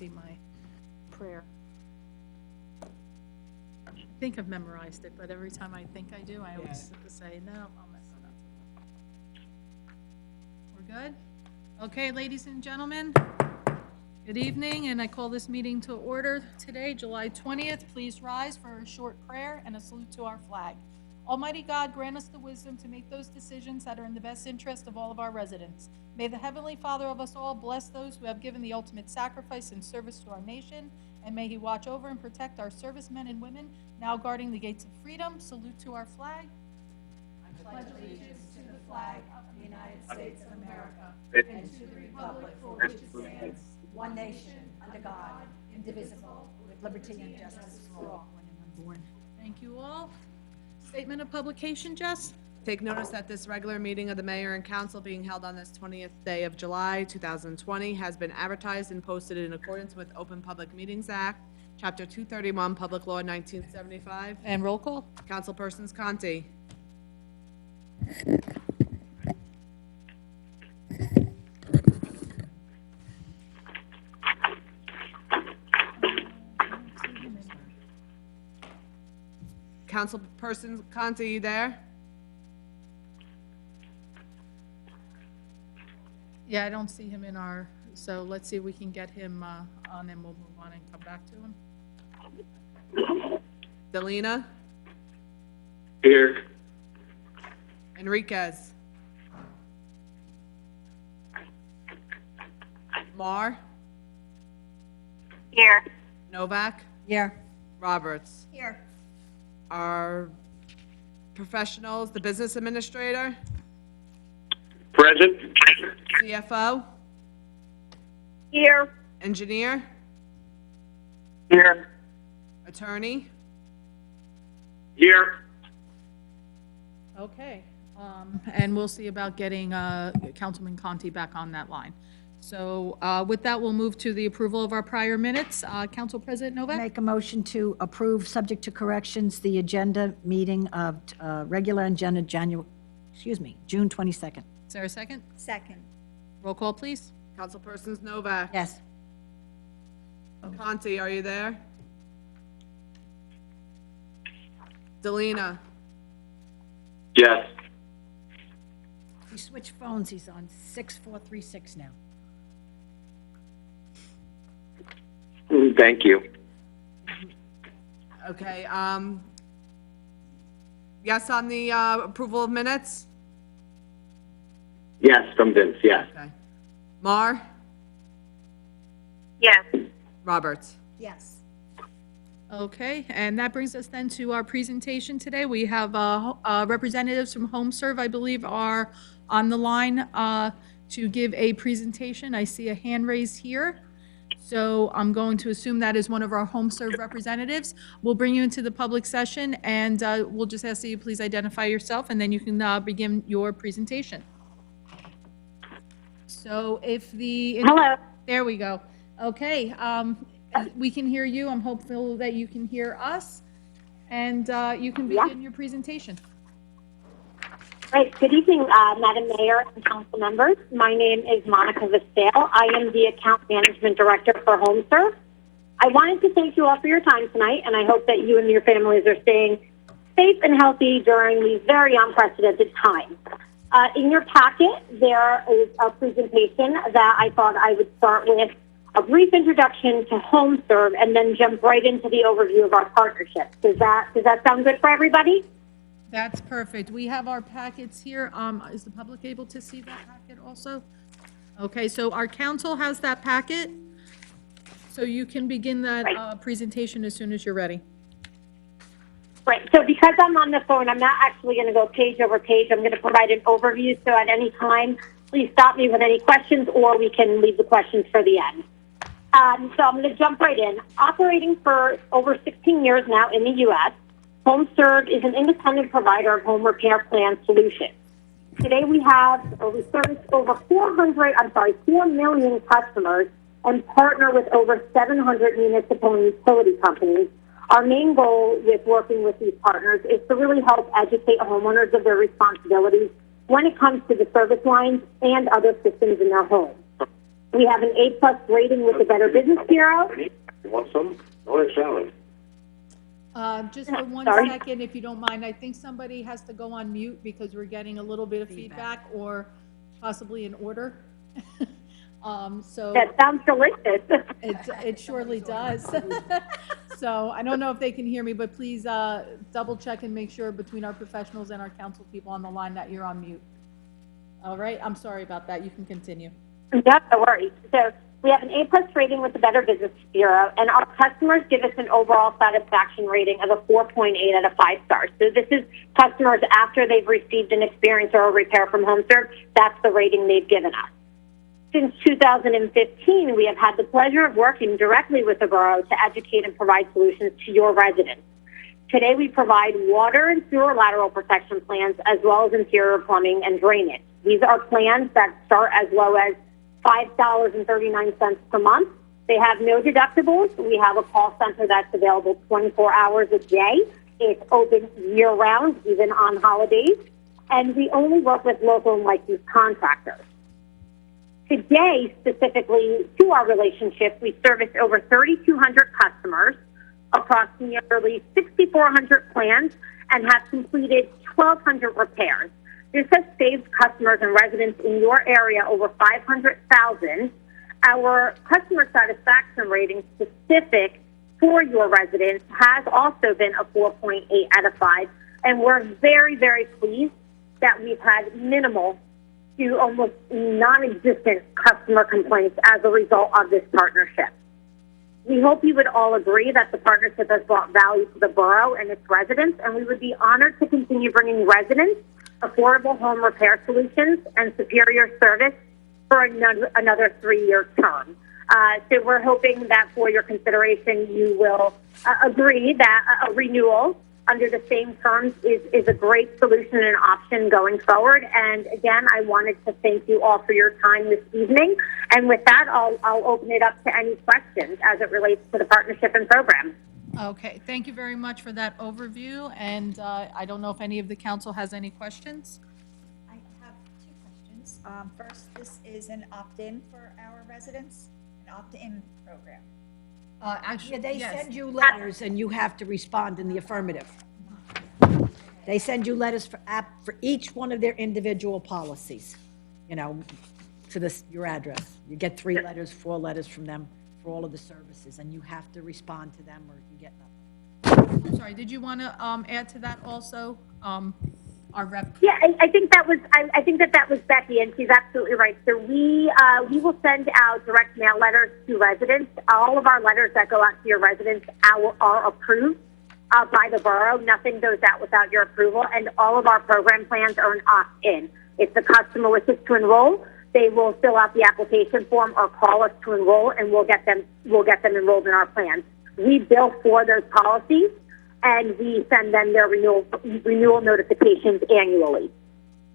see my prayer. I think I've memorized it, but every time I think I do, I always have to say, no, I'll mess it up. We're good? Okay, ladies and gentlemen, good evening, and I call this meeting to order today, July 20th. Please rise for a short prayer and a salute to our flag. Almighty God, grant us the wisdom to make those decisions that are in the best interest of all of our residents. May the Heavenly Father of us all bless those who have given the ultimate sacrifice in service to our nation, and may He watch over and protect our servicemen and women now guarding the gates of freedom. Salute to our flag. I pledge allegiance to the flag of the United States of America and to the republic for which it stands, one nation, under God, indivisible, with liberty and justice for all. Thank you all. Statement of publication, Jess? Take notice that this regular meeting of the mayor and council being held on this 20th day of July, 2020 has been advertised and posted in accordance with Open Public Meetings Act, Chapter 231, Public Law 1975. And roll call? Councilpersons Conti. Councilperson Conti, you there? Yeah, I don't see him in our, so let's see if we can get him on and we'll move on and come back to him. Delina? Here. Enriquez? Mar? Here. Novak? Here. Roberts? Here. Our professionals, the business administrator, Present. CFO, Here. engineer, Here. attorney. Here. Okay, and we'll see about getting Councilman Conti back on that line. So with that, we'll move to the approval of our prior minutes. Council President Novak? Make a motion to approve, subject to corrections, the agenda meeting of regular agenda June 22nd. Is there a second? Second. Roll call, please. Councilpersons Novak. Yes. Conti, are you there? Delina. Yes. We switched phones. He's on 6436 now. Thank you. Okay, yes on the approval of minutes? Yes, from Vince, yes. Okay. Mar? Yes. Roberts? Yes. Okay, and that brings us then to our presentation today. We have representatives from HomeServe, I believe, are on the line to give a presentation. I see a hand raised here. So I'm going to assume that is one of our HomeServe representatives. We'll bring you into the public session, and we'll just ask that you please identify yourself, and then you can begin your presentation. So if the... Hello. There we go. Okay, we can hear you. I'm hopeful that you can hear us, and you can begin your presentation. Right. Good evening, Madam Mayor and council members. My name is Monica Vestale. I am the Account Management Director for HomeServe. I wanted to thank you all for your time tonight, and I hope that you and your families are staying safe and healthy during these very unprecedented times. In your packet, there is a presentation that I thought I would start with a brief introduction to HomeServe and then jump right into the overview of our partnership. Does that sound good for everybody? That's perfect. We have our packets here. Is the public able to see that packet also? Okay, so our council has that packet, so you can begin that presentation as soon as you're ready. Right. So because I'm on the phone, I'm not actually going to go page over page. I'm going to provide an overview. So at any time, please stop me with any questions, or we can leave the questions for the end. So I'm going to jump right in. Operating for over 16 years now in the U.S., HomeServe is an independent provider of home repair plan solutions. Today we service over 4 million customers and partner with over 700 municipal and utility companies. Our main goal with working with these partners is to really help educate homeowners of their responsibilities when it comes to the service lines and other systems in their home. We have an A+ rating with the Better Business Bureau. You want some? Oh, it's salad. Just for one Sorry. second, if you don't mind, I think somebody has to go on mute because we're getting a little bit of feedback or possibly an order. So That sounds delicious. it surely does. So I don't know if they can hear me, but please, double check and make sure between our professionals and our council people on the line that you're on mute. All right, I'm sorry about that. You can continue. No, no worries. So we have an A+ rating with the Better Business Bureau, and our customers give us an overall satisfaction rating of a 4.8 out of 5 stars. So this is customers after they've received an experience or a repair from HomeServe. That's the rating they've given us. Since 2015, we have had the pleasure of working directly with the borough to educate and provide solutions to your residents. Today, we provide water and sewer lateral protection plans as well as interior plumbing and drainage. These are plans that start as low as $5.39 per month. They have no deductibles. We have a call center that's available 24 hours a day. It's open year-round, even on holidays. And we only work with local and licensed contractors. Today, specifically to our relationship, we service over 3,200 customers across nearly 6,400 plans and have completed 1,200 repairs. This has saved customers and residents in your area over $500,000. Our customer satisfaction rating specific for your residents has also been a 4.8 out of 5, and we're very, very pleased that we've had minimal to almost non-existent customer complaints as a result of this partnership. We hope you would all agree that the partnership has brought value to the borough and its residents, and we would be honored to continue bringing residents affordable home repair solutions and superior service for another 3-year term. So we're hoping that for your consideration, you will agree that a renewal under the same terms is a great solution and option going forward. And again, I wanted to thank you all for your time this evening. And with that, I'll open it up to any questions as it relates to the partnership and program. Okay, thank you very much for that overview, and I don't know if any of the council has any questions? I have 2 questions. First, this is an opt-in for our residents, an opt-in program. Actually, Yeah, they yes. send you letters and you have to respond in the affirmative. They send you letters for each one of their individual policies, you know, to your address. You get 3 letters, 4 letters from them for all of the services, and you have to respond to them or you get nothing. I'm sorry, did you want to add to that also? Our rep? Yeah, I think that was that was Becky, and she's absolutely right. So we will send out direct mail letters to residents. All of our letters that go out to your residents are approved by the borough. Nothing goes out without your approval, and all of our program plans are an opt-in. If the customer wishes to enroll, they will fill out the application form or call us to enroll, and we'll get them enrolled in our plans. We bill for those policies, and we send them their renewal notifications annually.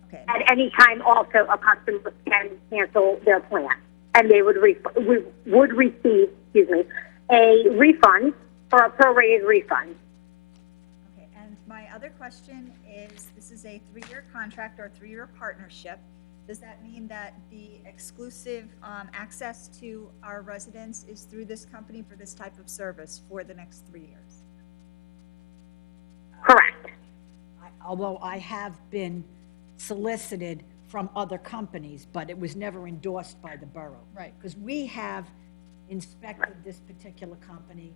Okay. At any time, also, a customer can cancel their plan, and they would receive, a refund or a prorated refund. Okay, and my other question is, this is a 3-year contract or 3-year partnership. Does that mean that the exclusive access to our residents is through this company for this type of service for the next 3 years? Correct. Although I have been solicited from other companies, but it was never endorsed by the borough. Right. Because we have inspected this particular company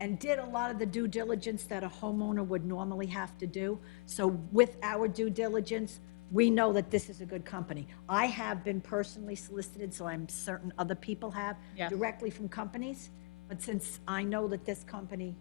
and did a lot of the due diligence that a homeowner would normally have to do. So with our due diligence, we know that this is a good company. I have been personally solicited, so I'm certain other people have, Yes. directly from companies. But since I know that this company,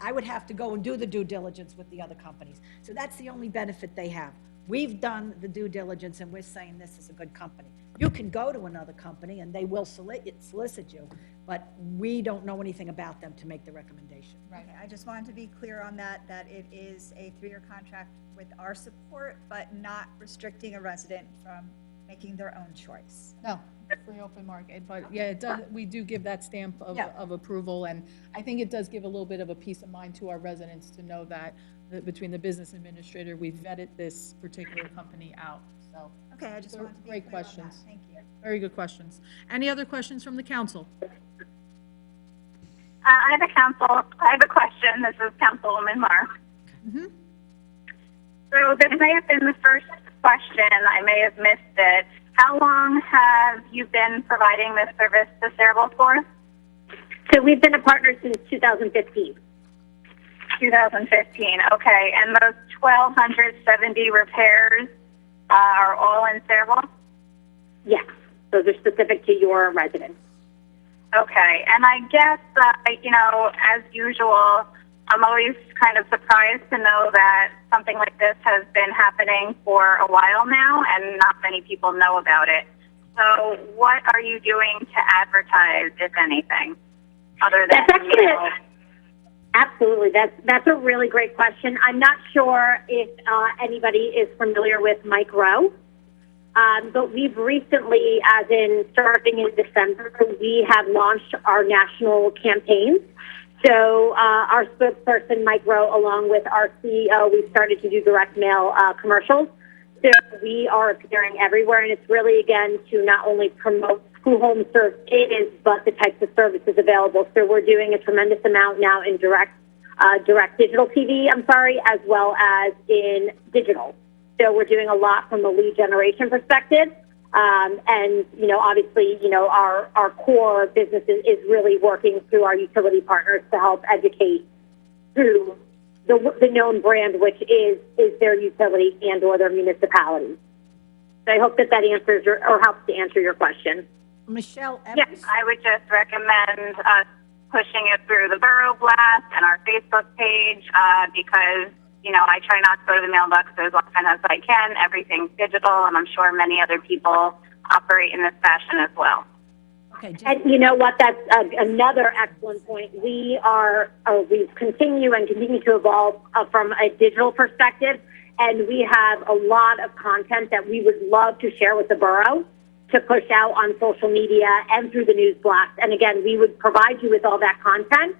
I would have to go and do the due diligence with the other companies. So that's the only benefit they have. We've done the due diligence and we're saying this is a good company. You can go to another company and they will solicit you, but we don't know anything about them to make the recommendation. Right. Okay, I just wanted to be clear on that it is a 3-year contract with our support, but not restricting a resident from making their own choice. No, free open market, but yeah, it does, we do give that stamp Yeah. of approval, and I think it does give a little bit of a peace of mind to our residents to know that between the business administrator, we vetted this particular company out, so So, Okay, I just They're wanted to be great clear on that. questions. Thank you. very good questions. Any other questions from the council? I have a question. This is Councilwoman Marr. Mm-hmm. So this may have been the first question. I may have missed it. How long have you been providing this service to Cerebral for? So we've been a partner since 2015. 2015. Okay. And those 1,270 repairs are all in Cerebral? Yes, those are specific to your residence. Okay. And I guess, as usual, I'm always kind of surprised to know that something like this has been happening for a while now and not many people know about it. So what are you doing to advertise, if anything, other than, That's actually absolutely. That's a really great question. I'm not sure if anybody is familiar with Mike Rowe. But we've recently, as in starting in December, we have launched our national campaigns. So our spokesperson, Mike Rowe, along with our CEO, we've started to do direct mail commercials. So we are appearing everywhere, and it's really, again, to not only promote who Home Serve is, but the types of services available. So we're doing a tremendous amount now in direct digital TV, as well as in digital. So we're doing a lot from a lead generation perspective. And, obviously, our core business is really working through our utility partners to help educate through the known brand, which is their utility and or their municipality. So I hope that answers or helps to answer your question. Michelle, yes, I would just recommend pushing it through the Borough Blast and our Facebook page because I try not to go to the mailbox as often as I can. Everything's digital, and I'm sure many other people operate in this fashion as well. Okay, and you know what? That's another excellent point. We continue to evolve from a digital perspective, and we have a lot of content that we would love to share with the borough to push out on social media and through the news blast. And again, we would provide you with all that content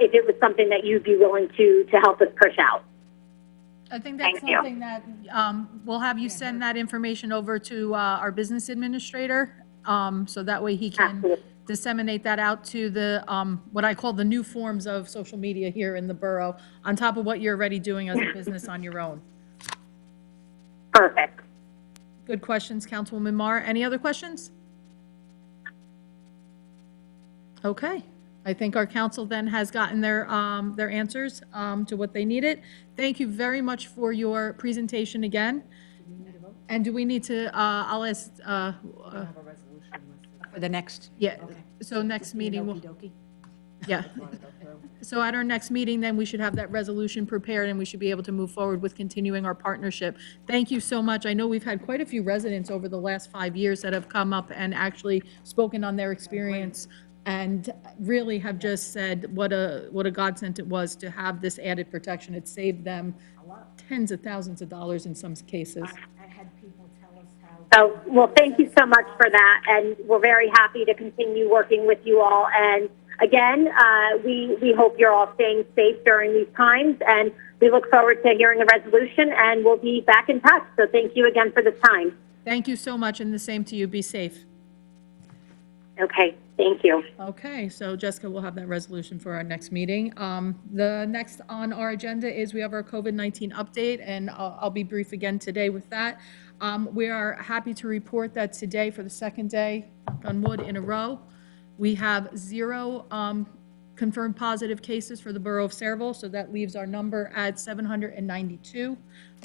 if it was something that you'd be willing to help us push out. I think that's Thank you. something that we'll have you send that information over to our business administrator, so that way he can Absolutely. disseminate that out to the what I call the new forms of social media here in the borough, on top of what you're already doing as a business on your own. Perfect. Good questions, Councilwoman Marr. Any other questions? Okay. I think our council then has gotten their answers to what they needed. Thank you very much for your presentation again. And do we need to, I'll ask, for the next. yeah, Okay. so next meeting, we'll, Okey-dokey. yeah. So at our next meeting, then, we should have that resolution prepared, and we should be able to move forward with continuing our partnership. Thank you so much. I know we've had quite a few residents over the last 5 years that have come up and actually spoken on their experience and really have just said what a godsend it was to have this added protection. It saved them tens of thousands of dollars in some cases. I had people tell us how. So, well, thank you so much for that, and we're very happy to continue working with you all. And again, we hope you're all staying safe during these times, and we look forward to hearing the resolution, and we'll be back in touch. So thank you again for this time. Thank you so much, and the same to you. Be safe. Okay, thank you. Okay, so Jessica will have that resolution for our next meeting. The next on our agenda is we have our COVID-19 update, and I'll be brief again today with that. We are happy to report that today, for the second day, on wood in a row, we have 0 confirmed positive cases for the borough of Saraville, so that leaves our number at 792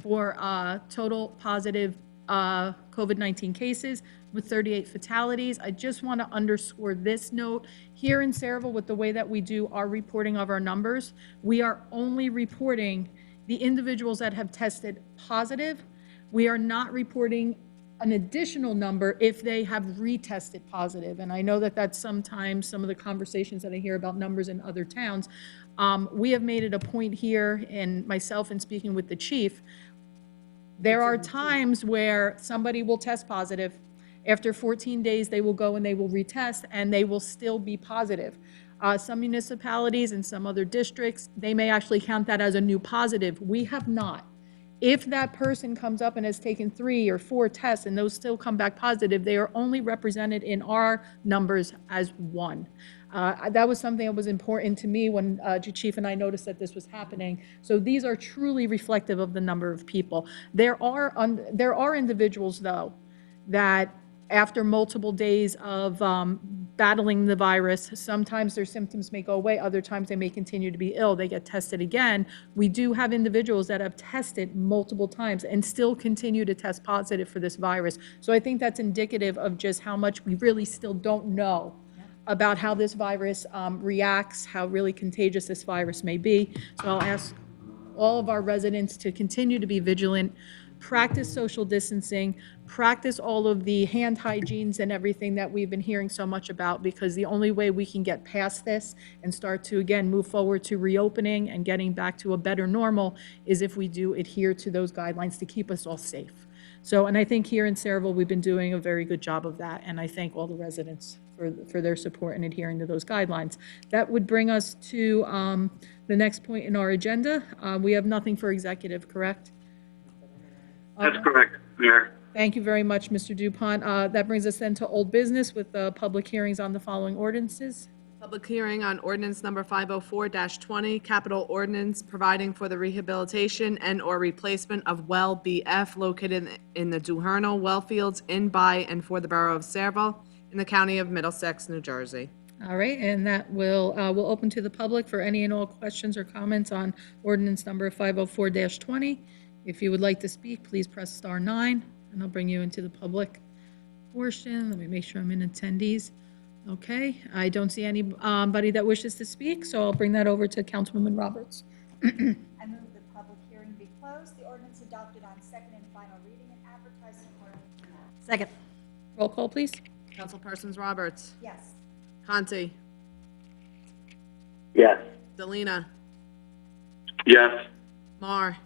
for total positive COVID-19 cases, with 38 fatalities. I just want to underscore this note. Here in Saraville, with the way that we do our reporting of our numbers, we are only reporting the individuals that have tested positive. We are not reporting an additional number if they have retested positive. And I know that that's sometimes some of the conversations that I hear about numbers in other towns. We have made it a point here, and myself in speaking with the chief, there are times where somebody will test positive. After 14 days, they will go and they will retest, and they will still be positive. Some municipalities and some other districts, they may actually count that as a new positive. We have not. If that person comes up and has taken 3 or 4 tests and those still come back positive, they are only represented in our numbers as 1. That was something that was important to me when Chief and I noticed that this was happening. So these are truly reflective of the number of people. There are individuals, though, that after multiple days of battling the virus, sometimes their symptoms may go away, other times they may continue to be ill, they get tested again. We do have individuals that have tested multiple times and still continue to test positive for this virus. So I think that's indicative of just how much we really still don't know about how this virus reacts, how really contagious this virus may be. So I'll ask all of our residents to continue to be vigilant, practice social distancing, practice all of the hand hygienes and everything that we've been hearing so much about, because the only way we can get past this and start to, again, move forward to reopening and getting back to a better normal is if we do adhere to those guidelines to keep us all safe. So, and I think here in Saraville, we've been doing a very good job of that, and I thank all the residents for their support in adhering to those guidelines. That would bring us to the next point in our agenda. We have nothing for executive, correct? That's correct, Mayor. Thank you very much, Mr. Dupont. That brings us then to old business with public hearings on the following ordinances. Public hearing on ordinance number 504-20, capital ordinance providing for the rehabilitation and/or replacement of well BF located in the Duhernal well fields in, by, and for the borough of Saraville in the county of Middlesex, New Jersey. All right, and that will open to the public for any and all questions or comments on ordinance number 504-20. If you would like to speak, please press star 9, and I'll bring you into the public portion. Let me make sure I'm in attendees. Okay, I don't see anybody that wishes to speak, so I'll bring that over to Councilwoman Roberts. I move the public hearing be closed, the ordinance adopted on second and final reading and advertised accordingly to law. Second. Roll call, please. Councilpersons Roberts, Yes. Conti, Yes. Delina, Yes. Mar,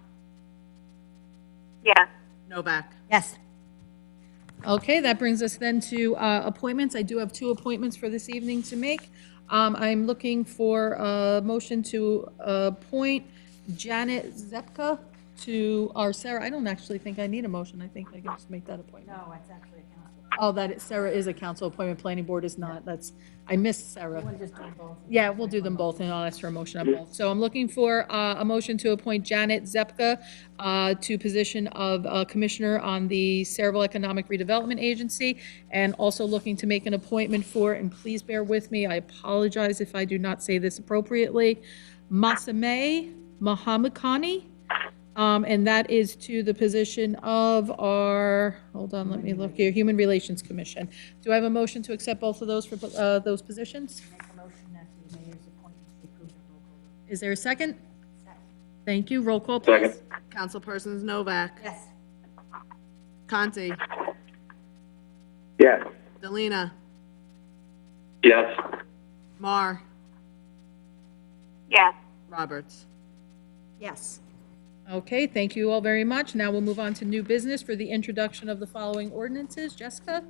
Yes. Novak. Yes. Okay, that brings us then to appointments. I do have 2 appointments for this evening to make. I'm looking for a motion to appoint Janet Zepka to our Sarah. I don't actually think I need a motion. I think I can just make that appointment. No, it's actually a council. Oh, Sarah is a council appointment, planning board is not. I missed Sarah. Want to just do them both? Yeah, we'll do them both, and I'll ask for a motion on both. So I'm looking for a motion to appoint Janet Zepka to position of Commissioner on the Saraville Economic Redevelopment Agency, and also looking to make an appointment for, and please bear with me, I apologize if I do not say this appropriately, Masame Mohammedkhani, and that is to the position of our, hold on, let me look here, Human Relations Commission. Do I have a motion to accept both of those for those positions? Make a motion that the mayor's appointments be approved on roll call. Is there a second? Second. Thank you. Roll call, please. Second. Councilpersons Novak, Yes. Conti, Yes. Delina, Yes. Mar, Yes. Roberts. Yes. Okay, thank you all very much. Now we'll move on to new business for the introduction of the following ordinances. Jessica?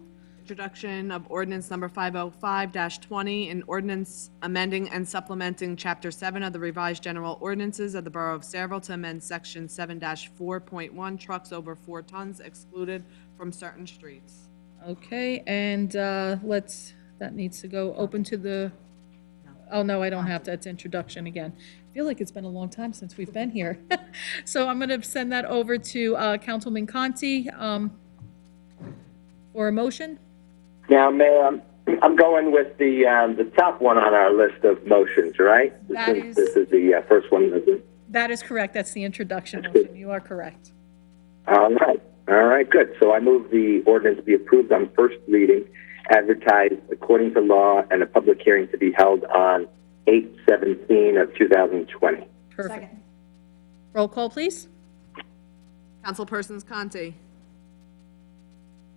Introduction of ordinance number 505-20, an ordinance amending and supplementing Chapter 7 of the revised general ordinances of the Borough of Saraville to amend Section 7-4.1, trucks over 4 tons excluded from certain streets. Okay, and that needs to go open to the, oh, no, I don't have to. It's introduction again. I feel like it's been a long time since we've been here. So I'm going to send that over to Councilman Conti for a motion. Now, Mayor, I'm going with the top one on our list of motions, right? That Since is- This is the first one. That is correct. That's the introduction motion. You are correct. All right, good. So I move the ordinance be approved on first reading, advertised according to law, and a public hearing to be held on 8/17 of 2020. Perfect. Second. Roll call, please. Councilpersons Conti,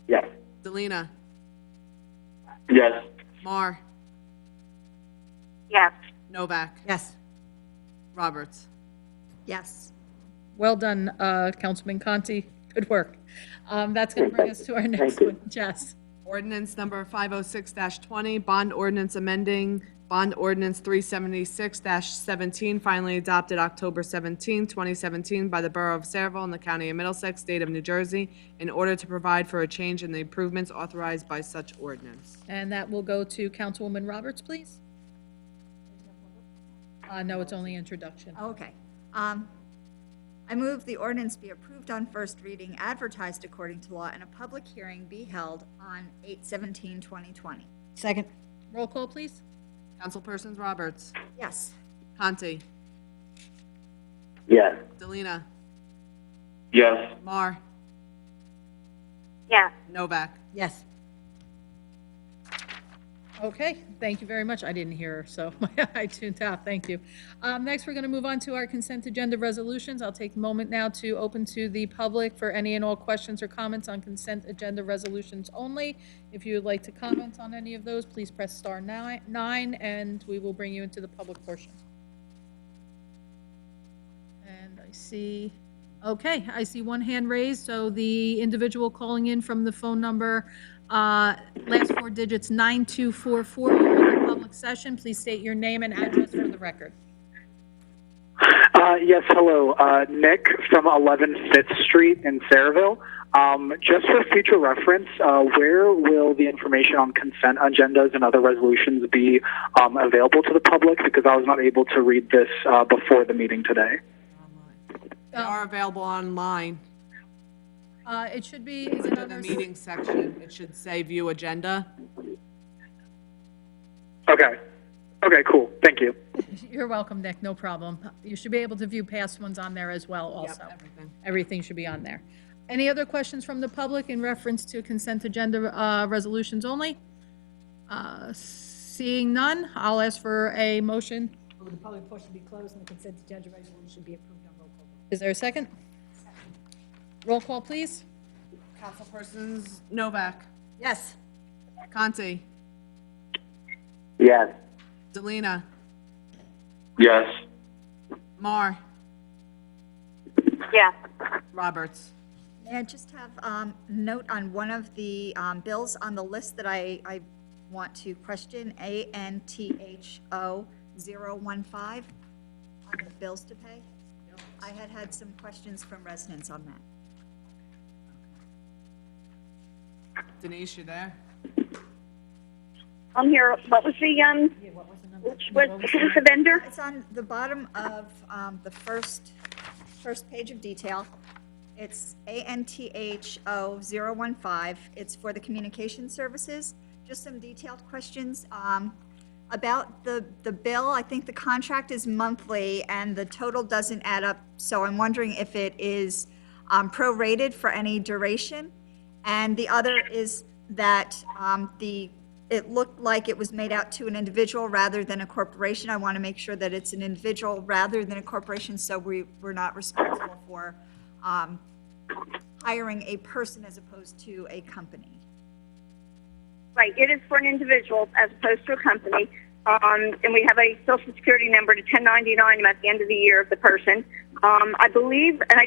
Yes. Delina, Yes. Mar, Yes. Novak, Yes. Roberts. Yes. Well done, Councilman Conti. Good work. That's going to bring us to our next you. one. Jess? Ordinance number 506-20, bond ordinance amending Bond ordinance 376-17, finally adopted October 17, 2017, by the Borough of Saraville and the County of Middlesex, State of New Jersey, in order to provide for a change in the improvements authorized by such ordinance. And that will go to Councilwoman Roberts, please. No, it's only introduction. Okay. I move the ordinance be approved on first reading, advertised according to law, and a public hearing be held on 8/17/2020. Second. Roll call, please. Councilpersons Roberts, Yes. Conti, Yes. Delina, Yes. Mar, Yes. Novak. Yes. Okay, thank you very much. I didn't hear her, so I tuned out. Thank you. Next, we're going to move on to our consent agenda resolutions. I'll take a moment now to open to the public for any and all questions or comments on consent agenda resolutions only. If you would like to comment on any of those, please press star nine, and we will bring you into the public portion. And I see one hand raised, so the individual calling in from the phone number, last four digits 9244, you're in the public session. Please state your name and address for the record. Yes, hello. Nick from 11 5th Street in Saraville. Just for future reference, where will the information on consent agendas and other resolutions be available to the public? Because I was not able to read this before the meeting today. They are available online. It should be, is it Under the under? meeting section, it should say view agenda. Okay. Okay, cool. Thank you. You're welcome, Nick, no problem. You should be able to view past ones on there as well also. Yep, everything. Everything should be on there. Any other questions from the public in reference to consent agenda resolutions only? Seeing none, I'll ask for a motion. Will the public portion be closed and the consent agenda resolution should be approved on roll call? Is there a second? Roll call, please. Councilpersons Novak, Yes. Conti, Yes. Delina, Yes. Mar, Yes. Roberts. May I just have note on one of the bills on the list that I want to question, ANTHO 015, on the bills to pay? I had some questions from residents on that. Denise, you there? I'm here. What was the, Yeah, what was the number? who's the vendor? It's on the bottom of the first page of detail. It's ANTHO 015. It's for the communication services. Just some detailed questions about the bill. I think the contract is monthly and the total doesn't add up. So I'm wondering if it is prorated for any duration. And the other is that it looked like it was made out to an individual rather than a corporation. I want to make sure that it's an individual rather than a corporation, so we're not responsible for hiring a person as opposed to a company. Right, it is for an individual as opposed to a company. And we have a social security number to 1099 at the end of the year of the person. I believe, and I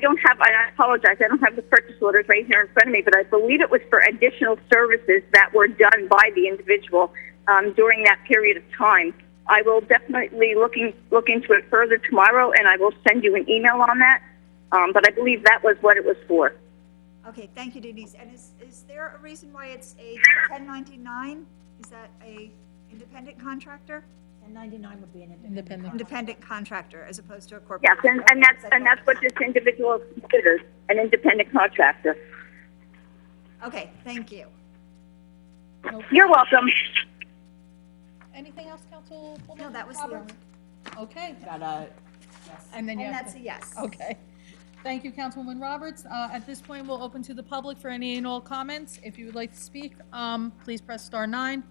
apologize, I don't have the purchase orders right here in front of me, but I believe it was for additional services that were done by the individual during that period of time. I will definitely look into it further tomorrow, and I will send you an email on that. But I believe that was what it was for. Okay, thank you, Denise. And is there a reason why it's a 1099? Is that a independent contractor? 1099 would be an Independent. Independent contractor as opposed to a Yes, corporation? and that's what this individual is considered, an independent contractor. Okay, thank you. You're welcome. Anything else, Council? No, that was the only, Okay, Got a, and then you and have that's to- a yes. Okay. Thank you, Councilwoman Roberts. At this point, we'll open to the public for any and all comments. If you would like to speak, please press star 9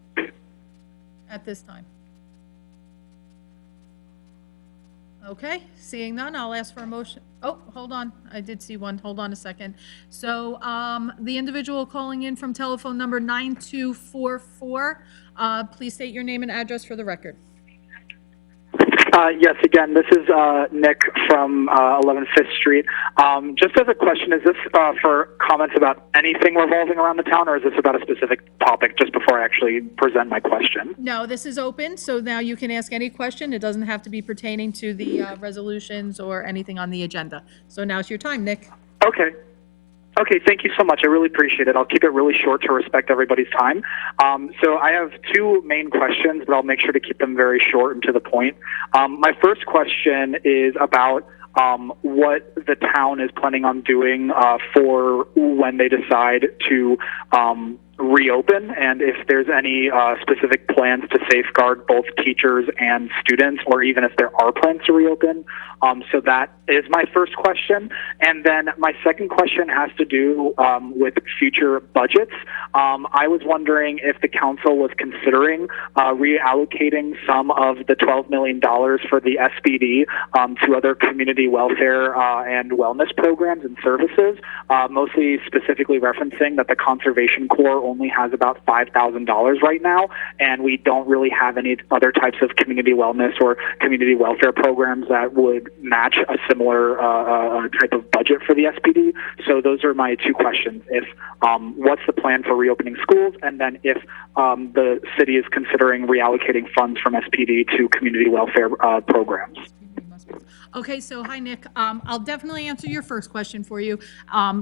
at this time. Okay, seeing none, I'll ask for a motion. Oh, hold on, I did see one. Hold on a second. So, the individual calling in from telephone number 9244, please state your name and address for the record. Yes, again, this is Nick from 11 Fifth Street. Just as a question, is this for comments about anything revolving around the town, or is this about a specific topic, just before I actually present my question? No, this is open, so now you can ask any question. It doesn't have to be pertaining to the resolutions or anything on the agenda. So now's your time, Nick. Okay. Okay, thank you so much. I really appreciate it. I'll keep it really short to respect everybody's time. So I have two main questions, but I'll make sure to keep them very short and to the point. My first question is about what the town is planning on doing for when they decide to reopen, and if there's any specific plans to safeguard both teachers and students, or even if there are plans to reopen. So that is my first question. And then my second question has to do with future budgets. I was wondering if the council was considering reallocating some of the $12 million for the SPD to other community welfare and wellness programs and services, mostly specifically referencing that the Conservation Corps only has about $5,000 right now, and we don't really have any other types of community wellness or community welfare programs that would match a similar type of budget for the SPD. So those are my two questions. If what's the plan for reopening schools, and then if the city is considering reallocating funds from SPD to community welfare programs. Okay, so hi, Nick. I'll definitely answer your first question for you.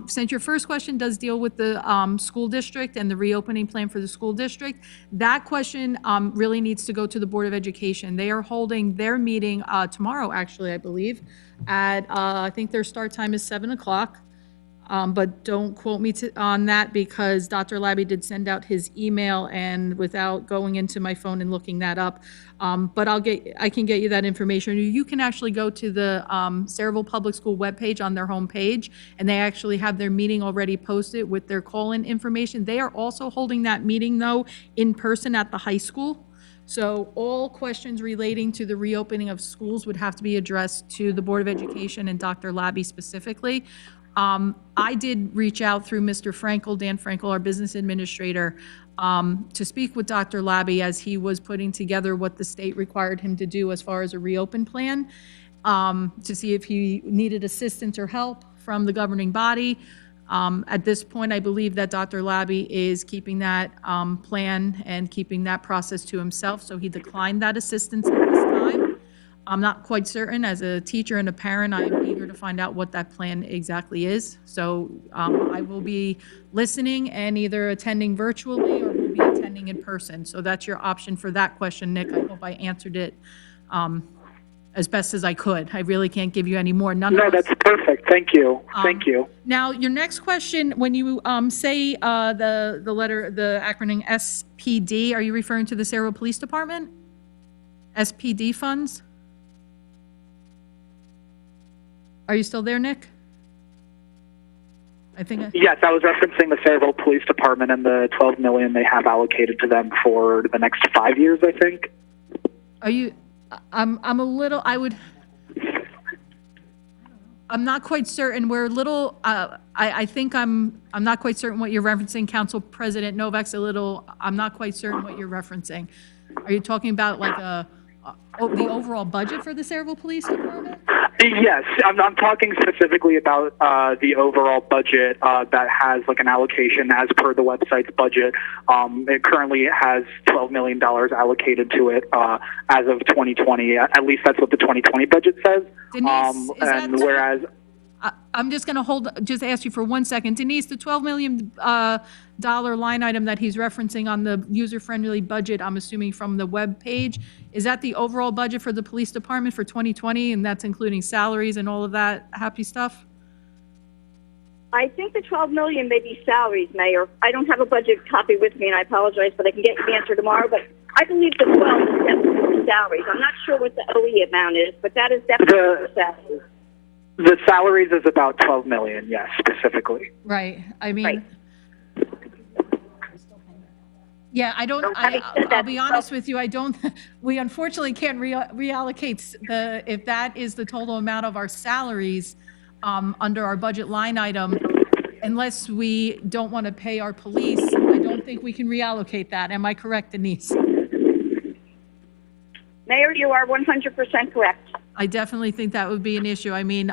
Since your first question does deal with the school district and the reopening plan for the school district, that question really needs to go to the Board of Education. They are holding their meeting tomorrow, actually, I believe, at, I think their start time is 7 o'clock. But don't quote me on that, because Dr. Labby did send out his email, and without going into my phone and looking that up, but I can get you that information. You can actually go to the Saraville Public School webpage on their homepage, and they actually have their meeting already posted with their call-in information. They are also holding that meeting, though, in person at the high school. So all questions relating to the reopening of schools would have to be addressed to the Board of Education and Dr. Labby specifically. I did reach out through Mr. Frankel, Dan Frankel, our business administrator, to speak with Dr. Labby as he was putting together what the state required him to do as far as a reopen plan, to see if he needed assistance or help from the governing body. At this point, I believe that Dr. Labby is keeping that plan and keeping that process to himself, so he declined that assistance at this time. I'm not quite certain. As a teacher and a parent, I'm eager to find out what that plan exactly is. So I will be listening and either attending virtually or will be attending in person. So that's your option for that question, Nick. I hope I answered it as best as I could. I really can't give you any more. No, that's perfect. Thank you. Thank you. Now, your next question, when you say the acronym SPD, are you referring to the Saraville Police Department? SPD funds? Are you still there, Nick? I think. Yes, I was referencing the Saraville Police Department and the $12 million they have allocated to them for the next 5 years, I think. Are you? I'm a little. I'm not quite certain. We're a little. I think I'm not quite certain what you're referencing. Council President Novak's a little. I'm not quite certain what you're referencing. Are you talking about like the overall budget for the Saraville Police Department? Yes, I'm talking specifically about the overall budget that has like an allocation as per the website's budget. It currently has $12 million allocated to it as of 2020. At least that's what the 2020 budget says. Denise, and whereas I'm just going to just ask you for 1 second. Denise, the $12 million line item that he's referencing on the user-friendly budget, I'm assuming from the web page, is that the overall budget for the police department for 2020, and that's including salaries and all of that happy stuff? I think the 12 million may be salaries, Mayor. I don't have a budget copy with me, and I apologize, but I can get you the answer tomorrow. But I believe the 12 is definitely salaries. I'm not sure what the OE amount is, but that is definitely the salaries. The salaries is about 12 million, yes, specifically. Right. I mean, Right. yeah, I don't, having said I'll that, be honest with you, we unfortunately can't reallocate if that is the total amount of our salaries under our budget line item, unless we don't want to pay our police, I don't think we can reallocate that. Am I correct, Denise? Mayor, you are 100% correct. I definitely think that would be an issue. I mean,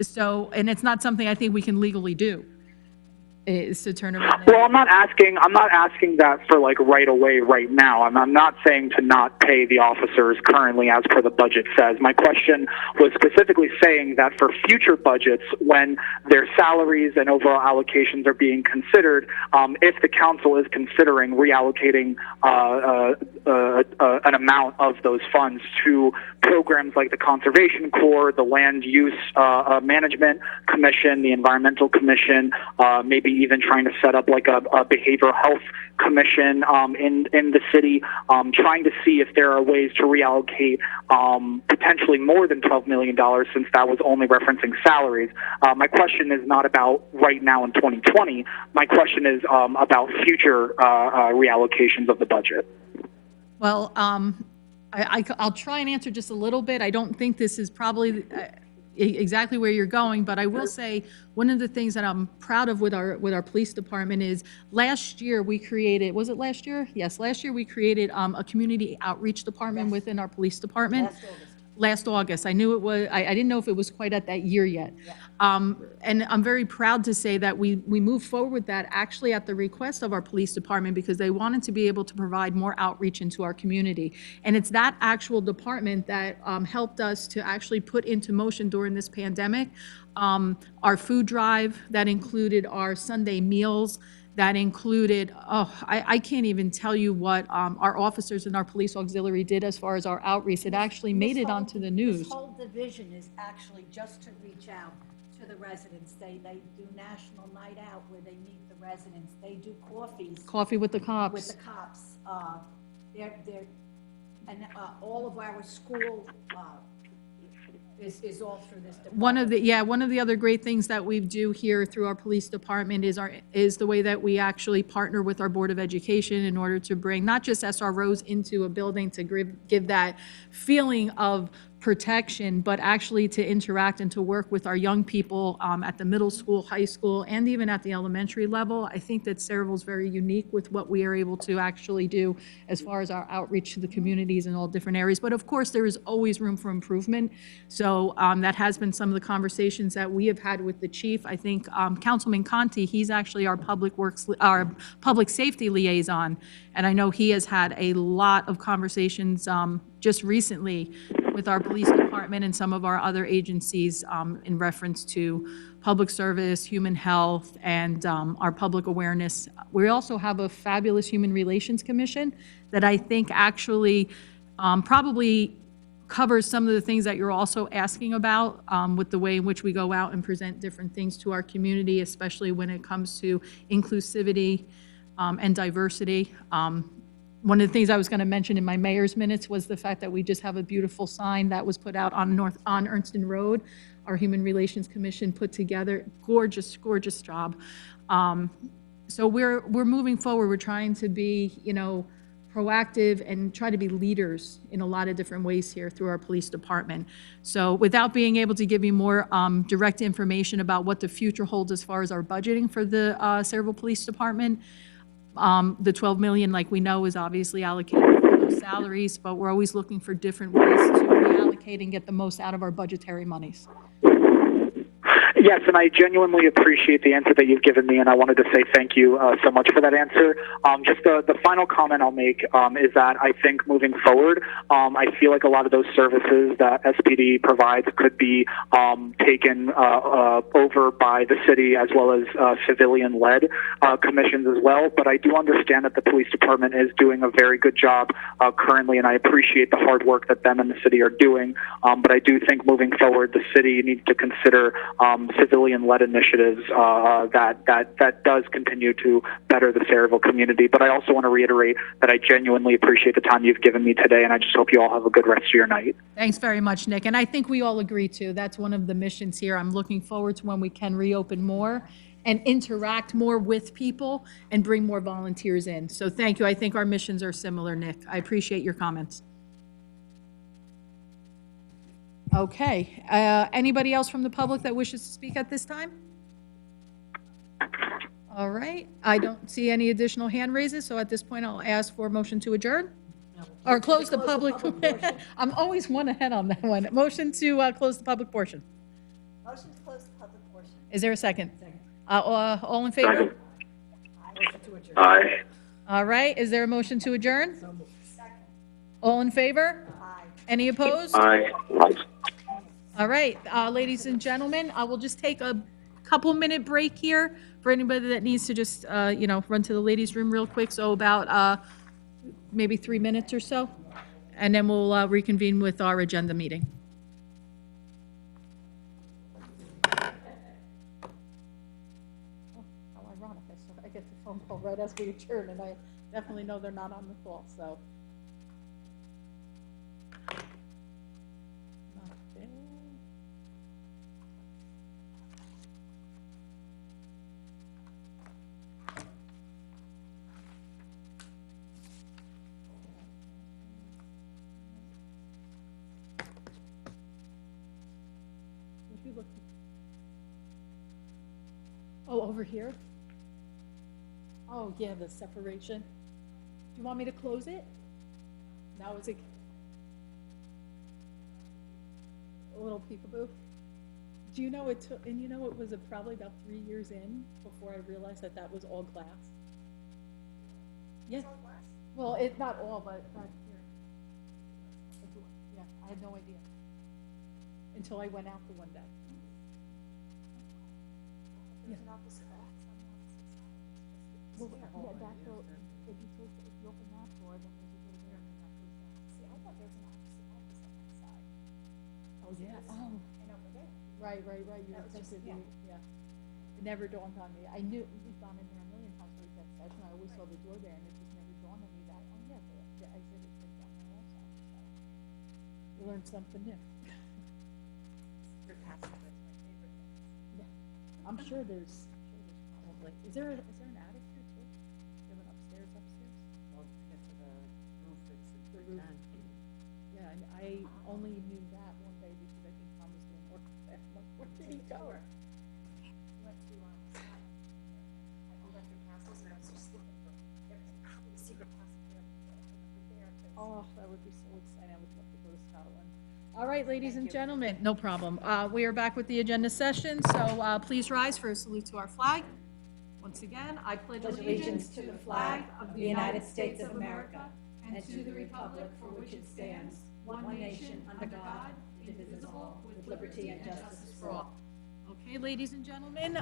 so, and it's not something I think we can legally do, is to turn around. Well, I'm not asking that for like right away, right now. I'm not saying to not pay the officers currently as per the budget says. My question was specifically saying that for future budgets, when their salaries and overall allocations are being considered, if the council is considering reallocating an amount of those funds to programs like the Conservation Corps, the Land Use Management Commission, the Environmental Commission, maybe even trying to set up like a behavioral health commission in the city, trying to see if there are ways to reallocate potentially more than $12 million, since that was only referencing salaries. My question is not about right now in 2020. My question is about future reallocations of the budget. Well, I'll try and answer just a little bit. I don't think this is probably exactly where you're going, but I will say one of the things that I'm proud of with our police department is last year we created, was it last year? Yes, last year we created a community outreach department within our police department. Last August. I knew it was, I didn't know if it was quite at that year yet. And I'm very proud to say that we moved forward with that actually at the request of our police department, because they wanted to be able to provide more outreach into our community. And it's that actual department that helped us to actually put into motion during this pandemic our food drive that included our Sunday meals, that included, I can't even tell you what our officers and our police auxiliary did as far as our outreach. It actually made it onto the news. This whole division is actually just to reach out to the residents. They do National Night Out where they meet the residents. They do coffees. Coffee with the cops. With the cops. And all of our school is all through this department. One of the other great things that we do here through our police department is the way that we actually partner with our Board of Education in order to bring not just SROs into a building to give that feeling of protection, but actually to interact and to work with our young people at the middle school, high school, and even at the elementary level. I think that Saraville is very unique with what we are able to actually do as far as our outreach to the communities in all different areas. But of course, there is always room for improvement. So that has been some of the conversations that we have had with the chief. I think Councilman Conti, he's actually our public safety liaison. And I know he has had a lot of conversations just recently with our police department and some of our other agencies in reference to public service, human health, and our public awareness. We also have a fabulous Human Relations Commission that I think actually probably covers some of the things that you're also asking about with the way in which we go out and present different things to our community, especially when it comes to inclusivity and diversity. One of the things I was going to mention in my mayor's minutes was the fact that we just have a beautiful sign that was put out on Ernston Road. Our Human Relations Commission put together, gorgeous job. So we're moving forward. We're trying to be, proactive and try to be leaders in a lot of different ways here through our police department. So without being able to give you more direct information about what the future holds as far as our budgeting for the Saraville Police Department, the 12 million, like we know, is obviously allocated for those salaries, but we're always looking for different ways to reallocate and get the most out of our budgetary monies. Yes, and I genuinely appreciate the answer that you've given me, and I wanted to say thank you so much for that answer. Just the final comment I'll make is that I think moving forward, I feel like a lot of those services that SPD provides could be taken over by the city as well as civilian-led commissions as well. But I do understand that the police department is doing a very good job currently, and I appreciate the hard work that them and the city are doing. But I do think moving forward, the city needs to consider civilian-led initiatives that does continue to better the Saraville community. But I also want to reiterate that I genuinely appreciate the time you've given me today, and I just hope you all have a good rest of your night. Thanks very much, Nick. And I think we all agree, too. That's one of the missions here. I'm looking forward to when we can reopen more and interact more with people and bring more volunteers in. So thank you. I think our missions are similar, Nick. I appreciate your comments. Okay, anybody else from the public that wishes to speak at this time? All right, I don't see any additional hand raises, so at this point I'll ask for a motion to adjourn. Or close the close the public, public portion. I'm always one ahead on that one. Motion to close the public portion. Motion to close the public portion. Is there a second? Second. All in favor? Second. Motion to adjourn. Aye. All right, is there a motion to adjourn? So moved. All in favor? Aye. Any opposed? Aye. All right, ladies and gentlemen, I will just take a couple-minute break here for anybody that needs to just, run to the ladies' room real quick, so about maybe 3 minutes or so, and then we'll reconvene with our agenda meeting. How ironic, I get the phone call right as we adjourn, and I definitely know they're not on the call, so. Nothing. Would you look? Oh, over here? Oh, yeah, the separation. Do you want me to close it? Now is it a little peekaboo? Do you know it took, and you know it was probably about 3 years in before I realized that that was all glass? Yeah. Well, it's not all, but right here. Yeah, I had no idea until I went out the one day. Well, yeah, that's what, if you open that door, then there's a door there, and then that goes down. See, I thought there was an opposite office on that side. Oh, yeah, oh. And over there. Right, you attempted, yeah. It never dawned on me. I knew, we've gone in there a million times for exec session, I always saw the door there, and it just never dawned on me that, oh, yeah, the exit is right down there also, so. You learned something new. Yeah, I'm sure there's probably, is there an attic here too? Do you have an upstairs? Well, to get to the roof, it's The roof. Yeah, and I only knew that one day because I think Tom was doing work there. I'm like, where did he go? Oh, that would be so exciting. I would love to go to Scotland. All right, ladies and gentlemen, no problem. We are back with the agenda session, so please rise for a salute to our flag. Once again, I pledge allegiance to the flag of the United States of America and to the republic for which it stands, one nation under God, indivisible, with liberty and justice for all. Okay, ladies and gentlemen,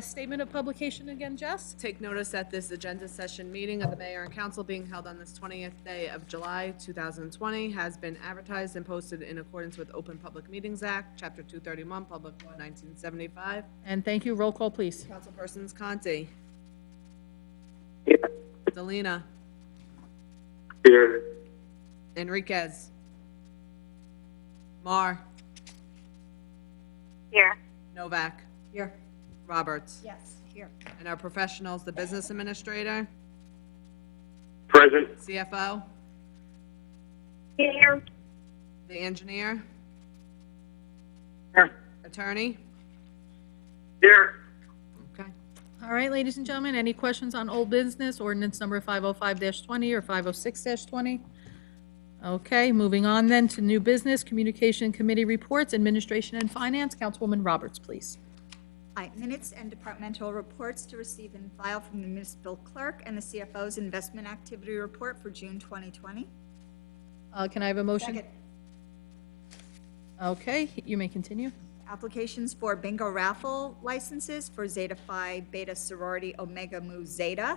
statement of publication again, Jess? Take notice that this agenda session meeting of the mayor and council being held on this 20th day of July, 2020, has been advertised and posted in accordance with Open Public Meetings Act, Chapter 231, Public Law 1975. And thank you. Roll call, please. Councilpersons Conti, Here. Delina, Here. Enriquez, Mar, Here. Novak, Here. Roberts, Yes, here. and our professionals, the business administrator, Present. CFO, Here. the engineer, Here. attorney. Here. Okay. All right, ladies and gentlemen, any questions on old business, ordinance number 505-20 or 506-20? Okay, moving on then to new business, communication committee reports, administration and finance. Councilwoman Roberts, please. Aye, minutes and departmental reports to receive and file from the municipal clerk and the CFO's investment activity report for June 2020. Can I have a motion? Second. Okay, you may continue. Applications for bingo raffle licenses for Zeta Phi Beta Sorority Omega Mu Zeta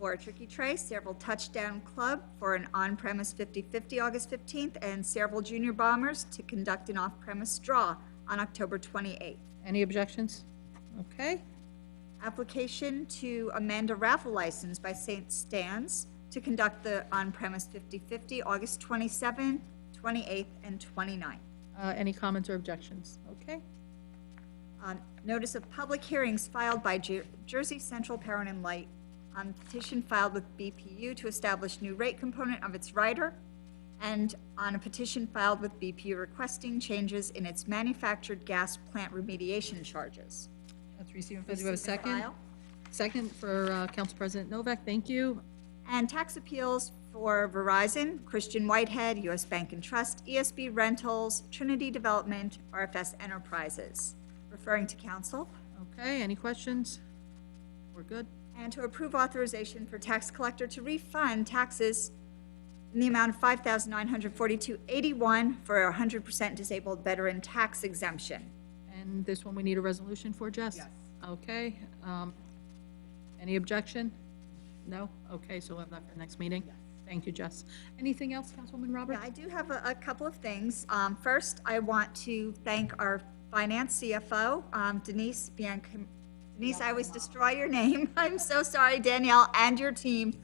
for a Tricky Tray, Sayreville Touchdown Club for an on-premise 50/50 August 15th, and Sayreville Junior Bombers to conduct an off-premise draw on October 28th. Any objections? Okay, Application to amend a raffle license by St. Stan's to conduct the on-premise 50/50 August 27th, 28th, and 29th. any comments or objections? Okay, Notice of public hearings filed by Jersey Central Power and Light on petition filed with BPU to establish new rate component of its rider, and on a petition filed with BPU requesting changes in its manufactured gas plant remediation charges. that's received. Do you have a Receive and second? file. Second for Council President Novak, thank you. And tax appeals for Verizon, Christian Whitehead, US Bank and Trust, ESB Rentals, Trinity Development, RFS Enterprises. Referring to council. Okay, any questions? We're good? And to approve authorization for tax collector to refund taxes in the amount of $5,942.81 for a 100% disabled veteran tax exemption. And this one we need a resolution for, Jess? Yes. Okay, any objection? No? Okay, so we'll have that for next meeting. Thank you, Jess. Anything else, Councilwoman Roberts? Yeah, I do have a couple of things. First, I want to thank our finance CFO, Denise Biancam. Denise, I always destroy your name. I'm so sorry, Danielle, and your team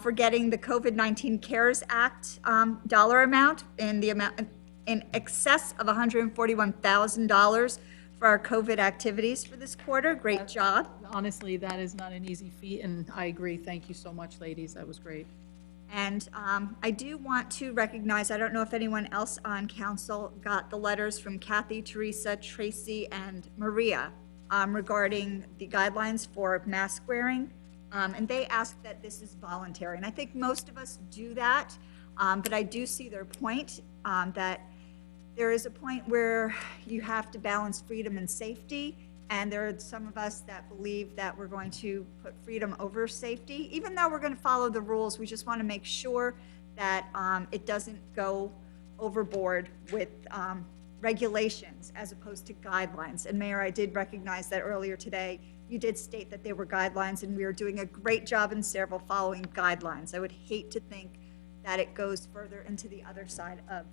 for getting the COVID-19 CARES Act dollar amount in excess of $141,000 for our COVID activities for this quarter. Great job. Honestly, that is not an easy feat, and I agree. Thank you so much, ladies. That was great. And I do want to recognize, I don't know if anyone else on council got the letters from Kathy, Teresa, Tracy, and Maria regarding the guidelines for mask wearing. And they asked that this is voluntary. And I think most of us do that, but I do see their point that there is a point where you have to balance freedom and safety. And there are some of us that believe that we're going to put freedom over safety. Even though we're going to follow the rules, we just want to make sure that it doesn't go overboard with regulations as opposed to guidelines. And Mayor, I did recognize that earlier today. You did state that they were guidelines, and we are doing a great job in Sayreville following guidelines. I would hate to think that it goes further into the other side of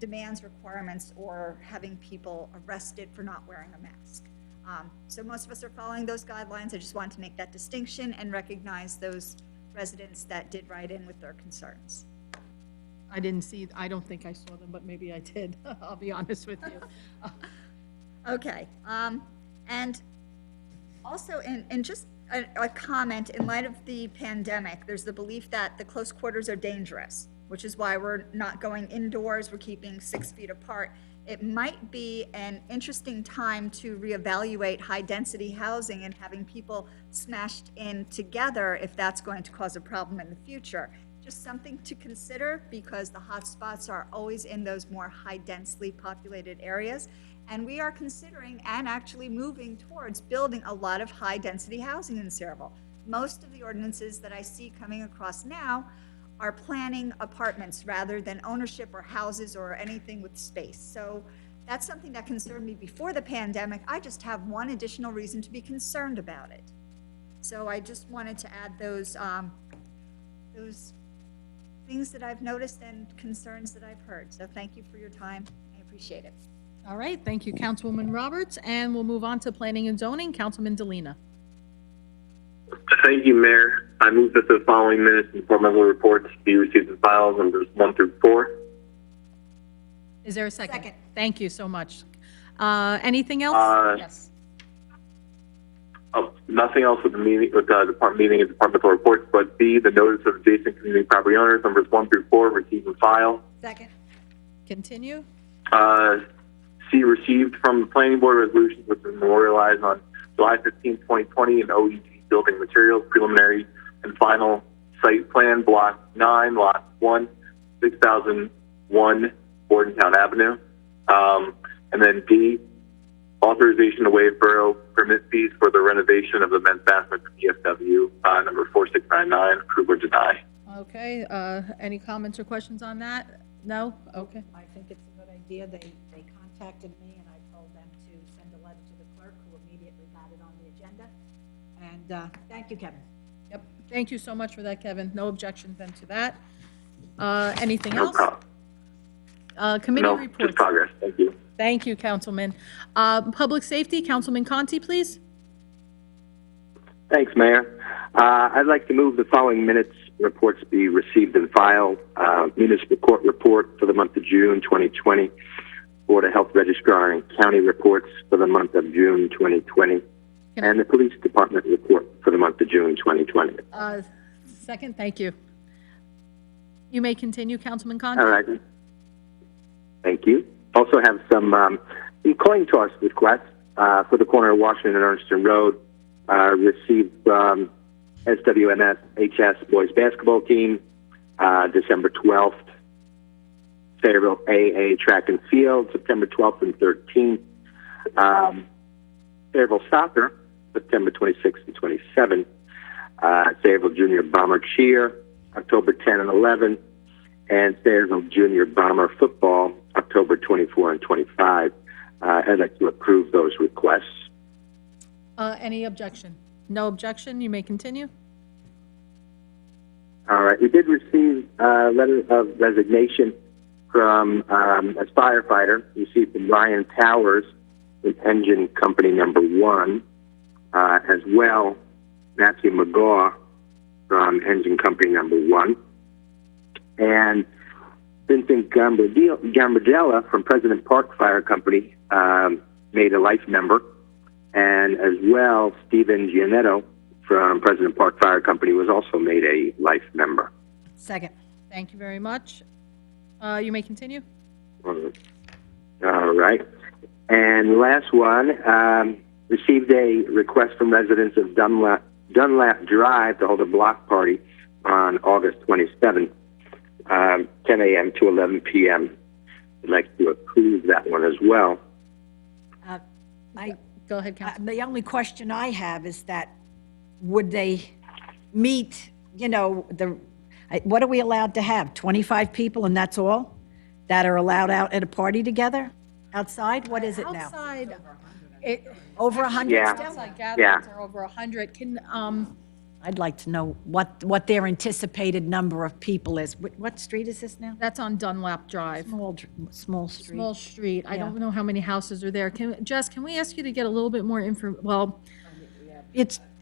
demands, requirements, or having people arrested for not wearing a mask. So most of us are following those guidelines. I just wanted to make that distinction and recognize those residents that did write in with their concerns. I don't think I saw them, but maybe I did. I'll be honest with you. Okay, and also in just a comment, in light of the pandemic, there's the belief that the close quarters are dangerous, which is why we're not going indoors, we're keeping 6 feet apart. It might be an interesting time to reevaluate high-density housing and having people smashed in together if that's going to cause a problem in the future. Just something to consider, because the hot spots are always in those more high-densely populated areas. And we are considering and actually moving towards building a lot of high-density housing in Sayreville. Most of the ordinances that I see coming across now are planning apartments rather than ownership or houses or anything with space. So that's something that concerned me before the pandemic. I just have one additional reason to be concerned about it. So I just wanted to add those things that I've noticed and concerns that I've heard. So thank you for your time. I appreciate it. All right, thank you, Councilwoman Roberts, and we'll move on to planning and zoning. Councilman Delina. Thank you, Mayor. I move that the following minutes and departmental reports be received in files numbers 1 through 4. Is there a second? Second. Thank you so much. Anything else? Yes. Oh, nothing else with the meeting, with the department meeting and departmental reports, but B, the notice of adjacent community property owners numbers 1 through 4 received in file. Second. Continue. C, received from the planning board resolutions which was memorialized on July 15, 2020 in OEG building materials, preliminary and final site plan, block 9, lot 1, 6001 Bordentown Avenue. And then D, authorization to waive borough permit fees for the renovation of the men's bathroom at PSW, number 4699, approve or deny. Okay, any comments or questions on that? No? Okay. I think it's a good idea. They contacted me, and I told them to send a letter to the clerk, who immediately got it on the agenda. And thank you, Kevin. Yep. Thank you so much for that, Kevin. No objection then to that. Anything No else? problem. Committee No, reports. just progress. Thank you. Thank you, Councilman. Public safety, Councilman Conti, please. Thanks, Mayor. I'd like to move the following minutes reports be received and filed. Municipal court report for the month of June 2020. Board of Health Registrar and County reports for the month of June 2020. And the Police Department report for the month of June 2020. Second, thank you. You may continue, Councilman Conti. All right. Thank you. Also have some coin toss requests for the corner of Washington and Ernston Road. Received SWNS HS boys basketball team December 12th. Fayetteville AA Track and Field, September 12th and 13th. Fayetteville Soccer, September 26th and 27th. Fayetteville Junior Bomber Cheer, October 10 and 11. And Fayetteville Junior Bomber Football, October 24 and 25. I'd like to approve those requests. Any objection? No objection, you may continue. All right. We did receive a letter of resignation from, as firefighter, received from Ryan Towers with Engine Company Number 1, as well Matthew McGaw from Engine Company Number 1, and Vincent Gambardella from President Park Fire Company made a life member, and as well Stephen Gianetto from President Park Fire Company was also made a life member. Second. Thank you very much. You may continue. All right. And the last one, received a request from residents of Dunlap Drive to hold a block party on August 27th, 10 a.m. to 11 p.m. I'd like to approve that one as well. Go ahead, Councilman. The only question I have is that, would they meet, you know, what are we allowed to have? 25 people and that's all? That are allowed out at a party together? Outside? What is it now? Outside, Over 100 Yeah. still? outside gatherings are over 100. I'd like to know what their anticipated number of people is. What street is this now? That's on Dunlap Drive. Small street. Small street. I Yeah. don't know how many houses are there. Jess, can we ask you to get a little bit more well,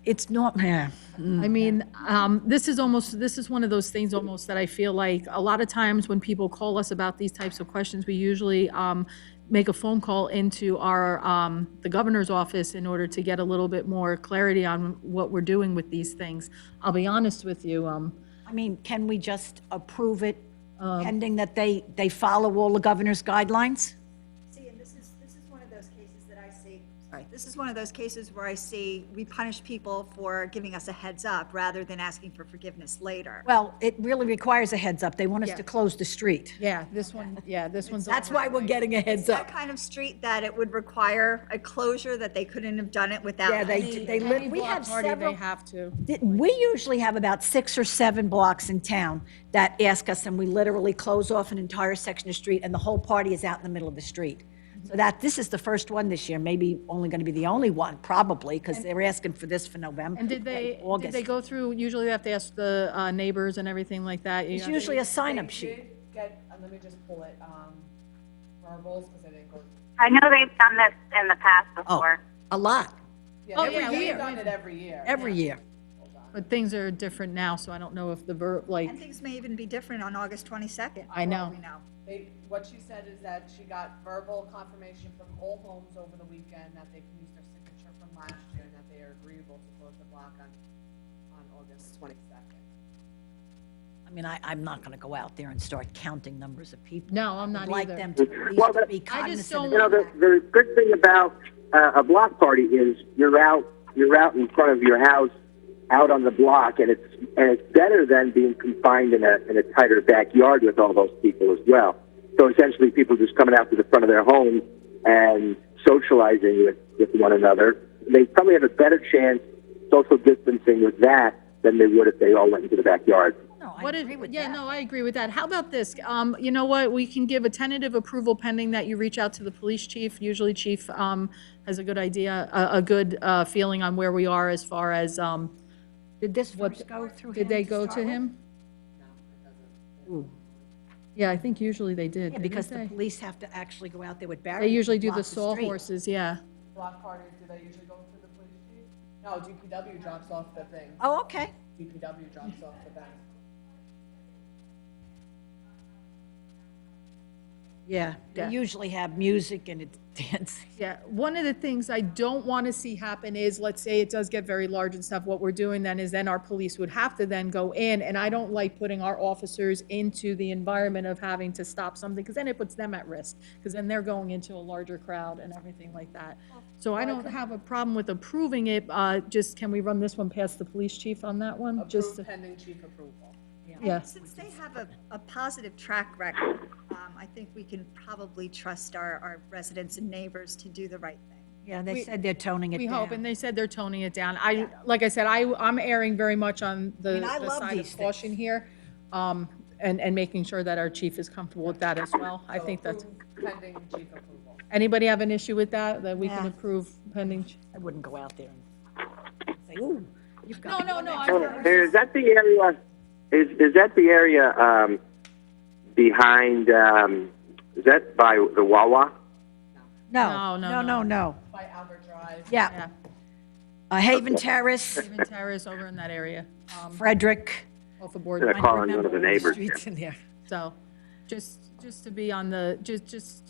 It's not, yeah. I mean, this is one of those things almost that I feel like a lot of times when people call us about these types of questions, we usually make a phone call into our the governor's office in order to get a little bit more clarity on what we're doing with these things. I'll be honest with you. I mean, can we just approve it pending that they follow all the governor's guidelines? See, and this is one of those cases that I see, sorry, this is one of those cases where I see we punish people for giving us a heads up rather than asking for forgiveness later. Well, it really requires a heads up. They want us Yeah. to close the street. This one's. That's why we're getting a heads It's that up. kind of street that it would require a closure, that they couldn't have done it without. Yeah, Any we block have party, several. They have to. We usually have about 6 or 7 blocks in town that ask us, and we literally close off an entire section of street, and the whole party is out in the middle of the street. So this is the first one this year, maybe only going to be the only one, probably, because they're asking for this for November. And did they August. go through, usually they have to ask the neighbors and everything like that? It's usually a sign-up sheet. Let me just pull it, verbals, because I didn't go. I know they've done this in the past before. A lot, Oh, yeah, We've year. done it every year. every year. But things are different now, so I don't know if the And things may even be different on August 22nd. I know. We know. What she said is that she got verbal confirmation from all homes over the weekend that they can use their signature from last year and that they are agreeable to close the block on August 22nd. I mean, I'm not going to go out there and start counting numbers of people. No, I'm not I'd like either. them to at Well, least be I just cognizant of don't- The good thing about a block party is you're out in front of your house, out on the block, and it's better than being confined in a tighter backyard with all those people as well. So essentially, people just coming out to the front of their homes and socializing with one another. They probably have a better chance social distancing with that than they would if they all went into the backyard. No, I agree with that. No, I agree with that. How about this? You know what? We can give a tentative approval pending that you reach out to the police chief. Usually chief has a good idea, a good feeling on where we are as far as, Did this first go through him? did they to go start to with? him? Ooh. Yeah, I think usually they did. Yeah, didn't because the they? police have to actually go out there with barriers. They usually and do block the saw street. horses, yeah. Block parties, do they usually go through the police chief? No, DPW drops off the thing. Oh, okay. DPW drops off the thing. Yeah, Yeah. they usually have music and it's dancing. Yeah, one of the things I don't want to see happen is, let's say it does get very large and stuff, what we're doing then is then our police would have to then go in, and I don't like putting our officers into the environment of having to stop something, because then it puts them at risk, because then they're going into a larger crowd and everything like that. So I don't have a problem with approving it, just can we run this one past the police chief on that one? Just Approved pending chief approval. Yeah. And since they have a positive track record, I think we can probably trust our residents and neighbors to do the right thing. Yeah, they said they're toning it We down. hope, and they said they're toning it down. Like I said, I'm erring very much on the I love side these of caution things. here, and making sure that our chief is comfortable with that as well. I think that's, Pending chief approval. anybody have an issue with that we can Yeah. approve pending? I wouldn't go out there and say, ooh, you've got. No, Is that the area? Is that the area behind? Is that by the Wawa? No, No. no. By Albert Drive. Yeah, Yeah, Haven Terrace, Haven Terrace over in that area, Frederick. off of Board. They're I calling remember one of the all the neighbors. streets in there. So, just to be on the, just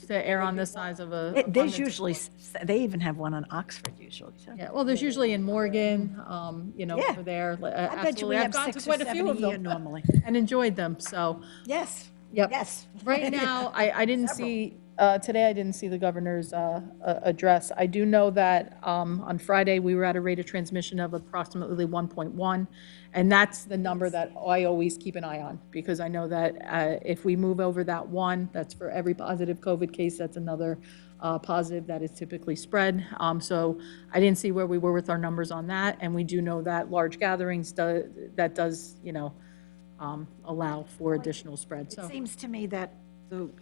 to err on the size of a. There's abundance of usually, caution. they even have one on Oxford usually. So. Yeah, well, there's usually in Morgan, Yeah. over there. I bet you we Absolutely. I've have gone to 6 or quite a 7 few a of year them normally. and enjoyed them, so. Yes. Yep. Yes. Right now, I didn't Several. see, today I didn't see the governor's address. I do know that on Friday, we were at a rate of transmission of approximately 1.1, and that's the number that I always keep an eye on, because I know that if we move over that 1, that's for every positive COVID case, that's another positive that is typically spread. So I didn't see where we were with our numbers on that, and we do know that large gatherings, that does, allow for additional spread, so. It seems to me that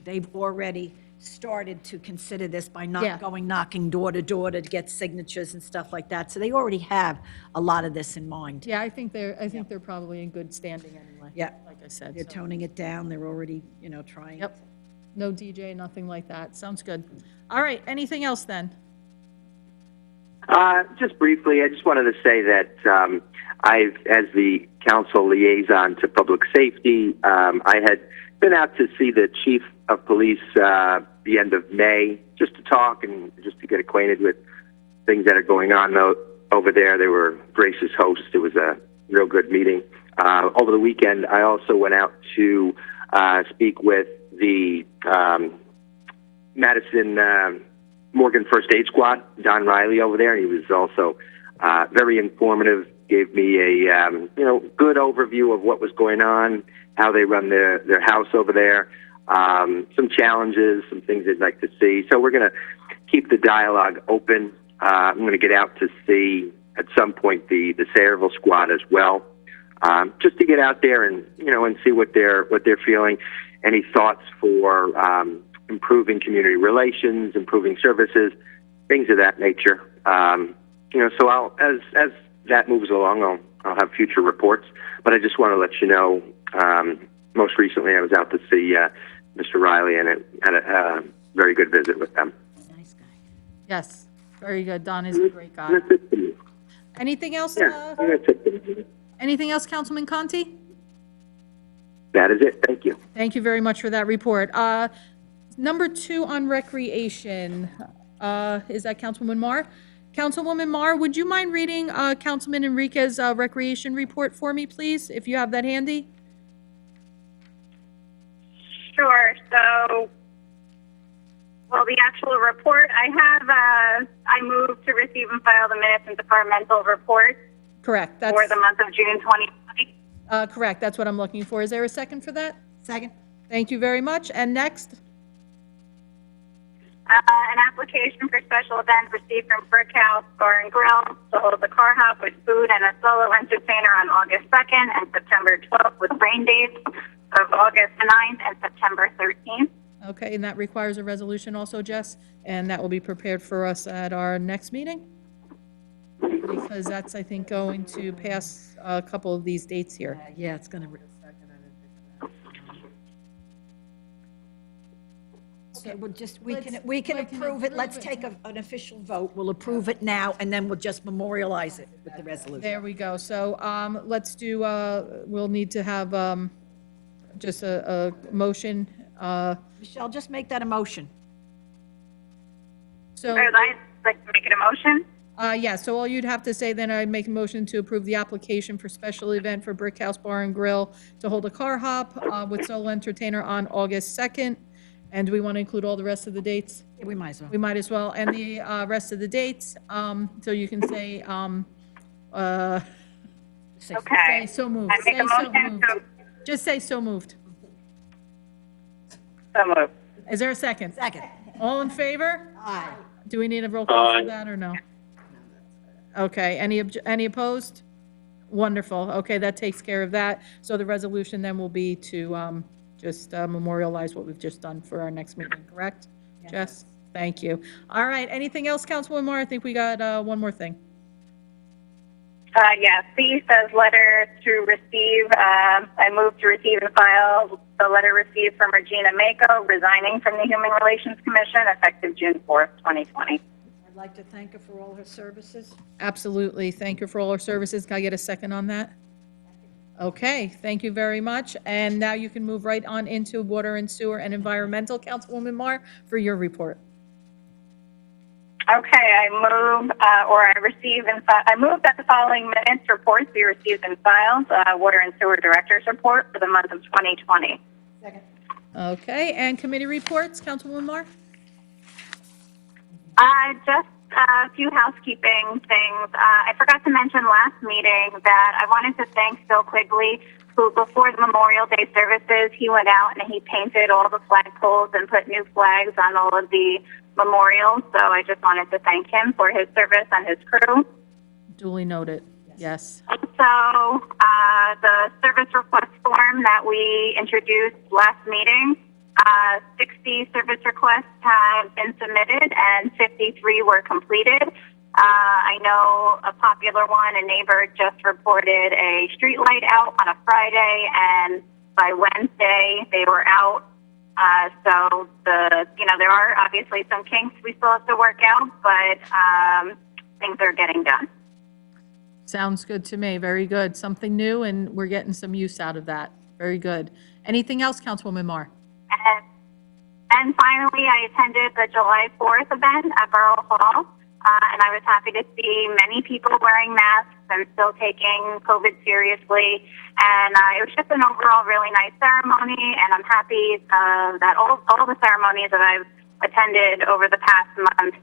they've already started to consider this by Yeah. not going knocking door to door to get signatures and stuff like that. So they already have a lot of this in mind. Yeah, I think they're probably in good standing anyway. Yeah. Like I said, They're so. toning it down. They're already, trying. Yep. No DJ, nothing like that. Sounds good. All right, anything else then? Just briefly, I just wanted to say that I've, as the council liaison to public safety, I had been out to see the chief of police the end of May, just to talk and just to get acquainted with things that are going on over there. They were gracious hosts. It was a real good meeting. Over the weekend, I also went out to speak with the Madison Morgan First Aid Squad, Don Riley over there. He was also very informative, gave me a good overview of what was going on, how they run their house over there, some challenges, some things they'd like to see. So we're going to keep the dialogue open. I'm going to get out to see at some point the Sayreville squad as well, just to get out there and and see what they're feeling. Any thoughts for improving community relations, improving services, things of that nature. So I'll, as that moves along, I'll have future reports. But I just want to let you know, most recently I was out to see Mr. Riley, and it had a very good visit with them. Nice guy. Yes, very good. Don is a great guy. That's it for me. Anything else? Yeah, that's it for me. Anything else, Councilman Conti? That is it. Thank you. Thank you very much for that report. Number 2 on recreation, is that Councilwoman Marr? Councilwoman Marr, would you mind reading Councilman Enrique's recreation report for me, please, if you have that handy? Sure. So, well, the actual report I have, I moved to receive and file the minutes and departmental reports Correct. That's for the month of June 2020. correct. That's what I'm looking for. Is there a second for that? Second? Thank you very much. And next? An application for special event received from Brick House Bar and Grill to hold the car hop with food and a solo entertainer on August 2nd and September 12th with rain dates of August 9th and September 13th. Okay, and that requires a resolution also, Jess, and that will be prepared for us at our next meeting? Because that's, I think, going to pass a couple of these dates here. Yeah, it's gonna. Okay, we'll just, we can approve it. Let's take an official vote. We'll approve it now, and then we'll just memorialize it with the resolution. There we go. So, let's do, we'll need to have, just a motion, Michelle, just make that a motion. so, Would I like to make it a motion? yeah, so all you'd have to say then, I'd make a motion to approve the application for special event for Brick House Bar and Grill to hold a car hop, with solo entertainer on August 2nd. And do we want to include all the rest of the dates? Yeah, we might as well. We might as well, and the rest of the dates, so you can say, Say- Okay. say so moved. I make Say a so motion moved. to Just say so moved. So moved. Is there a second? Second. All in favor? Aye. Do we need a roll call for that or no? Okay, any opposed? Wonderful, okay, that takes care of that. So the resolution then will be to just memorialize what we've just done for our next meeting, correct? Jess, thank you. All right, anything else, Councilwoman Moore? I think we got one more thing. Yes, C says letter to receive. I move to receive and file the letter received from Regina Mako, resigning from the Human Relations Commission effective June 4th, 2020. I'd like to thank her for all her services. Absolutely, thank you for all our services. Can I get a second on that? Okay, thank you very much. And now you can move right on into Water and Sewer and Environmental, Councilwoman Moore, for your report. Okay, I move, I move that the following minutes reports be received and filed. Water and Sewer Director's Report for the month of 2020. Second. Okay, and committee reports, Councilwoman Moore? Just a few housekeeping things. I forgot to mention last meeting that I wanted to thank Phil Quigley, who before the Memorial Day services, he went out and he painted all the flagpoles and put new flags on all of the memorials. So I just wanted to thank him for his service and his crew. Duly noted, yes. Also, the service request form that we introduced last meeting, 60 service requests have been submitted and 53 were completed. I know a popular one, a neighbor just reported a street light out on a Friday, and by Wednesday they were out. So there are obviously some kinks we still have to work out, but things are getting done. Sounds good to me, very good. Something new, and we're getting some use out of that. Very good. Anything else, Councilwoman Moore? And finally, I attended the July 4th event at Borough Hall, and I was happy to see many people wearing masks and still taking COVID seriously. And it was just an overall really nice ceremony, and I'm happy that all the ceremonies that I've attended over the past month,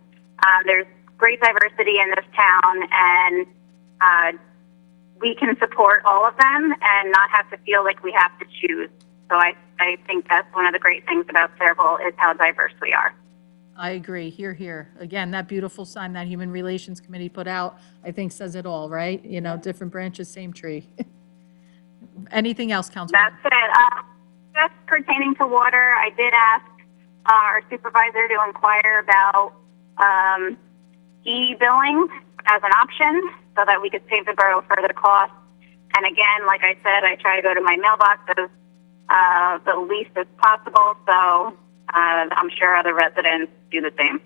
there's great diversity in this town, and we can support all of them and not have to feel like we have to choose. So I think that's one of the great things about Fairville is how diverse we are. I agree. Hear, hear. Again, that beautiful sign that Human Relations Committee put out, I think says it all, right? You know, different branches, same tree. Anything else, Councilwoman? That's it. Just pertaining to water, I did ask our supervisor to inquire about e-billing as an option so that we could save the borough further costs. And again, like I said, I try to go to my mailbox the least as possible, so I'm sure other residents do the same.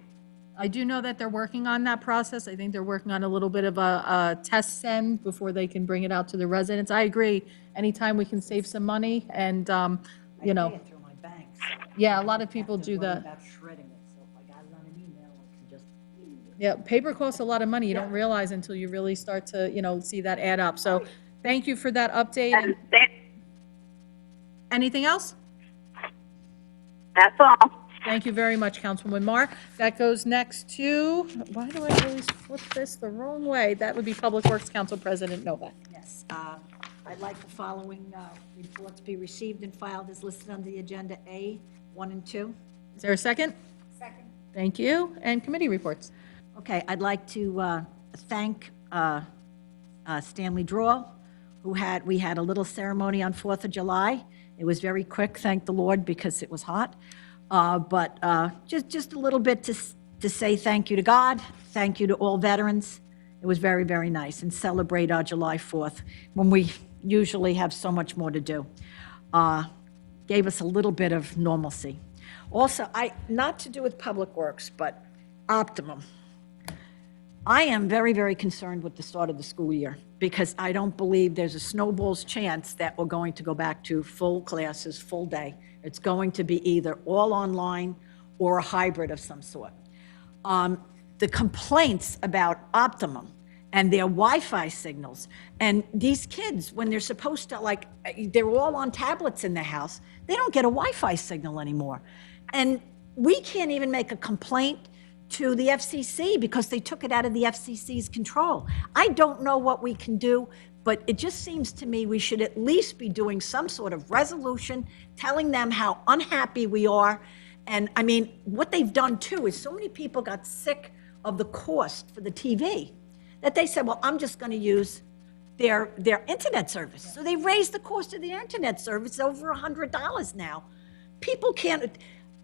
I do know that they're working on that process. I think they're working on a little bit of a test send before they can bring it out to the residents. I agree. Anytime we can save some money and, you know. I pay it through my bank, so Yeah, a lot of I people have to do worry that. about shredding it, so if I got it on an email, I can just. Yeah, paper costs a lot of money. You don't realize until you really start to, see that add up. So thank you for that update. And Anything else? that's all. Thank you very much, Councilwoman Marr. That goes next to, why do I always flip this the wrong way? That would be Public Works Council President Novak. Yes, I'd like the following reports be received and filed as listed on the agenda A, 1 and 2. Is there a second? Second. Thank you. And committee reports. Okay, I'd like to thank Stanley Draw, we had a little ceremony on 4th of July. It was very quick, thank the Lord, because it was hot. But just a little bit to say thank you to God, thank you to all veterans. It was very, very nice, and celebrate our July 4th, when we usually have so much more to do. Gave us a little bit of normalcy. Also, not to do with Public Works, but Optimum. I am very, very concerned with the start of the school year, because I don't believe there's a snowball's chance that we're going to go back to full classes, full day. It's going to be either all online or a hybrid of some sort. The complaints about Optimum and their Wi-Fi signals, and these kids, when they're supposed to, they're all on tablets in their house, they don't get a Wi-Fi signal anymore. And we can't even make a complaint to the FCC because they took it out of the FCC's control. I don't know what we can do, but it just seems to me we should at least be doing some sort of resolution, telling them how unhappy we are. And I mean, what they've done too is so many people got sick of the cost for the TV that they said, well, I'm just going to use their internet service. So they raised the cost of the internet service over $100 now. People can't,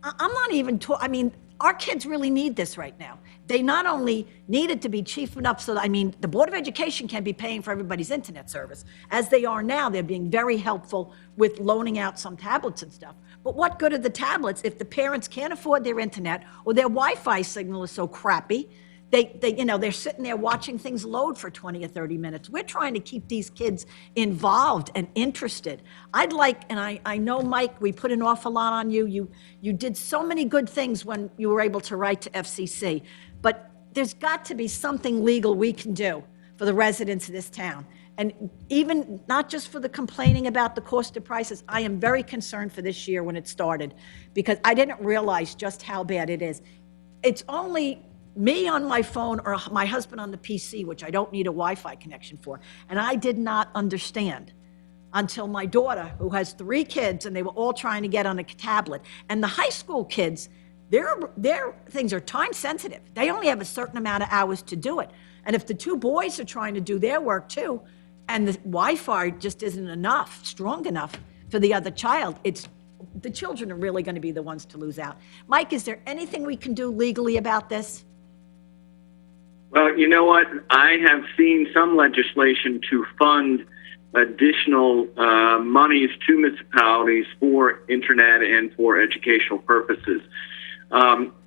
I'm not even, I mean, our kids really need this right now. They not only need it to be cheap enough so that, I mean, the Board of Education can be paying for everybody's internet service. As they are now, they're being very helpful with loaning out some tablets and stuff. But what good are the tablets if the parents can't afford their internet or their Wi-Fi signal is so crappy? They're sitting there watching things load for 20 or 30 minutes. We're trying to keep these kids involved and interested. I'd like, and I know, Mike, we put an awful lot on you. You did so many good things when you were able to write to FCC, but there's got to be something legal we can do for the residents of this town. And even not just for the complaining about the cost of prices, I am very concerned for this year when it started, because I didn't realize just how bad it is. It's only me on my phone or my husband on the PC, which I don't need a Wi-Fi connection for. And I did not understand until my daughter, who has 3 kids, and they were all trying to get on a tablet. And the high school kids, their things are time sensitive. They only have a certain amount of hours to do it. And if the 2 boys are trying to do their work too, and the Wi-Fi just isn't enough, strong enough for the other child, the children are really going to be the ones to lose out. Mike, is there anything we can do legally about this? Well, you know what? I have seen some legislation to fund additional monies to municipalities for internet and for educational purposes.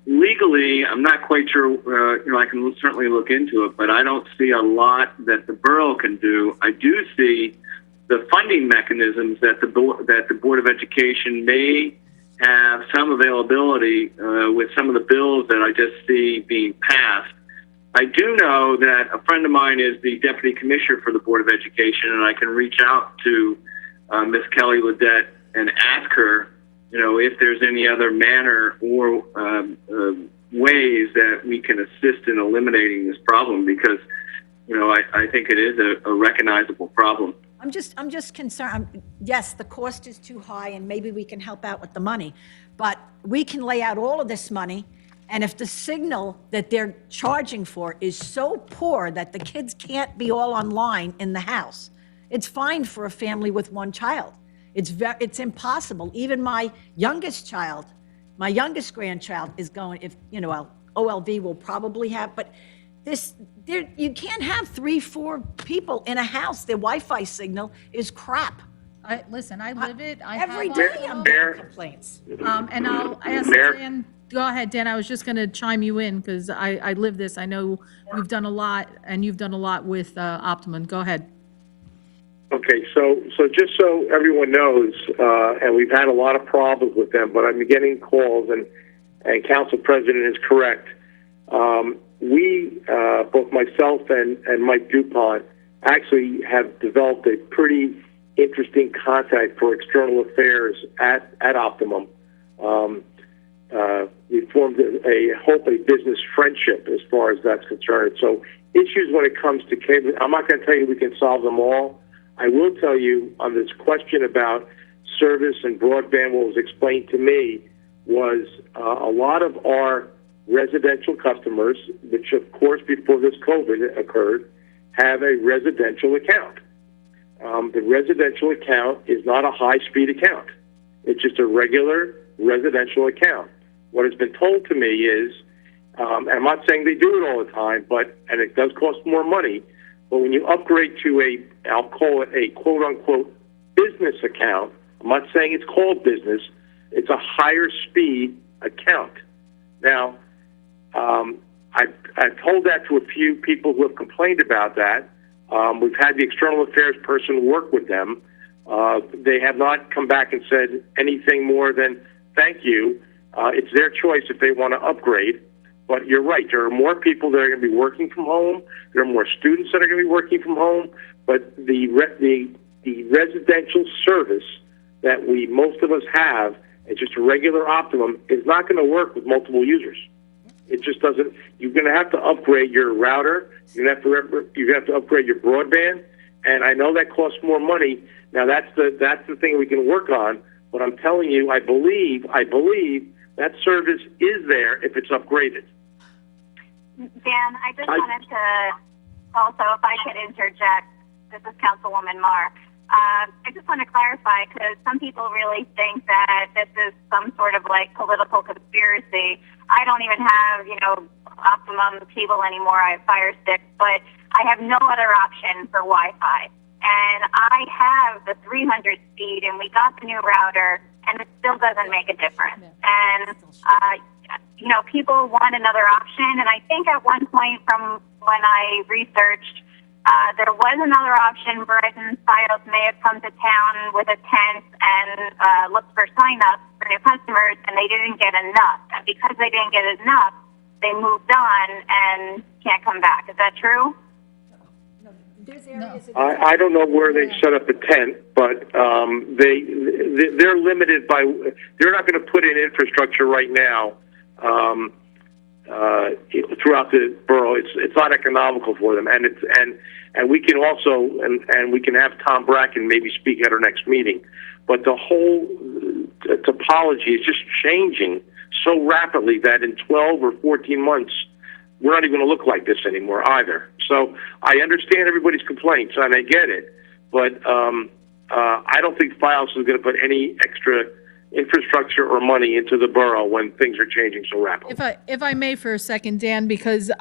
Legally, I'm not quite sure, I can certainly look into it, but I don't see a lot that the borough can do. I do see the funding mechanisms that the Board of Education may have some availability with some of the bills that I just see being passed. I do know that a friend of mine is the Deputy Commissioner for the Board of Education, and I can reach out to Ms. Kelly Ledette and ask her, if there's any other manner or ways that we can assist in eliminating this problem, because, I think it is a recognizable problem. I'm just concerned. Yes, the cost is too high, and maybe we can help out with the money, but we can lay out all of this money. And if the signal that they're charging for is so poor that the kids can't be all online in the house, it's fine for a family with 1 child. It's impossible. Even my youngest grandchild is going, OLV will probably have, but you can't have 3-4 people in a house. Their Wi-Fi signal is crap. Listen, I live it. Every day I'm getting complaints. And I'll ask Dan. Go ahead, Dan. I was just going to chime you in because I live this. I know we've done a lot, and you've done a lot with Optimum. Go ahead. Okay, so just so everyone knows, and we've had a lot of problems with them, but I'm getting calls, and Council President is correct. We, both myself and Mike DuPont, actually have developed a pretty interesting contact for external affairs at Optimum. We formed a business friendship as far as that's concerned. So issues when it comes to cable, I'm not going to tell you we can solve them all. I will tell you on this question about service and broadband, what was explained to me was a lot of our residential customers, which of course before this COVID occurred, have a residential account. The residential account is not a high-speed account. It's just a regular residential account. What has been told to me is, and I'm not saying they do it all the time, and it does cost more money, but when you upgrade to I'll call it a quote-unquote business account, I'm not saying it's called business, it's a higher speed account. Now, I've told that to a few people who have complained about that. We've had the external affairs person work with them. They have not come back and said anything more than thank you. It's their choice if they want to upgrade. But you're right. There are more people that are going to be working from home. There are more students that are going to be working from home. But the residential service that most of us have, it's just a regular Optimum, is not going to work with multiple users. It just doesn't. You're going to have to upgrade your router. You're going to have to upgrade your broadband, and I know that costs more money. Now that's the thing we can work on. But I'm telling you, I believe that service is there if it's upgraded. Dan, I just wanted to also, if I could interject, this is Councilwoman Marr. I just want to clarify, because some people really think that this is some sort of like political conspiracy. I don't even have, Optimum cable anymore. I have Fire Stick, but I have no other option for Wi-Fi. And I have the 300 speed, and we got the new router, and it still doesn't make a difference. And, people want another option. And I think at one point from when I researched, there was another option. Verizon Fios may have come to town with a tent and looked for sign-ups for new customers, and they didn't get enough. And because they didn't get enough, they moved on and can't come back. Is that true? There's areas of I don't know where they set up a tent, but they're limited by. They're not going to put in infrastructure right now throughout the borough. It's not economical for them, and we can also and we can have Tom Bracken maybe speak at our next meeting. But the whole topology is just changing so rapidly that in 12 or 14 months, we're not even going to look like this anymore either. So I understand everybody's complaints, and I get it, but I don't think Fios is going to put any extra infrastructure or money into the borough when things are changing so rapidly. If I may for a second, Dan, because,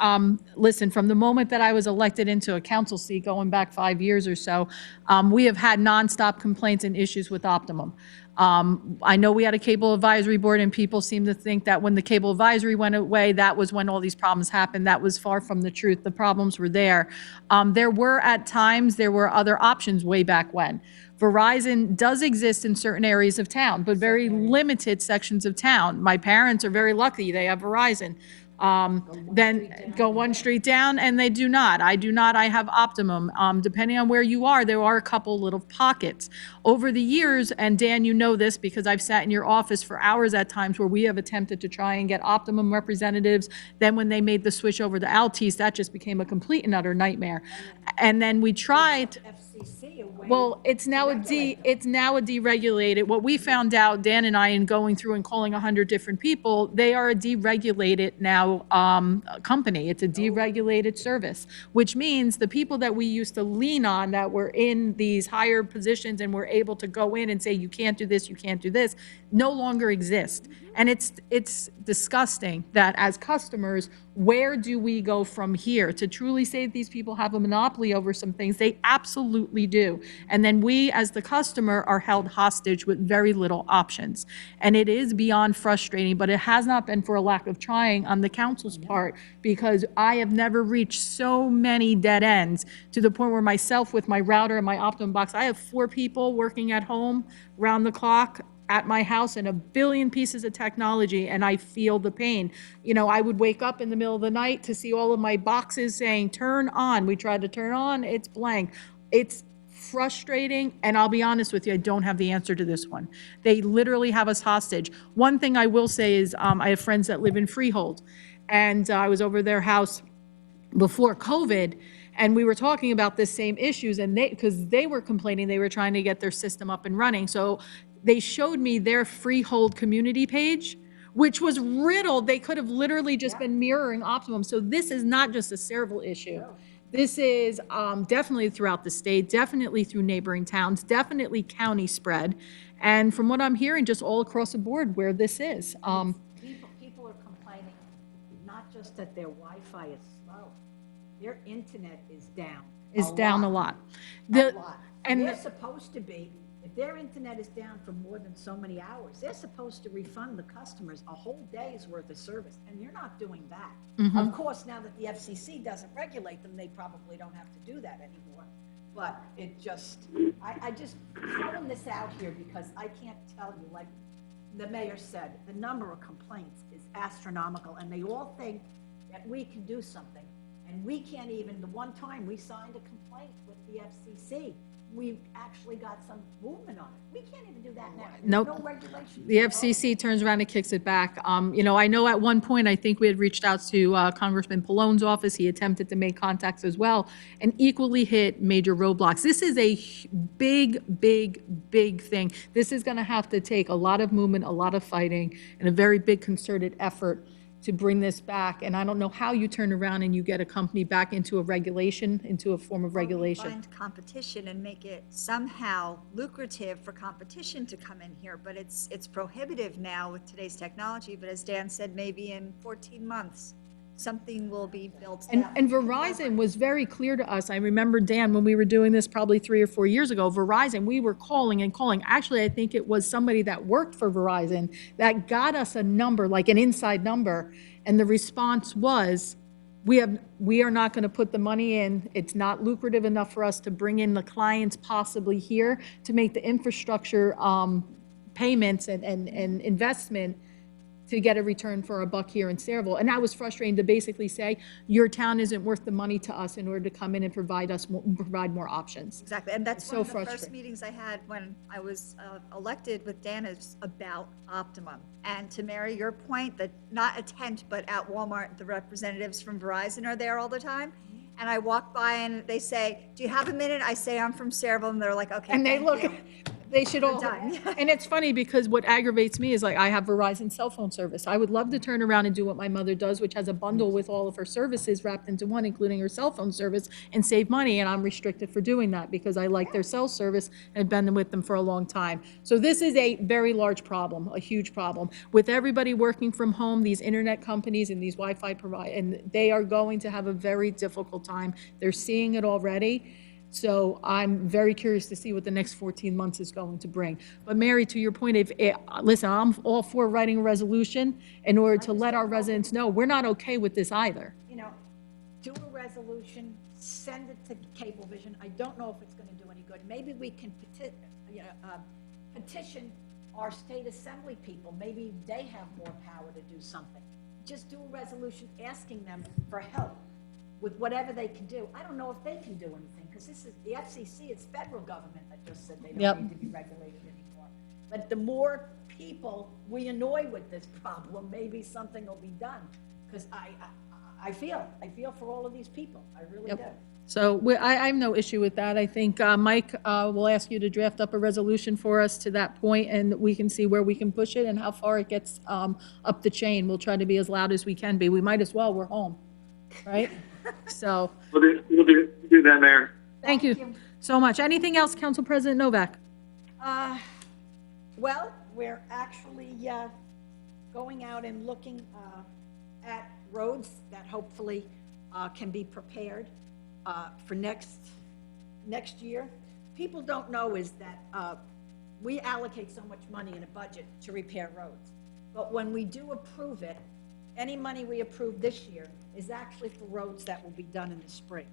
listen, from the moment that I was elected into a council seat, going back 5 years or so, we have had nonstop complaints and issues with Optimum. I know we had a cable advisory board, and people seem to think that when the cable advisory went away, that was when all these problems happened. That was far from the truth. The problems were there. There were other options way back when. Verizon does exist in certain areas of town, but very limited sections of town. My parents are very lucky. They have Verizon. Then go one street down, and they do not. I do not. I have Optimum. Depending on where you are, there are a couple little pockets. Over the years, and Dan, you know this because I've sat in your office for hours at times where we have attempted to try and get Optimum representatives. Then when they made the switch over to Altice, that just became a complete and utter nightmare. And then we tried. Well, it's now a deregulated. What we found out, Dan and I, in going through and calling 100 different people, they are a deregulated now company. It's a deregulated service, which means the people that we used to lean on that were in these higher positions and were able to go in and say, you can't do this, you can't do this, no longer exist. And it's disgusting that as customers, where do we go from here? To truly say these people have a monopoly over some things, they absolutely do. And then we, as the customer, are held hostage with very little options. And it is beyond frustrating, but it has not been for a lack of trying on the council's part, because I have never reached so many dead ends to the point where myself, with my router and my Optimum box, I have 4 people working at home round the clock at my house and a billion pieces of technology, and I feel the pain. I would wake up in the middle of the night to see all of my boxes saying, turn on. We tried to turn on, it's blank. It's frustrating, and I'll be honest with you, I don't have the answer to this one. They literally have us hostage. One thing I will say is I have friends that live in Freehold, and I was over their house before COVID, and we were talking about the same issues, and because they were complaining, they were trying to get their system up and running. So they showed me their Freehold community page, which was riddled. They could have literally just been mirroring Optimum. So this is not just a Sayreville issue. This is definitely throughout the state, definitely through neighboring towns, definitely county spread. And from what I'm hearing, just all across the board where this is. People are complaining not just that their Wi-Fi is slow, their internet is down. A lot. And they're supposed to be, if their internet is down for more than so many hours, they're supposed to refund the customers a whole day's worth of service, and you're not doing that. Of course, now that the FCC doesn't regulate them, they probably don't have to do that anymore. But it just, I just throwing this out here because I can't tell you, like the mayor said, the number of complaints is astronomical, and they all think that we can do something. And we can't even, the one time we signed a complaint with the FCC, we've actually got some movement on it. We can't even do that now. Nope. There's no regulation. The FCC turns around and kicks it back. I know at one point, I think we had reached out to Congressman Pallone's office. He attempted to make contacts as well, and equally hit major roadblocks. This is a big, big, big thing. This is going to have to take a lot of movement, a lot of fighting, and a very big concerted effort to bring this back. And I don't know how you turn around and you get a company back into a regulation, into a form of regulation. Find competition and make it somehow lucrative for competition to come in here, but it's prohibitive now with today's technology. But as Dan said, maybe in 14 months, something will be built. And Verizon was very clear to us. I remember, Dan, when we were doing this probably 3 or 4 years ago, Verizon, we were calling and calling. Actually, I think it was somebody that worked for Verizon that got us a number, like an inside number. And the response was, we are not going to put the money in. It's not lucrative enough for us to bring in the clients possibly here to make the infrastructure payments and investment to get a return for a buck here in Sayreville. And I was frustrated to basically say, your town isn't worth the money to us in order to come in and provide more options. Exactly, and that's It's one so of the first frustrating. meetings I had when I was elected with Dan, is about Optimum. And to Mary, your point, that not a tent, but at Walmart, the representatives from Verizon are there all the time. And I walk by and they say, do you have a minute? I say, I'm from Sayreville, and they're like, okay, And they thank look, you. they should all, done. and it's funny because what aggravates me is like, I have Verizon cell phone service. I would love to turn around and do what my mother does, which has a bundle with all of her services wrapped into one, including her cell phone service, and save money, and I'm restricted for doing that because I like their cell service and have been with them for a long time. So this is a very large problem, a huge problem. With everybody working from home, these internet companies and these Wi-Fi and they are going to have a very difficult time. They're seeing it already. So I'm very curious to see what the next 14 months is going to bring. But Mary, to your point, listen, I'm all for writing a resolution in order to let our residents know we're not okay with this either. Do a resolution, send it to Cablevision. I don't know if it's gonna do any good. Maybe we can petition our state assembly people. Maybe they have more power to do something. Just do a resolution asking them for help with whatever they can do. I don't know if they can do anything, because this is, the FCC, it's federal government that just said they Yep. don't need to be regulated anymore. But the more people we annoy with this problem, maybe something will be done. Because I feel for all of these people, I really do. So I have no issue with that. I think, Mike, we'll ask you to draft up a resolution for us to that point, and we can see where we can push it and how far it gets up the chain. We'll try to be as loud as we can be. We might as well, we're home, right? So, We'll do that, Mayor. thank you so much. Anything else, Council President Novak? Well, we're actually going out and looking at roads that hopefully can be prepared for next year. People don't know is that we allocate so much money in a budget to repair roads. But when we do approve it, any money we approve this year is actually for roads that will be done in the spring.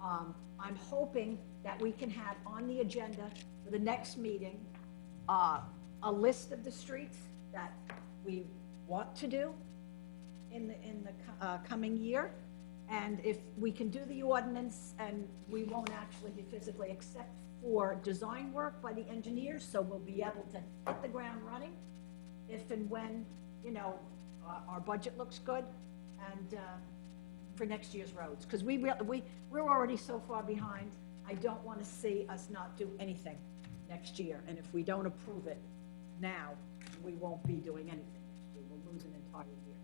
I'm hoping that we can have on the agenda for the next meeting a list of the streets that we want to do in the coming year. And if we can do the ordinance, and we won't actually be physically except for design work by the engineers, so we'll be able to hit the ground running if and when, our budget looks good, and for next year's roads. Because we're already so far behind. I don't want to see us not do anything next year. And if we don't approve it now, we won't be doing anything next year. We'll lose an entire year.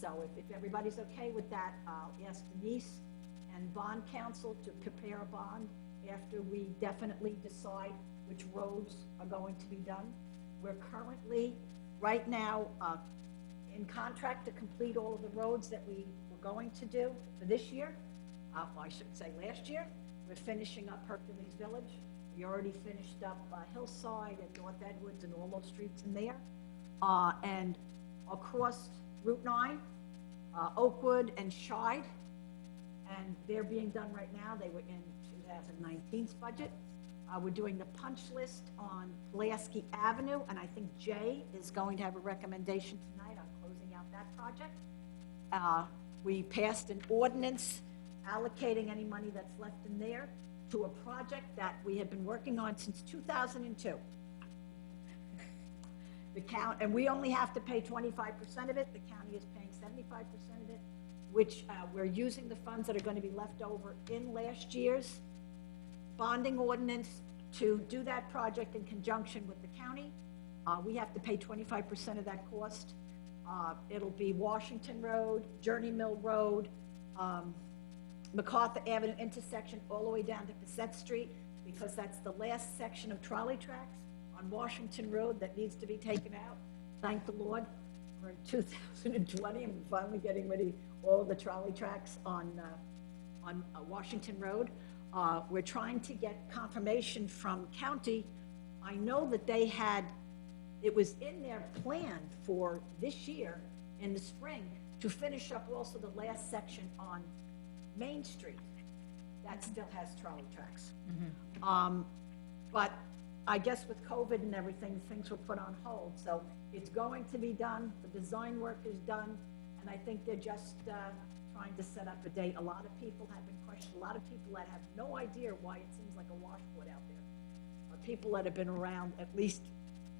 So if everybody's okay with that, I'll ask Denise and bond counsel to prepare a bond after we definitely decide which roads are going to be done. We're currently, right now, in contract to complete all of the roads that we were going to do for this year. I should say last year. We're finishing up Hercules Village. We already finished up Hillside and North Edwards and all those streets in there. And across Route 9, Oakwood and Scheid, and they're being done right now. They were in 2019's budget. We're doing the punch list on Pulaski Avenue, and I think Jay is going to have a recommendation tonight on closing out that project. We passed an ordinance allocating any money that's left in there to a project that we have been working on since 2002. And we only have to pay 25% of it, the county is paying 75% of it, which, we're using the funds that are gonna be left over in last year's bonding ordinance to do that project in conjunction with the county. We have to pay 25% of that cost. It'll be Washington Road, Journey Mill Road, MacArthur Avenue intersection all the way down to Passette Street, because that's the last section of trolley tracks on Washington Road that needs to be taken out. Thank the Lord, we're in 2020 and we're finally getting rid of all of the trolley tracks on Washington Road. We're trying to get confirmation from county. I know that it was in their plan for this year in the spring to finish up also the last section on Main Street that still has trolley tracks. But I guess with COVID and everything, things were put on hold. So it's going to be done. The design work is done. And I think they're just trying to set up a date. A lot of people have been questioned. A lot of people that have no idea why it seems like a washboard out there. People that have been around, at least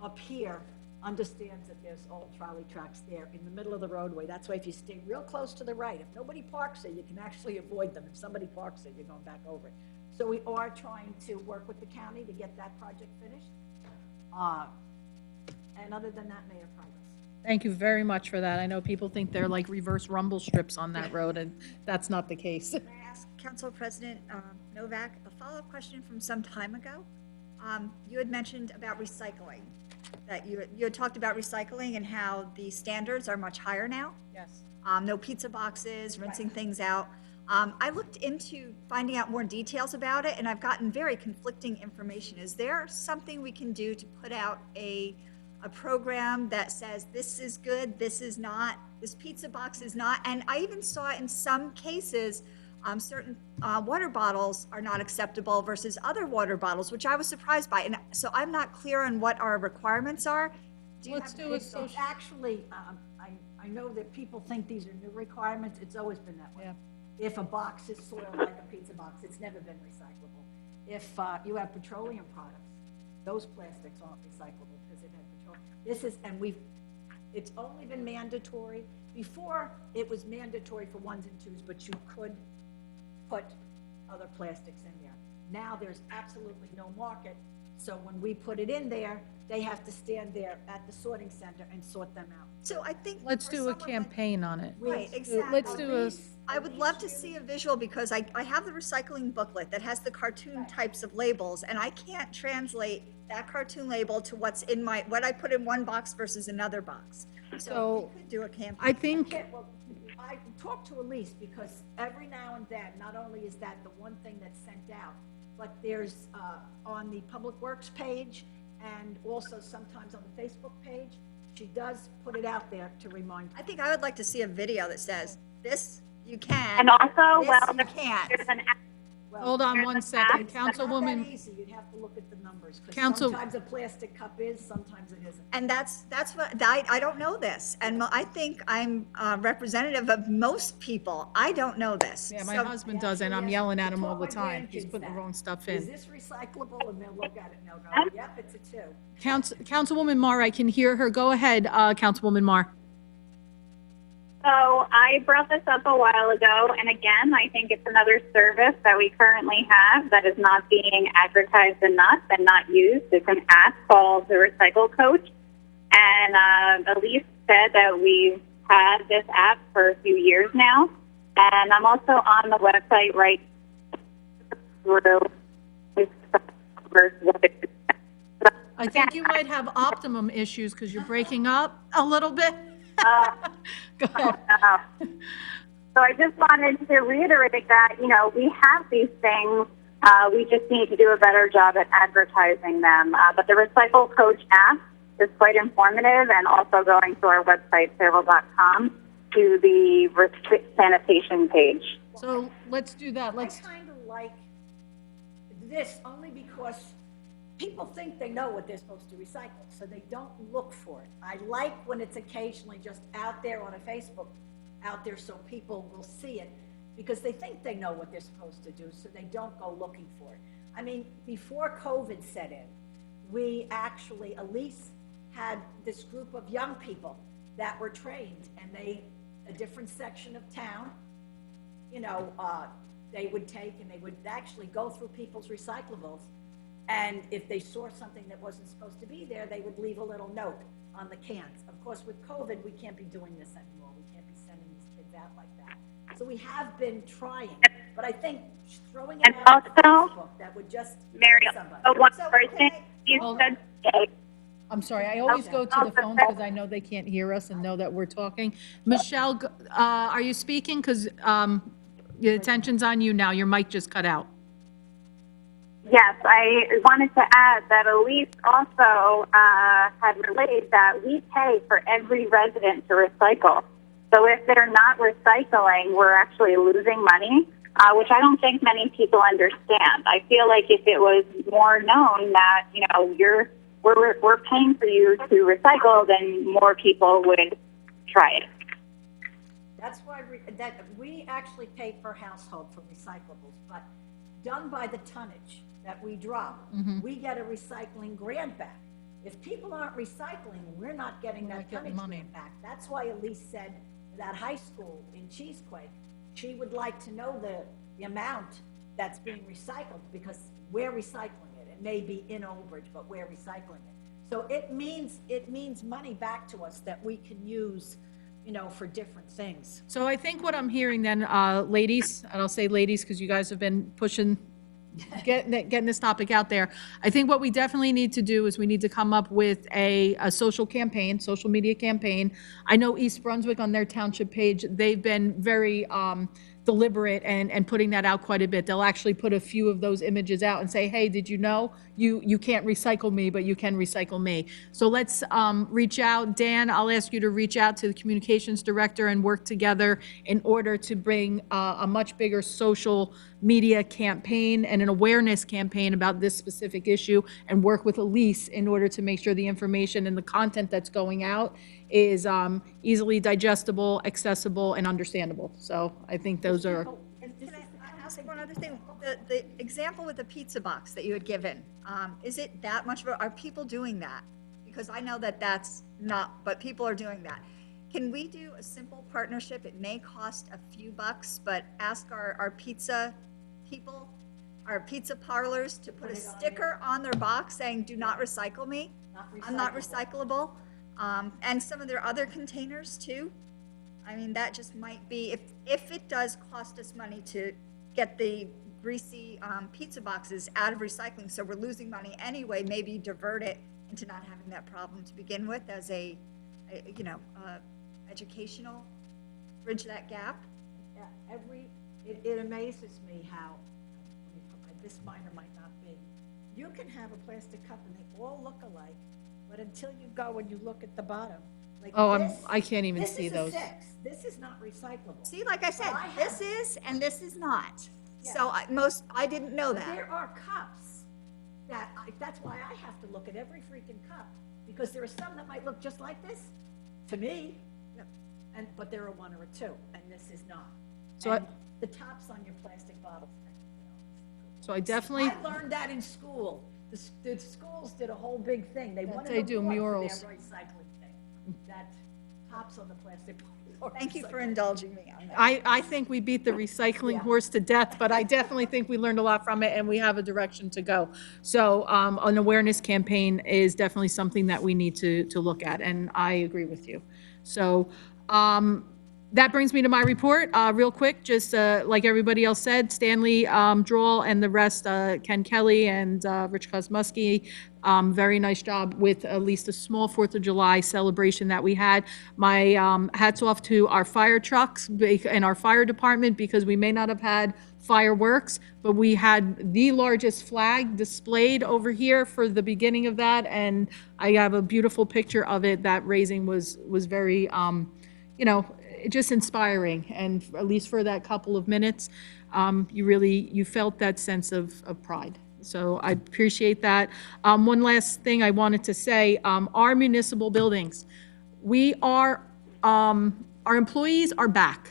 up here, understands that there's old trolley tracks there in the middle of the roadway. That's why if you stay real close to the right, if nobody parks there, you can actually avoid them. If somebody parks there, you're going back over it. So we are trying to work with the county to get that project finished. And other than that, Mayor, progress. Thank you very much for that. I know people think they're like reverse rumble strips on that road, and that's not the case. Can I ask Council President Novak a follow-up question from some time ago? You had mentioned about recycling, that you had talked about recycling and how the standards are much higher now. Yes. No pizza boxes, rinsing things out. I looked into finding out more details about it, and I've gotten very conflicting information. Is there something we can do to put out a program that says this is good, this is not, this pizza box is not? And I even saw in some cases, certain water bottles are not acceptable versus other water bottles, which I was surprised by. And so I'm not clear on what our requirements are. Let's do a It's social. actually, I know that people think these are new requirements. It's always been that way. If a box is soiled like a pizza box, it's never been recyclable. If you have petroleum products, those plastics aren't recyclable because it had petroleum. This is, and it's only been mandatory. Before, it was mandatory for ones and twos, but you could put other plastics in there. Now there's absolutely no market, so when we put it in there, they have to stand there at the sorting center and sort them out. So I think. Let's for do a someone like- campaign on it. Right, exactly. Let's do a, I would love to see a visual because I have the recycling booklet that has the cartoon types of labels, and I can't translate that cartoon label to what's in what I put in one box versus another box. So we could do a campaign. I think, Well, I talked to Elise because every now and then, not only is that the one thing that's sent out, but there's, on the Public Works page and also sometimes on the Facebook page, she does put it out there to remind. I think I would like to see a video that says, this you can. And also, this well, you can't. there's an Well, hold on one second, it's not Councilwoman. that easy. You'd have to look at the numbers, because Council- sometimes a plastic cup is, sometimes it isn't. And that's what, I don't know this. And I think I'm representative of most people. I don't know this. Yeah, my So- husband does, and I'm Actually, yelling at him I all the told my time. He's grandkids putting the that. wrong stuff Is in. this recyclable? And they'll look at it and they'll go, yep, it's a 2. Councilwoman Marr, I can hear her. Go ahead, Councilwoman Marr. So I brought this up a while ago, and again, I think it's another service that we currently have that is not being advertised enough and not used. It's an app called the Recycle Coach, and Elise said that we've had this app for a few years now, and I'm also on the website right through. I think you might have optimum issues because you're breaking up a little bit. Go ahead. So I just wanted to reiterate that, you know, we have these things. We just need to do a better job at advertising them. But the Recycle Coach app is quite informative, and also going to our website, Sayreville.com, to the sanitation page. So let's do that. I kind of like this only because people think they know what they're supposed to recycle, so they don't look for it. I like when it's occasionally just out there on a Facebook, out there so people will see it, because they think they know what they're supposed to do, so they don't go looking for it. I mean, before COVID set in, we actually, Elise had this group of young people that were trained, and a different section of town, they would take and they would actually go through people's recyclables. And if they saw something that wasn't supposed to be there, they would leave a little note on the cans. Of course, with COVID, we can't be doing this anymore. We can't be sending these kids out like that. So we have been trying, but I think throwing it And out on also, Facebook, that would just Mary, hurt somebody. one So, person, you Hold- said, I'm sorry, I always go to the phones because I know they can't hear us and know that we're talking. Michelle, are you speaking? Because your attention's on you now. Your mic just cut out. yes, I wanted to add that Elise also had relayed that we pay for every resident to recycle. So if they're not recycling, we're actually losing money, which I don't think many people understand. I feel like if it was more known that, we're paying for you to recycle, then more people would try it. That's why we actually pay per household for recyclables, but done by the tonnage that we drop, we get a recycling grant back. If people aren't recycling, we're not getting We're that not getting tonnage money. grant back. That's why Elise said that high school in Cheesequake, she would like to know the amount that's being recycled, because we're recycling it. It may be in Old Bridge, but we're recycling it. So it means money back to us that we can use, for different things. So I think what I'm hearing then, ladies, and I'll say ladies because you guys have been pushing, getting this topic out there. I think what we definitely need to do is we need to come up with a social campaign, social media campaign. I know East Brunswick on their township page, they've been very deliberate and putting that out quite a bit. They'll actually put a few of those images out and say, hey, did you know you can't recycle me, but you can recycle me. So let's reach out. Dan, I'll ask you to reach out to the communications director and work together in order to bring a much bigger social media campaign and an awareness campaign about this specific issue, and work with Elise in order to make sure the information and the content that's going out is easily digestible, accessible, and understandable. So I think those are. Can I ask one other thing? The example with the pizza box that you had given, is it that much are people doing that? Because I know that that's not, but people are doing that. Can we do a simple partnership? It may cost a few bucks, but ask our pizza people, our pizza parlors to put a sticker on their box saying, do not recycle me. I'm not recyclable. And some of their other containers too. I mean, that just might be, if it does cost us money to get the greasy pizza boxes out of recycling, so we're losing money anyway, maybe divert it into not having that problem to begin with as a educational, bridge that gap. Yeah, it amazes me how, this minor might not be, you can have a plastic cup and they all look alike, but until you go and you look at the bottom, like Oh, this. I can't even see those. This is a 6, this is not recyclable. See, like I said, Well, I this have- is and this is not. Yeah. So I didn't know But that. there are cups that's why I have to look at every freaking cup, because there are some that might look just like this, to me, but there are one or two, and this is not. So And the tops on your plastic bottles. So I definitely. I learned that in school. The schools did a whole big thing. They wanted they a do board for murals. their recycling thing. That tops on the plastic bottles. Thank you for indulging me on that. I think we beat the recycling Yeah. horse to death, but I definitely think we learned a lot from it and we have a direction to go. So an awareness campaign is definitely something that we need to look at, and I agree with you. So that brings me to my report. Real quick, just like everybody else said, Stanley Droll and the rest, Ken Kelly and Rich Kosmuski, very nice job with at least a small 4th of July celebration that we had. My hats off to our fire trucks and our fire department, because we may not have had fireworks, but we had the largest flag displayed over here for the beginning of that, and I have a beautiful picture of it. That raising was very, just inspiring, and at least for that couple of minutes, you felt that sense of pride. So I appreciate that. One last thing I wanted to say, our municipal buildings, our employees are back.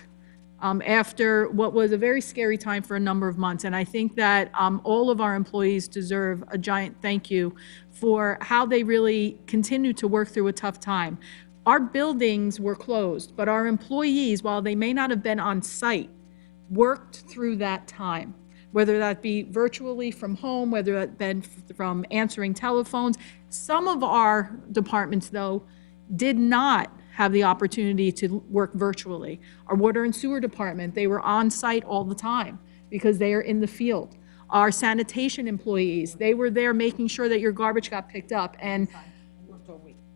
after what was a very scary time for a number of months. And I think that all of our employees deserve a giant thank you for how they really continue to work through a tough time. Our buildings were closed, but our employees, while they may not have been on site, worked through that time, whether that be virtually from home, whether that been from answering telephones. Some of our departments, though, did not have the opportunity to work virtually. Our water and sewer department, they were on site all the time because they are in the field. Our sanitation employees, they were there making sure that your garbage got picked up. And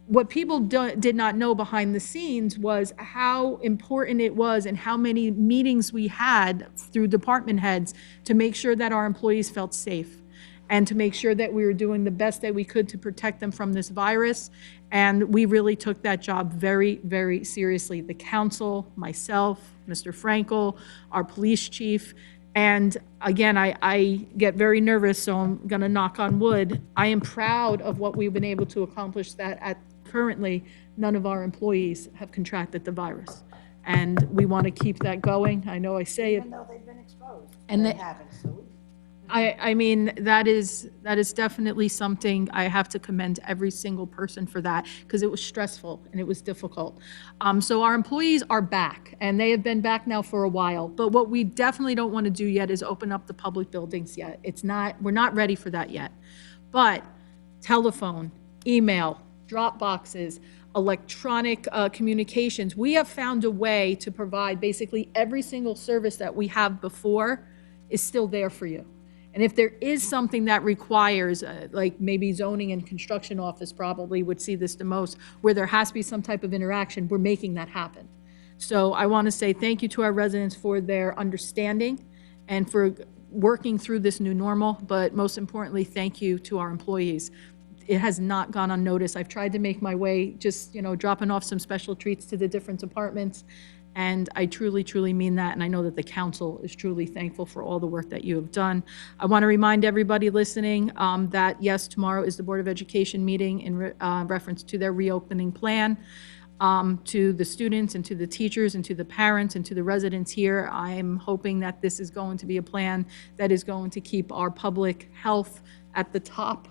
what people did not know behind the scenes was how important it was and how many meetings we had through department heads to make sure that our employees felt safe and to make sure that we were doing the best that we could to protect them from this virus. And we really took that job very, very seriously. The council, myself, Mr. Frankel, our police chief. And again, I get very nervous, so I'm gonna knock on wood. I am proud of what we've been able to accomplish, that at currently, none of our employees have contracted the virus. And we want to keep that going. I know I say it. Even though they've been exposed. And they they- haven't, so we- I mean, that is definitely something I have to commend every single person for that, because it was stressful and it was difficult. So our employees are back, and they have been back now for a while. But what we definitely don't want to do yet is open up the public buildings yet. We're not ready for that yet. But telephone, email, drop boxes, electronic communications, we have found a way to provide basically every single service that we have before is still there for you. And if there is something that requires, like maybe zoning and construction office probably would see this the most, where there has to be some type of interaction, we're making that happen. So I want to say thank you to our residents for their understanding and for working through this new normal, but most importantly, thank you to our employees. It has not gone unnoticed. I've tried to make my way, just, dropping off some special treats to the different departments. And I truly, truly mean that, and I know that the council is truly thankful for all the work that you have done. I want to remind everybody listening that, yes, tomorrow is the Board of Education meeting in reference to their reopening plan. To the students and to the teachers and to the parents and to the residents here, I'm hoping that this is going to be a plan that is going to keep our public health at the top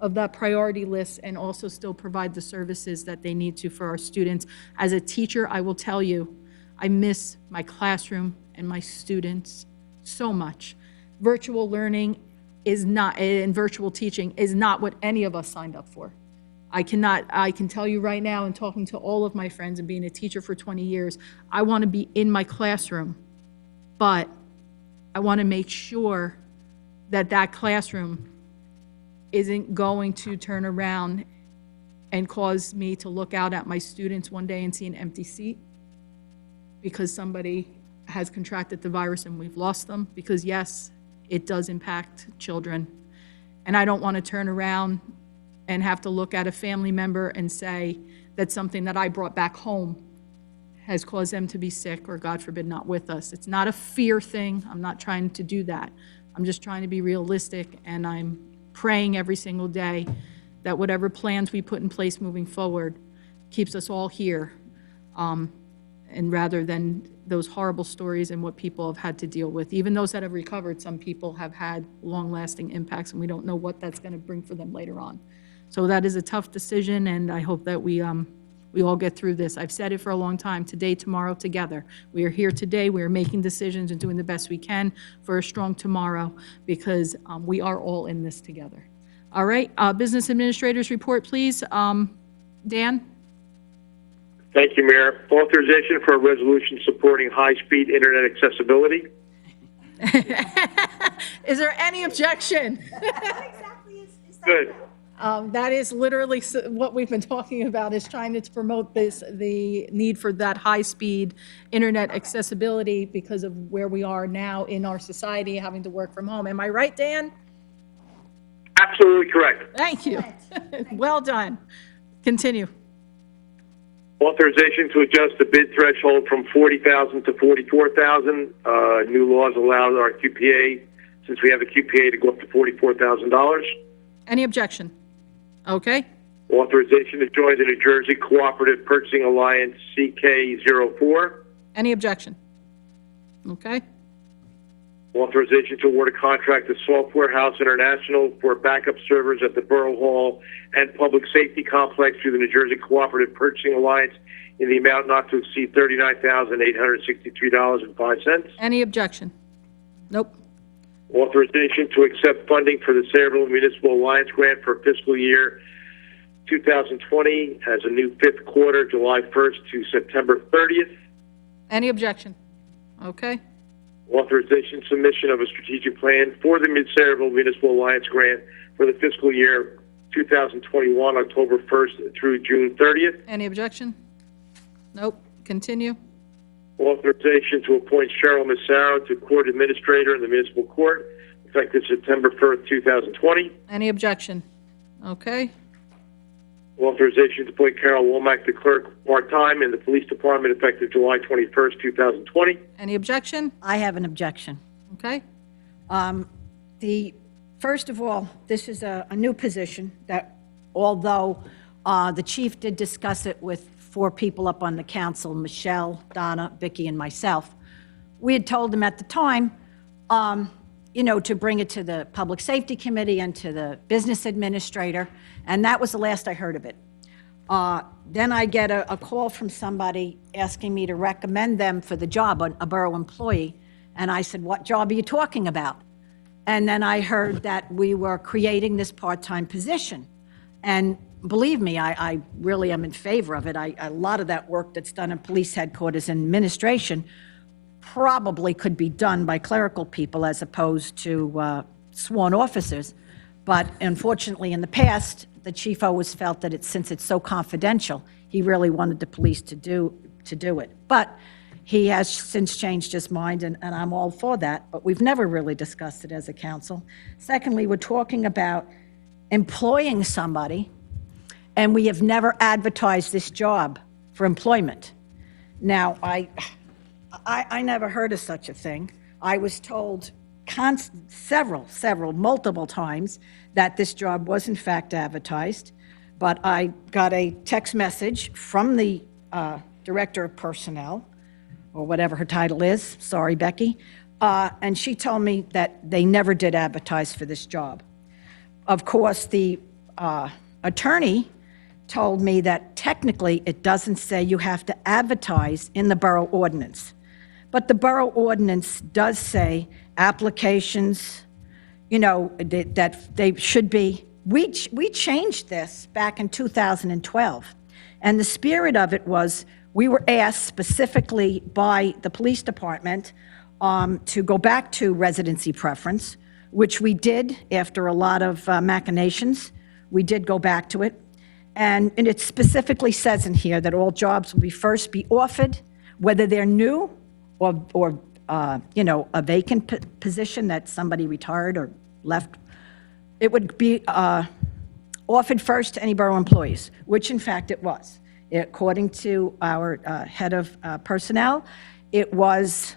of that priority list and also still provide the services that they need to for our students. As a teacher, I will tell you, I miss my classroom and my students so much. Virtual learning is not, and virtual teaching is not what any of us signed up for. I can tell you right now, in talking to all of my friends and being a teacher for 20 years, I want to be in my classroom, but I want to make sure that that classroom isn't going to turn around and cause me to look out at my students one day and see an empty seat because somebody has contracted the virus and we've lost them, because yes, it does impact children. And I don't want to turn around and have to look at a family member and say that something that I brought back home has caused them to be sick or, God forbid, not with us. It's not a fear thing. I'm not trying to do that. I'm just trying to be realistic, and I'm praying every single day that whatever plans we put in place moving forward keeps us all here, and rather than those horrible stories and what people have had to deal with. Even those that have recovered, some people have had long-lasting impacts, and we don't know what that's going to bring for them later on. So that is a tough decision, and I hope that we all get through this. I've said it for a long time, today, tomorrow, together. We are here today, we are making decisions and doing the best we can for a strong tomorrow, because we are all in this together. All right, Business Administrators report, please. Dan? Thank you, Mayor. Authorization for a resolution supporting high-speed internet accessibility. Is there any objection? What exactly is that? Good. That is literally what we've been talking about, is trying to promote the need for that high-speed internet accessibility because of where we are now in our society, having to work from home. Am I right, Dan? Absolutely correct. Thank you. Well done. Continue. Authorization to adjust the bid threshold from $40,000 to $44,000. New laws allow our QPA, since we have a QPA, to go up to $44,000. Any objection? Okay. Authorization to join the New Jersey Cooperative Purchasing Alliance CK04. Any objection? Okay, Authorization to award a contract to Software House International for backup servers at the Borough Hall and Public Safety Complex through the New Jersey Cooperative Purchasing Alliance in the amount not to exceed $39,863.05. any objection? Nope. Authorization to accept funding for the Sayreville Municipal Alliance Grant for fiscal year 2020 has a new fifth quarter, July 1st to September 30th. Any objection? Okay, Authorization submission of a strategic plan for the Sayreville Municipal Alliance Grant for the fiscal year 2021, October 1st through June 30th. any objection? Nope, continue. Authorization to appoint Cheryl Massaro to court administrator in the municipal court, effective September 1st, 2020. Any objection? Okay, Authorization to appoint Carol Womack to clerk part-time in the police department, effective July 21st, 2020. any objection? I have an objection. Okay, First of all, this is a new position that, although the chief did discuss it with 4 people up on the council, Michelle, Donna, Vicky, and myself, we had told them at the time, to bring it to the Public Safety Committee and to the business administrator, and that was the last I heard of it. Then I get a call from somebody asking me to recommend them for the job, a borough employee, and I said, what job are you talking about? And then I heard that we were creating this part-time position. And believe me, I really am in favor of it. A lot of that work that's done in police headquarters and administration probably could be done by clerical people as opposed to sworn officers. But unfortunately, in the past, the chief always felt that since it's so confidential, he really wanted the police to do it. But he has since changed his mind, and I'm all for that, but we've never really discussed it as a council. Secondly, we're talking about employing somebody, and we have never advertised this job for employment. Now, I never heard of such a thing. I was told multiple times that this job was in fact advertised, but I got a text message from the director of personnel, or whatever her title is, sorry, Becky, and she told me that they never did advertise for this job. Of course, the attorney told me that technically it doesn't say you have to advertise in the borough ordinance. But the borough ordinance does say applications, that they should be. We changed this back in 2012. And the spirit of it was we were asked specifically by the police department to go back to residency preference, which we did after a lot of machinations. We did go back to it. And it specifically says in here that all jobs will first be offered, whether they're new or a vacant position that somebody retired or left. It would be offered first to any borough employees, which in fact it was. According to our head of personnel, it was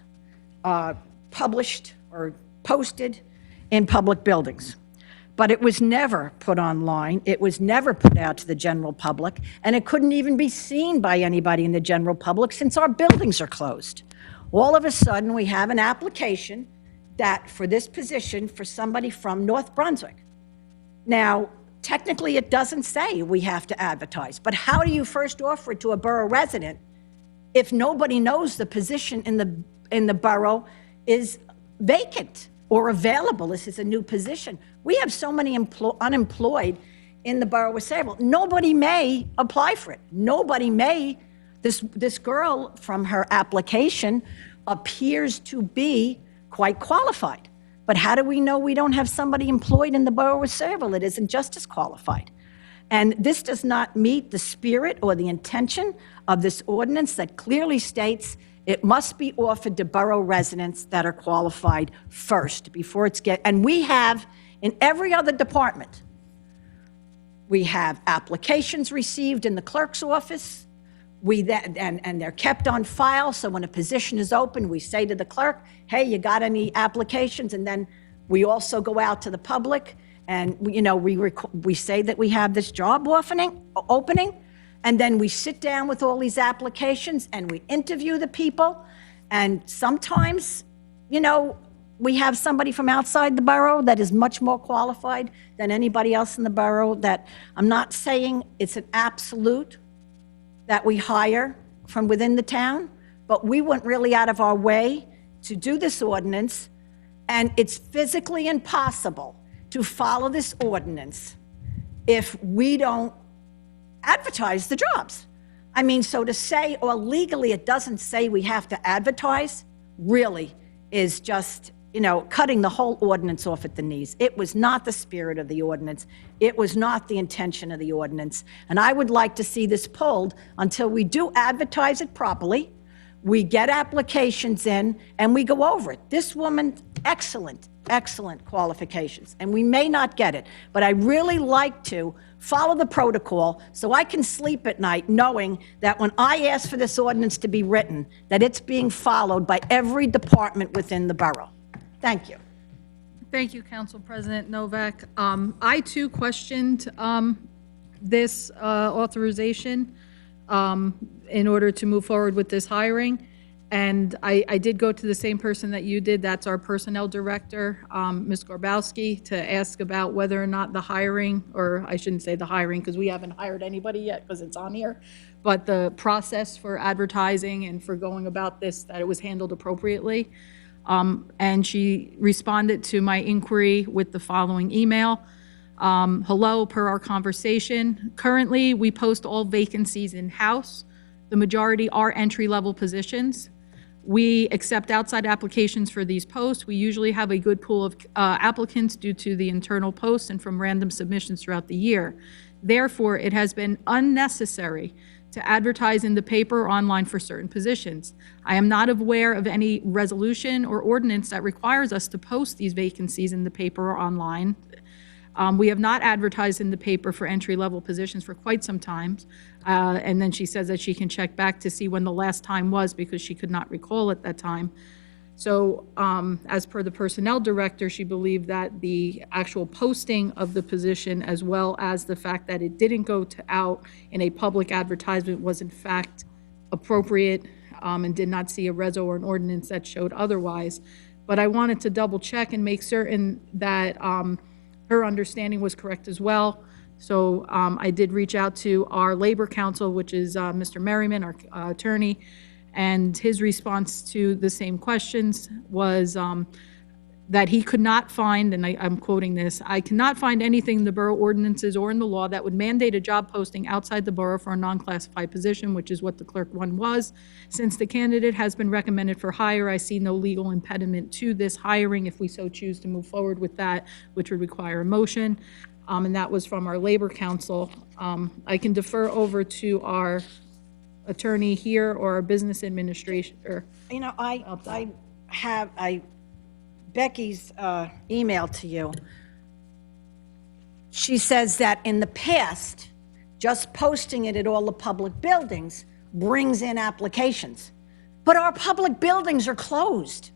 published or posted in public buildings. But it was never put online, it was never put out to the general public, and it couldn't even be seen by anybody in the general public since our buildings are closed. All of a sudden, we have an application that for this position for somebody from North Brunswick. Now, technically, it doesn't say we have to advertise, but how do you first offer it to a borough resident if nobody knows the position in the borough is vacant or available? This is a new position. We have so many unemployed in the borough of Sayreville. Nobody may apply for it. Nobody may. This girl, from her application, appears to be quite qualified. But how do we know we don't have somebody employed in the borough of Sayreville that isn't just as qualified? And this does not meet the spirit or the intention of this ordinance that clearly states it must be offered to borough residents that are qualified first before and we have, in every other department, we have applications received in the clerk's office. And they're kept on file, so when a position is open, we say to the clerk, hey, you got any applications? And then we also go out to the public, and we say that we have this job opening, and then we sit down with all these applications, and we interview the people, And sometimes, you know, we have somebody from outside the borough that is much more qualified than anybody else in the borough. That I'm not saying it's an absolute that we hire from within the town, but we went really out of our way to do this ordinance, and it's physically impossible to follow this ordinance if we don't advertise the jobs. I mean, so to say, or legally it doesn't say we have to advertise, really is just, you know, cutting the whole ordinance off at the knees. It was not the spirit of the ordinance. It was not the intention of the ordinance. And I would like to see this pulled until we do advertise it properly, we get applications in, and we go over it. This woman, excellent, excellent qualifications, and we may not get it, but I really like to follow the protocol so I can sleep at night knowing that when I ask for this ordinance to be written, that it's being followed by every department within the borough. Thank you. Thank you, Council President Novak. I too questioned this authorization in order to move forward with this hiring. And I did go to the same person that you did. That's our personnel director, Ms. Gorbowski, to ask about whether or not the hiring, or I shouldn't say the hiring because we haven't hired anybody yet because it's on here, but the process for advertising and for going about this, that it was handled appropriately. And she responded to my inquiry with the following email. Hello, per our conversation. Currently, we post all vacancies in-house. The majority are entry-level positions. We accept outside applications for these posts. We usually have a good pool of applicants due to the internal posts and from random submissions throughout the year. Therefore, it has been unnecessary to advertise in the paper or online for certain positions. I am not aware of any resolution or ordinance that requires us to post these vacancies in the paper or online. We have not advertised in the paper for entry-level positions for quite some time. And then she says that she can check back to see when the last time was because she could not recall at that time. So as per the personnel director, she believed that the actual posting of the position as well as the fact that it didn't go out in a public advertisement was in fact appropriate and did not see a reso or an ordinance that showed otherwise. But I wanted to double check and make certain that her understanding was correct as well. So I did reach out to our labor counsel, which is Mr. Merriman, our attorney, and his response to the same questions was that he could not find, and I'm quoting this, I cannot find anything in the borough ordinances or in the law that would mandate a job posting outside the borough for a non-classified position, which is what the clerk one was. Since the candidate has been recommended for hire, I see no legal impediment to this hiring if we so choose to move forward with that, which would require a motion. And that was from our labor counsel. I can defer over to our attorney here or our business administrator. You know, I have Becky's email to you. She says that in the past, just posting it at all the public buildings brings in applications. But our public buildings are closed.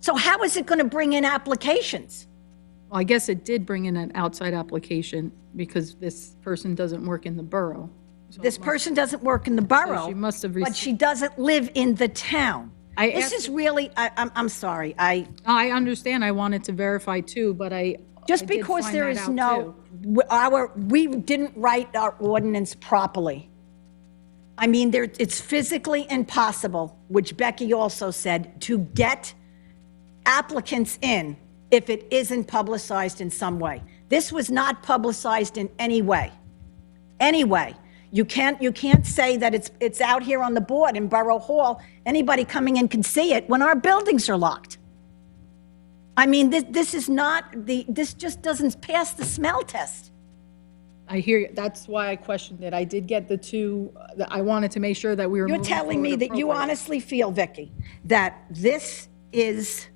So how is it going to bring in applications? Well, I guess it did bring in an outside application because this person doesn't work in the borough. So This person doesn't work in the borough, she must have but she doesn't live in the town. This asked- is really, I'm sorry, I understand. I wanted to verify too, but just I did because find there that is out, no, too. we didn't write our ordinance properly. I mean, it's physically impossible, which Becky also said, to get applicants in if it isn't publicized in some way. This was not publicized in any way. Anyway, you can't say that it's out here on the board in Borough Hall. Anybody coming in can see it when our buildings are locked. I mean, this just doesn't pass the smell test. I hear you. That's why I questioned it. I did get the two, I wanted to make sure that we were You're moving telling me forward that you appropriately. honestly feel, Vicki, that this is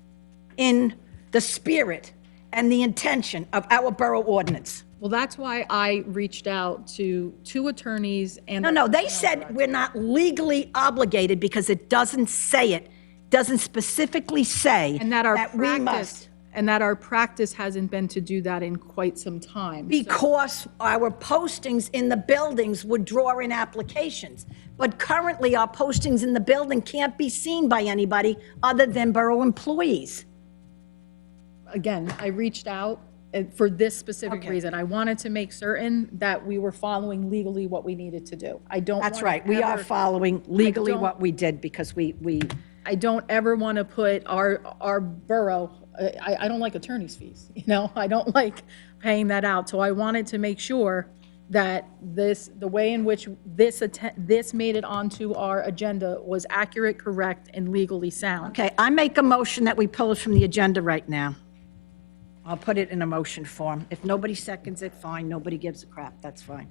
in the spirit and the intention of our borough ordinance? Well, that's why I reached out to two attorneys and. No, they said we're not legally obligated because it doesn't say it, doesn't specifically say And that our we practice, must. and that our practice hasn't been to do that in quite some time. Because our postings in the buildings would draw in applications. But currently, our postings in the building can't be seen by anybody other than borough employees. Again, I reached out for this specific Okay. reason. I wanted to make certain that we were following legally what we needed to do. I don't That's wanna right, we are ever- following legally don't- what we did because we I don't ever want to put our borough, I don't like attorney's fees, you know? I don't like paying that out. So I wanted to make sure that the way in which this made it onto our agenda was accurate, correct, and legally sound. Okay, I make a motion that we pull it from the agenda right now. I'll put it in a motion form. If nobody seconds it, fine. Nobody gives a crap, that's fine.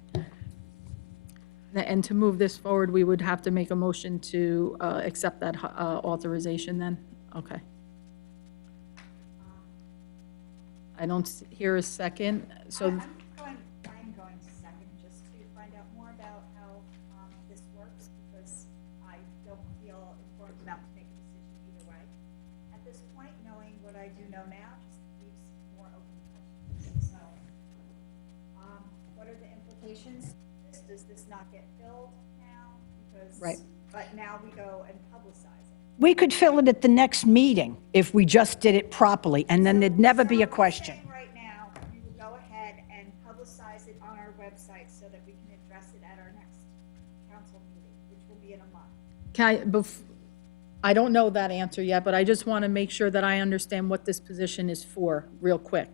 And to move this forward, we would have to make a motion to accept that authorization then? Okay. I don't hear a second, so, I'm going to second, just to find out more about how this works, because I don't feel informed enough to make a decision either way. At this point, knowing what I do know now just leaves more open questions. So, what are the implications? Does this not get filled now? Because, Right. But now we go and publicize it. We could fill it at the next meeting if we just did it properly, and then there'd never be a question. So right now, we will go ahead and publicize it on our website so that we can address it at our next council meeting, which will be in a month. I don't know that answer yet, but I just want to make sure that I understand what this position is for, real quick.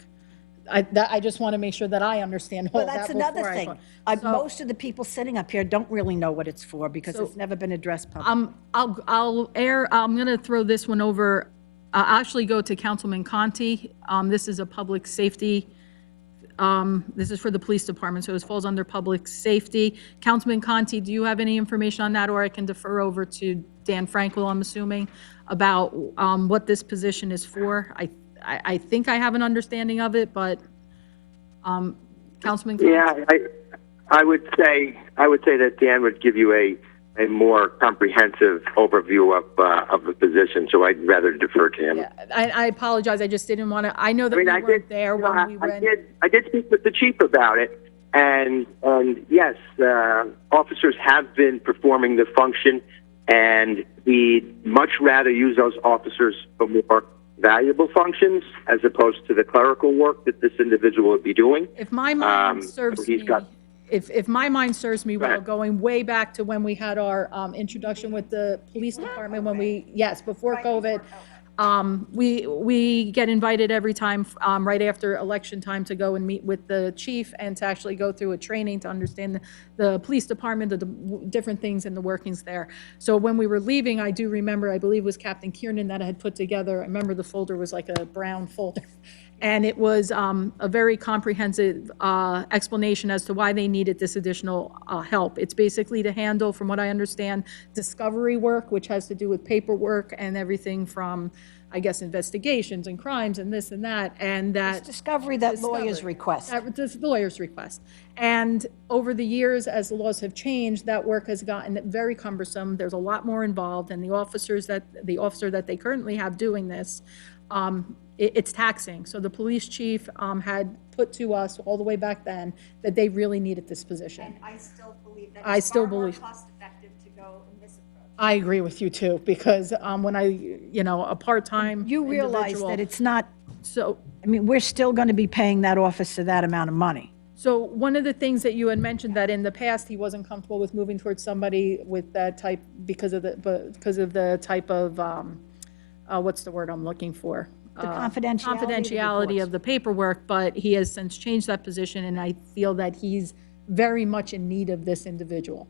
I just want to make sure that I understand all Well, that that's before another I thing. go. So- Most of the people sitting up here don't really know what it's for because So- it's never been addressed publicly. I'm going to throw this one over, I'll actually go to Councilman Conti. This is a public safety, this is for the police department, so it falls under public safety. Councilman Conti, do you have any information on that, or I can defer over to Dan Frankel, I'm assuming, about what this position is for? I think I have an understanding of it, but Councilman Conti? Yeah, I would say that Dan would give you a more comprehensive overview of the position. So I'd rather defer to him. Yeah, I apologize, I just didn't want to, I know that we weren't there when we went. I did speak with the chief about it, and yes, officers have been performing the function, and we'd much rather use those officers for more valuable functions as opposed to the clerical work that this individual would be doing. If my mind serves he's me, got- if my mind serves me well, ahead. going way back to when we had our introduction with the police department, when before COVID, we get invited every time, right after election time, to go and meet with the chief and to actually go through a training to understand the police department, the different things and the workings there. So when we were leaving, I do remember, I believe it was Captain Kiernan that had put together, I remember the folder was like a brown folder. And it was a very comprehensive explanation as to why they needed this additional help. It's basically to handle, from what I understand, discovery work, which has to do with paperwork and everything from, I guess, investigations and crimes and this and that, and that. It's discovery that lawyers request. This lawyer's request. And over the years, as the laws have changed, that work has gotten very cumbersome. There's a lot more involved, and the officer that they currently have doing this, it's taxing. So the police chief had put to us all the way back then that they really needed this position. And I still believe that I it's still far more believe- cost-effective to go in this approach. I agree with you too, because when a part-time You realize individual- that it's not, So, I mean, we're still going to be paying that officer that amount of money. So one of the things that you had mentioned, that in the past, he wasn't comfortable with moving towards somebody with that type because of the type of, what's the word I'm looking for? The confidentiality of the Confidentiality reports. of the paperwork, but he has since changed that position, and I feel that he's very much in need of this individual.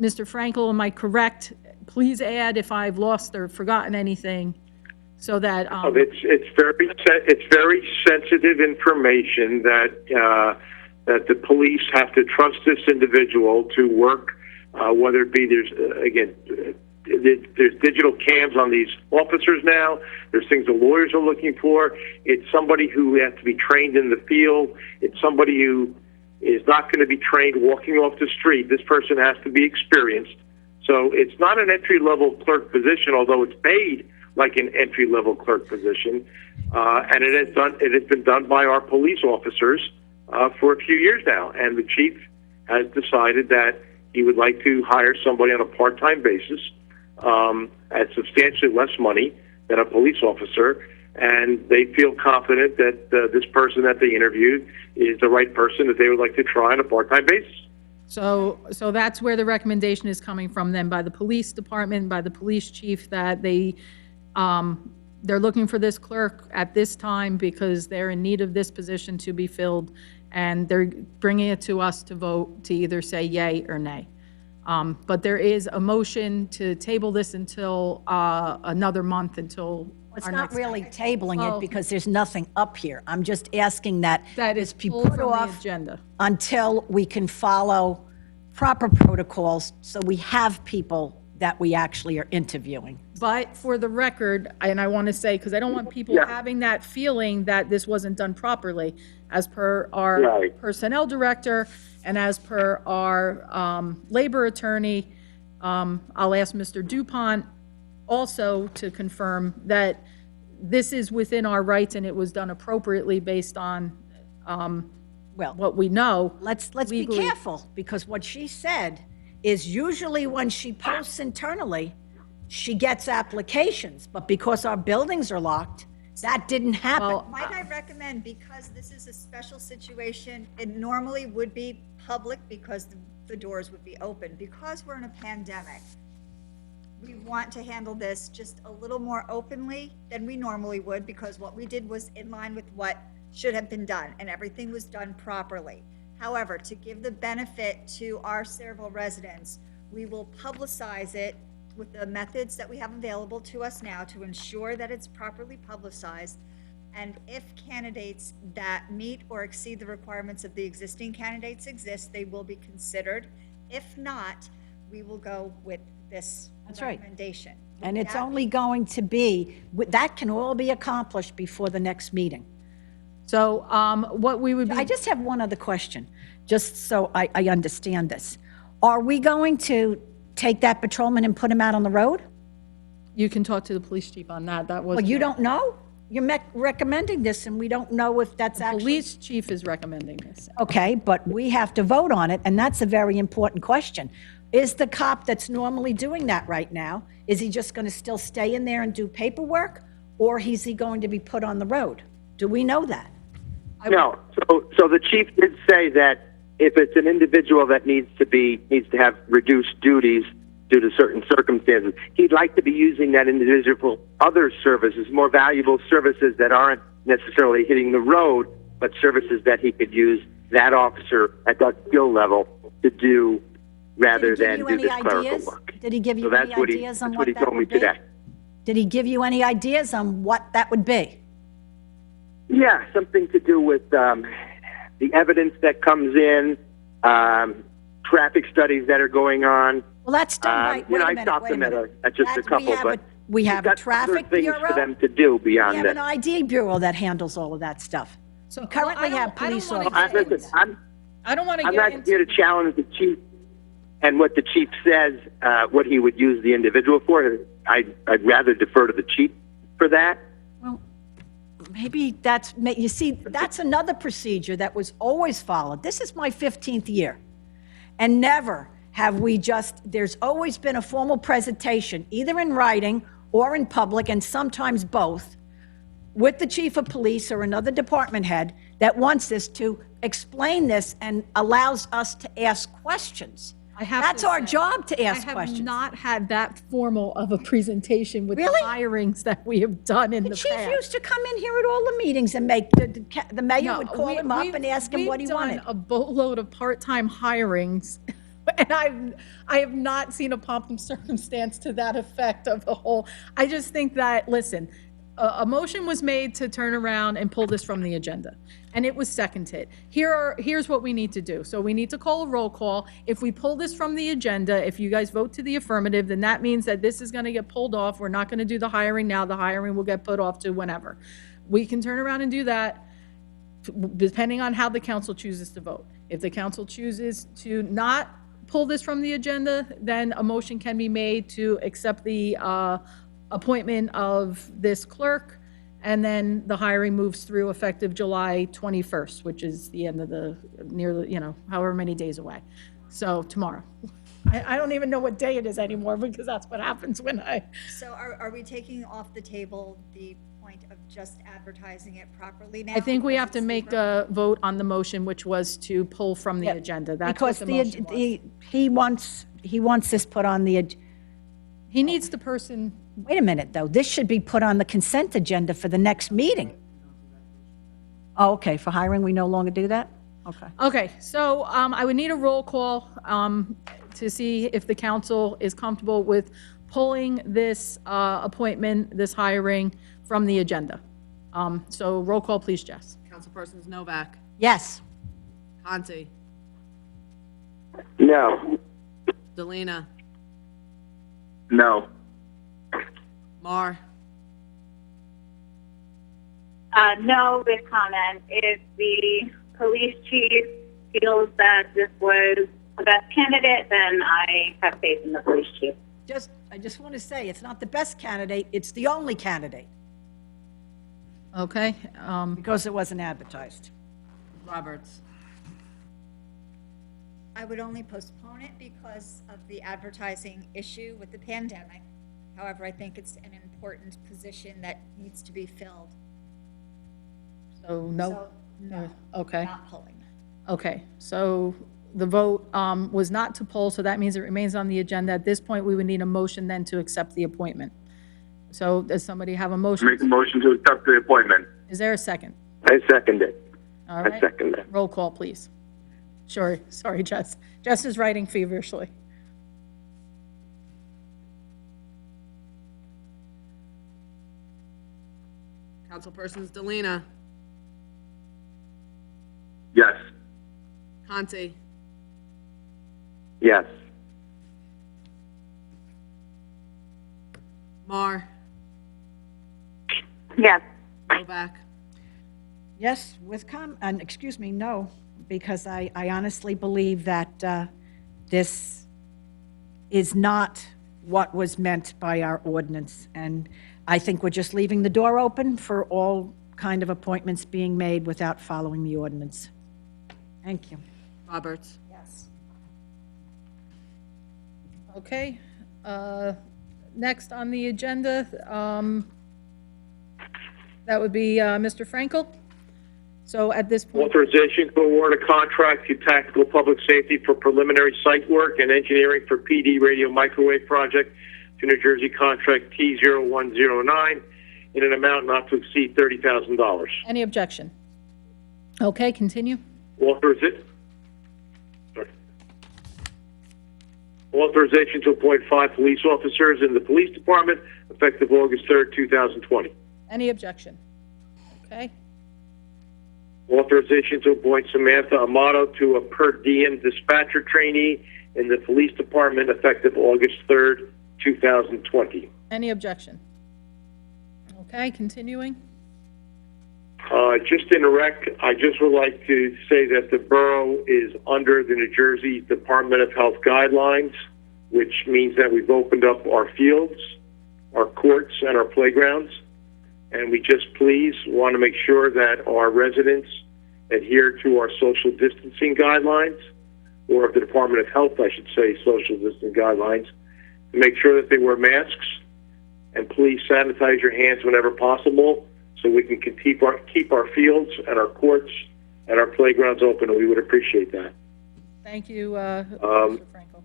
Mr. Frankel, am I correct? Please add if I've lost or forgotten anything, so that, It's very sensitive information that the police have to trust this individual to work, whether it be there's digital cams on these officers now. There's things the lawyers are looking for. It's somebody who has to be trained in the field. It's somebody who is not going to be trained walking off the street. This person has to be experienced. So it's not an entry-level clerk position, although it's paid like an entry-level clerk position. And it has been done by our police officers for a few years now. And the chief has decided that he would like to hire somebody on a part-time basis at substantially less money than a police officer. And they feel confident that this person that they interviewed is the right person that they would like to try on a part-time basis. So that's where the recommendation is coming from then by the police department, by the police chief, that they're looking for this clerk at this time because they're in need of this position to be filled, and they're bringing it to us to vote to either say yay or nay. But there is a motion to table this until another month, until It's our not next. really tabling Oh. it because there's nothing up here. I'm just asking that That is this be pulled put from the off agenda. until we can follow proper protocols so we have people that we actually are interviewing. But for the record, and I want to say, because I don't want people having that feeling that this wasn't done properly, as per our Right. personnel director and as per our labor attorney, I'll ask Mr. Dupont also to confirm that this is within our rights and it was done appropriately based on Well, what we know. let's be legally. careful, because what she said is usually when she posts internally, she gets applications, but because our buildings are locked, that didn't happen. Well, Might I recommend, because this is a special situation, it normally would be public because the doors would be open. Because we're in a pandemic, we want to handle this just a little more openly than we normally would, because what we did was in line with what should have been done, and everything was done properly. However, to give the benefit to our Sayreville residents, we will publicize it with the methods that we have available to us now to ensure that it's properly publicized. And if candidates that meet or exceed the requirements of the existing candidates exist, they will be considered. If not, we will go with this That's right. recommendation. And Would it's that only going to be, that can all be accomplished before the next meeting. So what we would be. I just have one other question, just so I understand this. Are we going to take that patrolman and put him out on the road? You can talk to the police chief on that. That was. Well, you don't know? You're recommending this, and we don't know if that's The actually... police chief is recommending this. Okay, but we have to vote on it, and that's a very important question. Is the cop that's normally doing that right now, is he just going to still stay in there and do paperwork, or is he going to be put on the road? Do we know that? No. So the chief did say that if it's an individual that needs to have reduced duties due to certain circumstances, he'd like to be using that individual for other services, more valuable services that aren't necessarily hitting the road, but services that he could use that officer at that skill level to do rather than do this clerical work. Did he give you So any that's what ideas on that's what he that told me would be? today. Did he give you any ideas on what that would be? Yeah, something to do with the evidence that comes in, traffic studies that are going on. Well, that's done by, You know, I wait a minute, stopped wait a them at, minute. at just a That's- couple, but we have a we've got other traffic things bureau. for them to do We beyond have that. an ID bureau that handles all of that stuff. So We currently have police officers. Listen, I don't want to I'm get not into. here to challenge the chief and what the chief says, what he would use the individual for. I'd rather defer to the chief for that. Well, maybe you see, that's another procedure that was always followed. This is my 15th year. And never have we there's always been a formal presentation, either in writing or in public, and sometimes both, with the chief of police or another department head that wants this to explain this and allows us to ask questions. That's our job to ask I have questions. not had that formal of a presentation with the Really? hirings that we have done in the The past. chief used to come in here at all the meetings and make, the mayor No, would call him up and ask him what he wanted. We've done a boatload of part-time hirings, and I have not seen a pomp and circumstance to that effect of the whole. I just think that, listen, a motion was made to turn around and pull this from the agenda, and it was seconded. Here's what we need to do. So we need to call a roll call. If we pull this from the agenda, if you guys vote to the affirmative, then that means that this is going to get pulled off. We're not going to do the hiring now. The hiring will get put off to whenever. We can turn around and do that depending on how the council chooses to vote. If the council chooses to not pull this from the agenda, then a motion can be made to accept the appointment of this clerk, and then the hiring moves through effective July 21st, which is the end of the, however many days away. So tomorrow. I don't even know what day it is anymore, because that's what happens when So are we taking off the table the point of just advertising it properly now? I think we because have to it's make deeper? a vote on the motion, which was to pull from the Yeah, agenda. That's what Because the motion was. he wants this put on the, He needs the person, wait a minute, though, this should be put on the consent agenda for the next meeting. Oh, okay, for hiring, we no longer do that? Okay. okay, so I would need a roll call to see if the council is comfortable with pulling this appointment, this hiring from the agenda. So roll call, please, Jess. Councilpersons Novak, Yes. Conti, No. Delina, No. Mar, No, with comment. If the police chief feels that this was the best candidate, then I have faith in the police chief. I just want to say, it's not the best candidate, it's the only candidate, Okay, because it wasn't advertised. Roberts, I would only postpone it because of the advertising issue with the pandemic. However, I think it's an important position that needs to be filled. so no, So, no, okay. not pulling. Okay, so the vote was not to pull, so that means it remains on the agenda. At this point, we would need a motion then to accept the appointment. So does somebody have a Make a motion? motion to accept the appointment. Is there a second? I second it. All I right, second it. roll call, please. Sure, sorry, Jess. Jess is writing feverishly. Councilpersons Delina, Yes. Conti, Yes. Mar, Yes. Novak, Yes, excuse me, no, because I honestly believe that this is not what was meant by our ordinance. And I think we're just leaving the door open for all kind of appointments being made without following the ordinance. Thank you. Roberts, Yes. Okay, next on the agenda, that would be Mr. Frankel. So at this point, Authorization to award a contract to Tactical Public Safety for preliminary site work and engineering for PD radio microwave project to New Jersey contract T0109 in an amount not to exceed $30,000. any objection? Okay, continue. Authorization to appoint 5 police officers in the police department effective August 3rd, 2020. Any objection? Okay, Authorization to appoint Samantha Amato to a per diem dispatcher trainee in the police department effective August 3rd, 2020. any objection? Okay, continuing. Just in rec, I just would like to say that the borough is under the New Jersey Department of Health guidelines, which means that we've opened up our fields, our courts, and our playgrounds. And we just please want to make sure that our residents adhere to our social distancing guidelines, or of the Department of Health, I should say, social distancing guidelines, to make sure that they wear masks, and please sanitize your hands whenever possible so we can keep our fields and our courts and our playgrounds open, and we would appreciate that. Thank you, Mr. Frankel.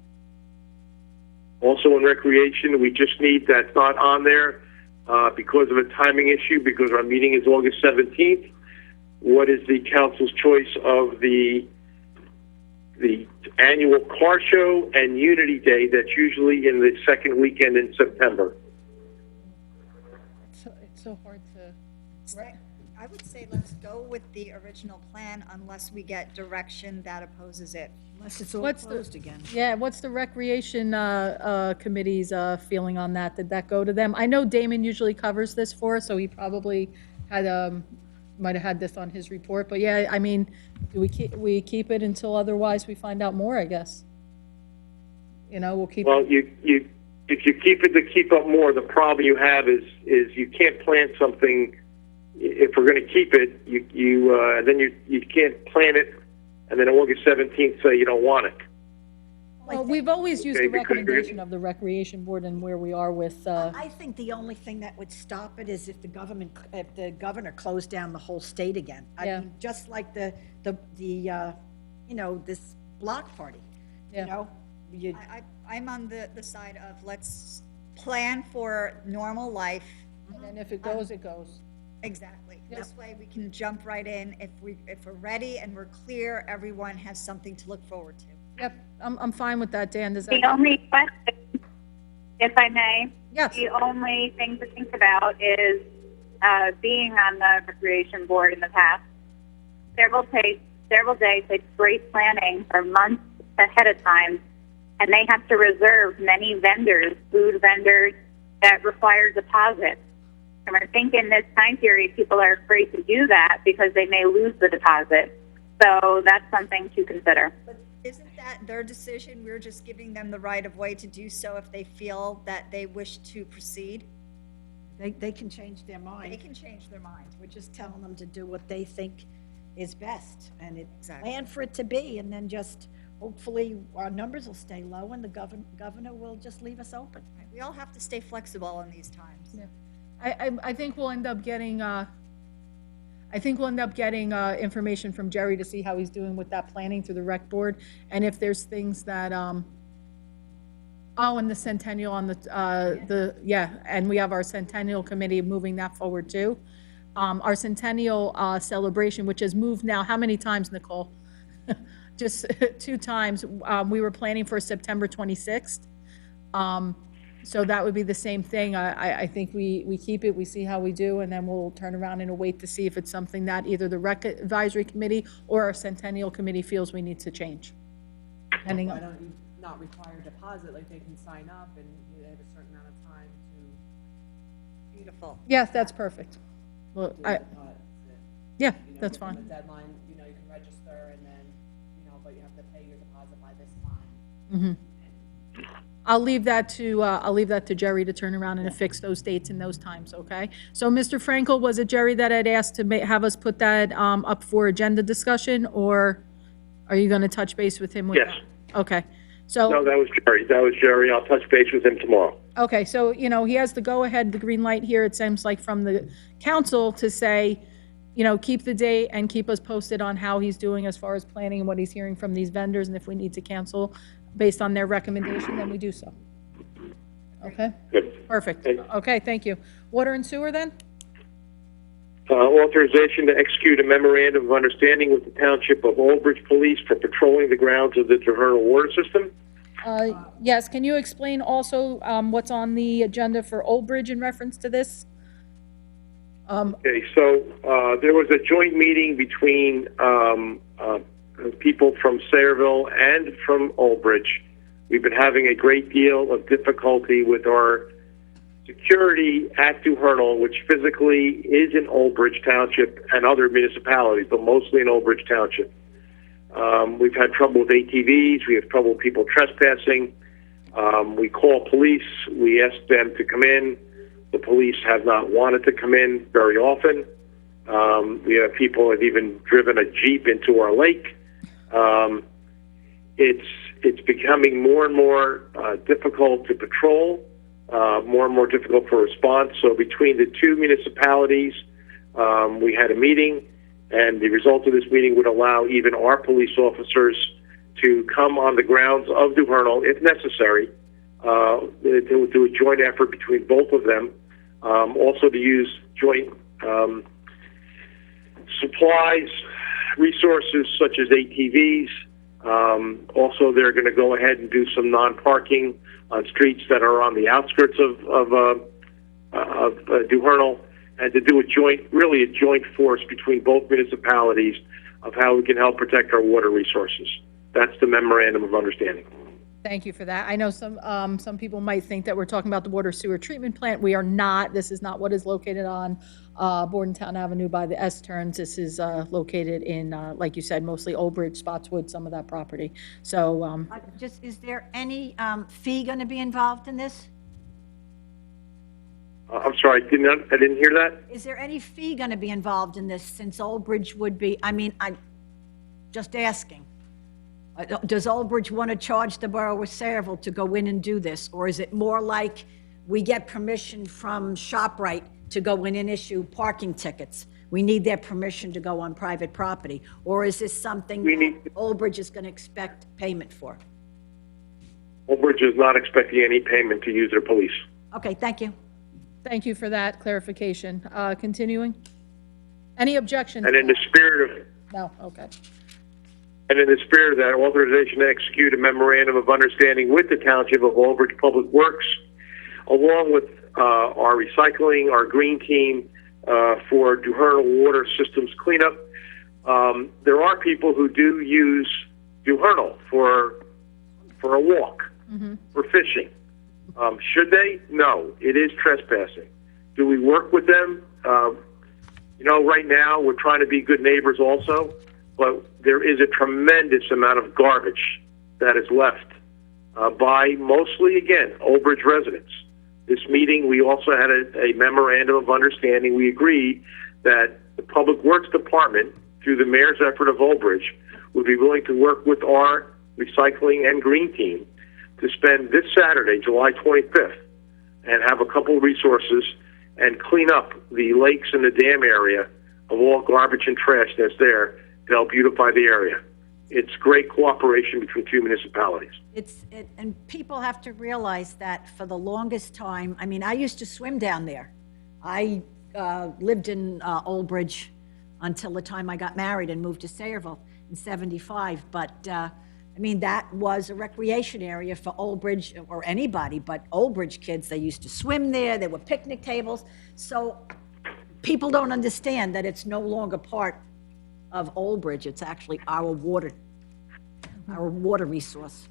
Also in recreation, we just need, that's not on there because of a timing issue, because our meeting is August 17th. What is the council's choice of the annual car show and Unity Day that's usually in the second weekend in September? It's so hard to. I would say let's go with the original plan unless we get direction that opposes it. Unless it's all What's the- closed again. Yeah, what's the recreation committee's feeling on that? Did that go to them? I know Damon usually covers this for us, so he probably had, might have had this on his report, but yeah, I mean, do we keep it until otherwise we find out more, I guess? You know, we'll keep. Well, you if you keep it to keep up more, the problem you have is you can't plant something. If we're going to keep it, then you can't plant it, and then on August 17th say you don't want it. Well, we've always used Okay, the because recommendation of the Recreation Board and where we are with, I think the only thing that would stop it is if the governor closed down the whole state again. I Yeah. mean, just like this block party, Yeah. I'm on the side of let's plan for normal life. and then if it goes, it goes. Exactly. Yep. This way we can jump right in. If we're ready and we're clear, everyone has something to look forward to. Yep, I'm fine with that, Dan, does that? The only question, if I may, Yes. the only thing to think about is being on the recreation board in the past. Several days takes great planning for months ahead of time, and they have to reserve many vendors, food vendors, that require deposits. And I think in this time period, people are afraid to do that because they may lose the deposit. So that's something to consider. But isn't that their decision? We're just giving them the right of way to do so if they feel that they wish to proceed. They can change their They mind. can change their mind. We're just telling them to do what they think is best, and Exactly. plan for it to be, and then just hopefully our numbers will stay low, and the governor will just leave us open. We all have to stay flexible in these times. Yeah. I think we'll end up getting, information from Jerry to see how he's doing with that planning through the rec board, and if there's things that, and the centennial on and we have our centennial committee moving that forward too. Our centennial, celebration, which has moved now, how many times, Nicole? Just 2 times. We were planning for September 26th. So that would be the same thing. I think we keep it, we see how we do, and then we'll turn around and wait to see if it's something that either the rec advisory committee or our centennial committee feels we need to change. Depending Why on, don't you not require a deposit, like they can sign up and they have a certain amount of time to Beautiful. yeah, that's perfect. Well, do the deposit. yeah, You know, that's give them fine. a deadline, you can register and then, but you have to pay your deposit by this time. I'll leave that to Jerry to turn around and affix those dates and those times, okay? So, Mr. Frankel, was it Jerry that had asked to have us put that, up for agenda discussion, or are you gonna touch base with him with Yes. that? Okay, so. No, that was Jerry. I'll touch base with him tomorrow. Okay, so, he has the go-ahead, the green light here, it seems like, from the council to say, keep the date and keep us posted on how he's doing as far as planning and what he's hearing from these vendors, and if we need to cancel based on their recommendation, then we do so. Okay? Good. Perfect. Okay. Okay, thank you. Water and sewer, then? Authorization to execute a memorandum of understanding with the Township of Old Bridge Police for patrolling the grounds of the Vernal water system. Yes, can you explain also what's on the agenda for Old Bridge in reference to this? Okay, so there was a joint meeting between people from Sayreville and from Old Bridge. We've been having a great deal of difficulty with our security at Vernal, which physically is in Old Bridge Township and other municipalities, but mostly in Old Bridge Township. We've had trouble with ATVs. We have trouble with people trespassing. We call police. We ask them to come in. The police have not wanted to come in very often. We have people have even driven a Jeep into our lake. It's becoming more and more difficult to patrol, more and more difficult for response. So between the 2 municipalities, we had a meeting, and the result of this meeting would allow even our police officers to come on the grounds of Vernal, if necessary, to do a joint effort between both of them. Also to use joint supplies, resources such as ATVs. Also, they're going to go ahead and do some non-parking on streets that are on the outskirts of Vernal, and to do a joint force between both municipalities of how we can help protect our water resources. That's the memorandum of understanding. Thank you for that. I know some people might think that we're talking about the water sewer treatment plant. We are not. This is not what is located on Bordentown Avenue by the S-turns. This is located in, like you said, mostly Old Bridge, Spotswood, some of that property. So, Is there any fee going to be involved in this? I'm sorry, I didn't hear that. Is there any fee gonna be involved in this, since Old Bridge would be, I mean, I'm just asking. Does Old Bridge want to charge the borough of Sayreville to go in and do this? Or is it more like we get permission from ShopRite to go in and issue parking tickets? We need their permission to go on private property? Or is this something that Old Bridge is going to expect payment for? Old Bridge is not expecting any payment to use their police. Okay, thank you. Thank you for that clarification. Continuing? Any objections? And in the spirit of No, okay. And in the spirit of that, authorization to execute a memorandum of understanding with the Township of Old Bridge Public Works, along with our recycling, our green team for Duhernal water systems cleanup. There are people who do use Duhernal for a walk, for fishing. Should they? No, it is trespassing. Do we work with them? Right now we're trying to be good neighbors also, but there is a tremendous amount of garbage that is left by mostly, again, Old Bridge residents. This meeting, we also had a memorandum of understanding. We agreed that the Public Works Department, through the mayor's effort of Old Bridge, would be willing to work with our recycling and green team to spend this Saturday, July 25th, and have a couple of resources and clean up the lakes and the dam area of all garbage and trash that's there to help beautify the area. It's great cooperation between two municipalities. And people have to realize that for the longest time, I mean, I used to swim down there. I lived in Old Bridge until the time I got married and moved to Sayreville in '75. But I mean, that was a recreation area for Old Bridge or anybody, but Old Bridge kids, they used to swim there. There were picnic tables. So people don't understand that it's no longer part of Old Bridge. It's actually our water resource.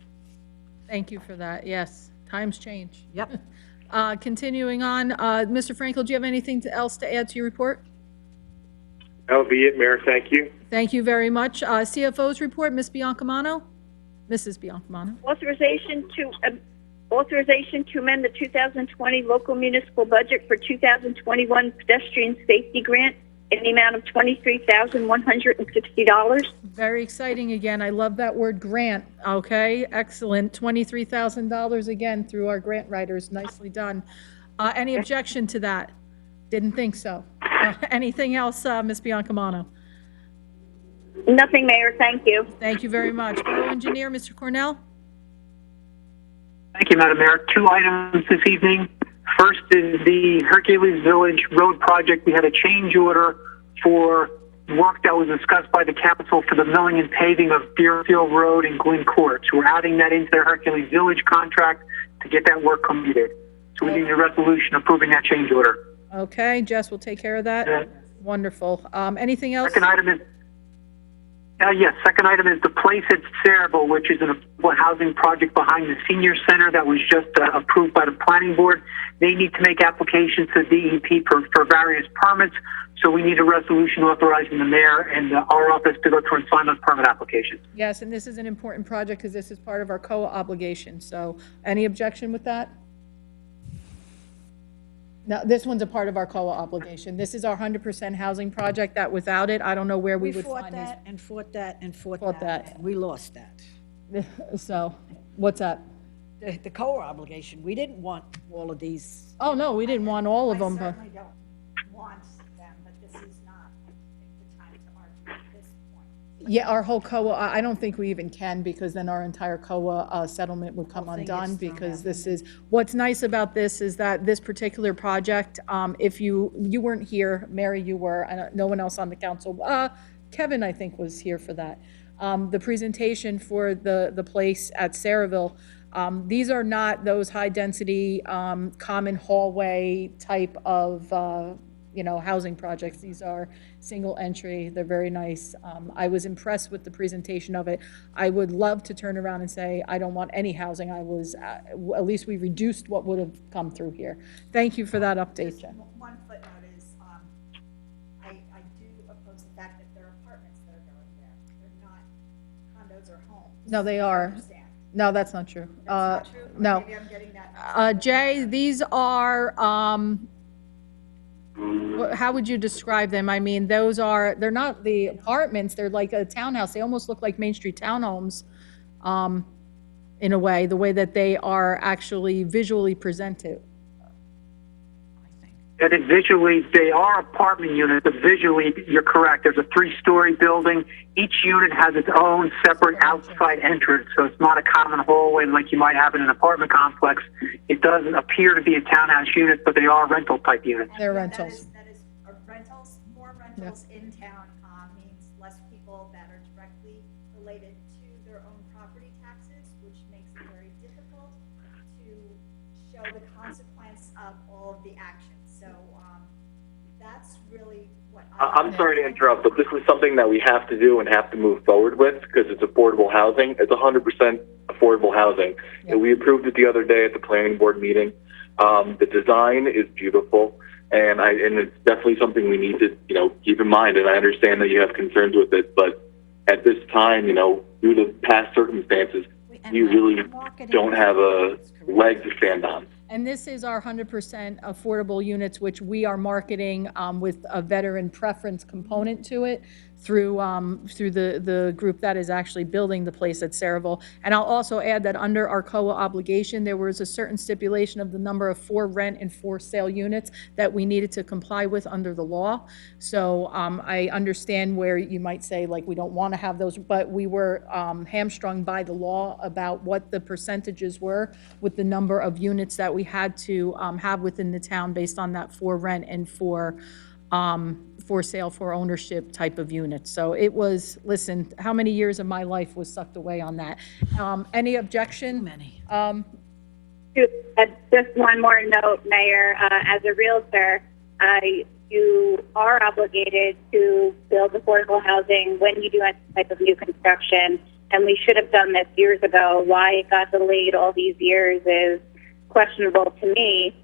Thank you for that. Yes, times change. Yep. Continuing on, Mr. Frankel, do you have anything else to add to your report? That'll be it, Mayor. Thank you. Thank you very much. CFO's report, Ms. Biancamano? Mrs. Biancamano. Authorization to amend the 2020 local municipal budget for 2021 pedestrian safety grant in the amount of $23,160. Very exciting again. I love that word grant. Okay, excellent. $23,000 again through our grant writers. Nicely done. Any objection to that? Didn't think so. Anything else, Ms. Biancamano? Nothing, Mayor. Thank you. Thank you very much. Borough Engineer, Mr. Cornell? Thank you, Madam Mayor. 2 items this evening. First is the Hercules Village Road project. We had a change order for work that was discussed by the council for the milling and paving of Deerfield Road and Glynn Court. So we're adding that into the Hercules Village contract to get that work completed. So we need a resolution approving that change order. Okay, Jess will take care of that. Wonderful. Anything else? Second item is second item is the Place at Sayreville, which is an affordable housing project behind the senior center that was just approved by the planning board. They need to make applications to DEP for various permits, so we need a resolution authorizing the mayor and our office to go through and sign those permit applications. Yes, and this is an important project because this is part of our COA obligation. So any objection with that? No, this one's a part of our COA obligation. This is our 100% housing project that without it, I don't know where we would fought find that and fought that and fought Fought that. that. And we lost that. these. So, what's that? The COA obligation, we didn't want all of these. Oh, no, we didn't want all of them, but. I certainly don't want them, but this is not the time to argue at this point. Yeah, our whole COA, I don't think we even can, because then our entire COA settlement would come Whole thing undone, gets thrown because out. this is, what's nice about this is that this particular project, if you weren't here, Mary, you were, no one else on the council, Kevin, I think, was here for that. The presentation for the place at Sayreville, these are not those high-density, common hallway type of, housing projects. These are single entry. They're very nice. I was impressed with the presentation of it. I would love to turn around and say, I don't want any housing. At least we reduced what would have come through here. Thank you for that update, Jen. One footnote is, I do oppose the fact that there are apartments that are going there. They're not condos or homes. No, they I are. understand. No, that's not true. That's not true? Or No. Maybe I'm getting that. Jay, these are, How would you describe them? I mean, they're not the apartments, they're like a townhouse. They almost look like Main Street townhomes, in a way, the way that they are actually visually presented. That is visually, they are apartment units, but visually, you're correct. There's a 3-story building. Each unit has its own separate outside entrance, so it's not a common hallway like you might have in an apartment complex. It doesn't appear to be a townhouse unit, but they are rental type units. They're rentals. That is rentals, more rentals in town, means less people that are directly related to their own property taxes, which makes it very difficult to show the consequence of all of the actions. So, that's really what I'm sorry to interrupt, but this is something that we have to do and have to move forward with because it's affordable housing. It's 100% affordable housing. Yeah. And we approved it the other day at the planning board meeting. The design is beautiful, and it's definitely something we need to, keep in mind. And I understand that you have concerns with it, but at this time, due to past circumstances, you really don't have a leg to stand on. And this is our 100% affordable units, which we are marketing with a veteran preference component to it through the group that is actually building the place at Saraville. And I'll also add that under our COA obligation, there was a certain stipulation of the number of 4 rent and 4 sale units that we needed to comply with under the law. So I understand where you might say, like, we don't want to have those, but we were hamstrung by the law about what the percentages were with the number of units that we had to have within the town based on that 4 rent and 4 for sale, for ownership type of units. So it was, listen, how many years of my life was sucked away on that? Any objection? Many. Just one more note, Mayor. As a realtor, you are obligated to build affordable housing when you do any type of new construction, and we should have done this years ago. Why it got delayed all these years is questionable to me.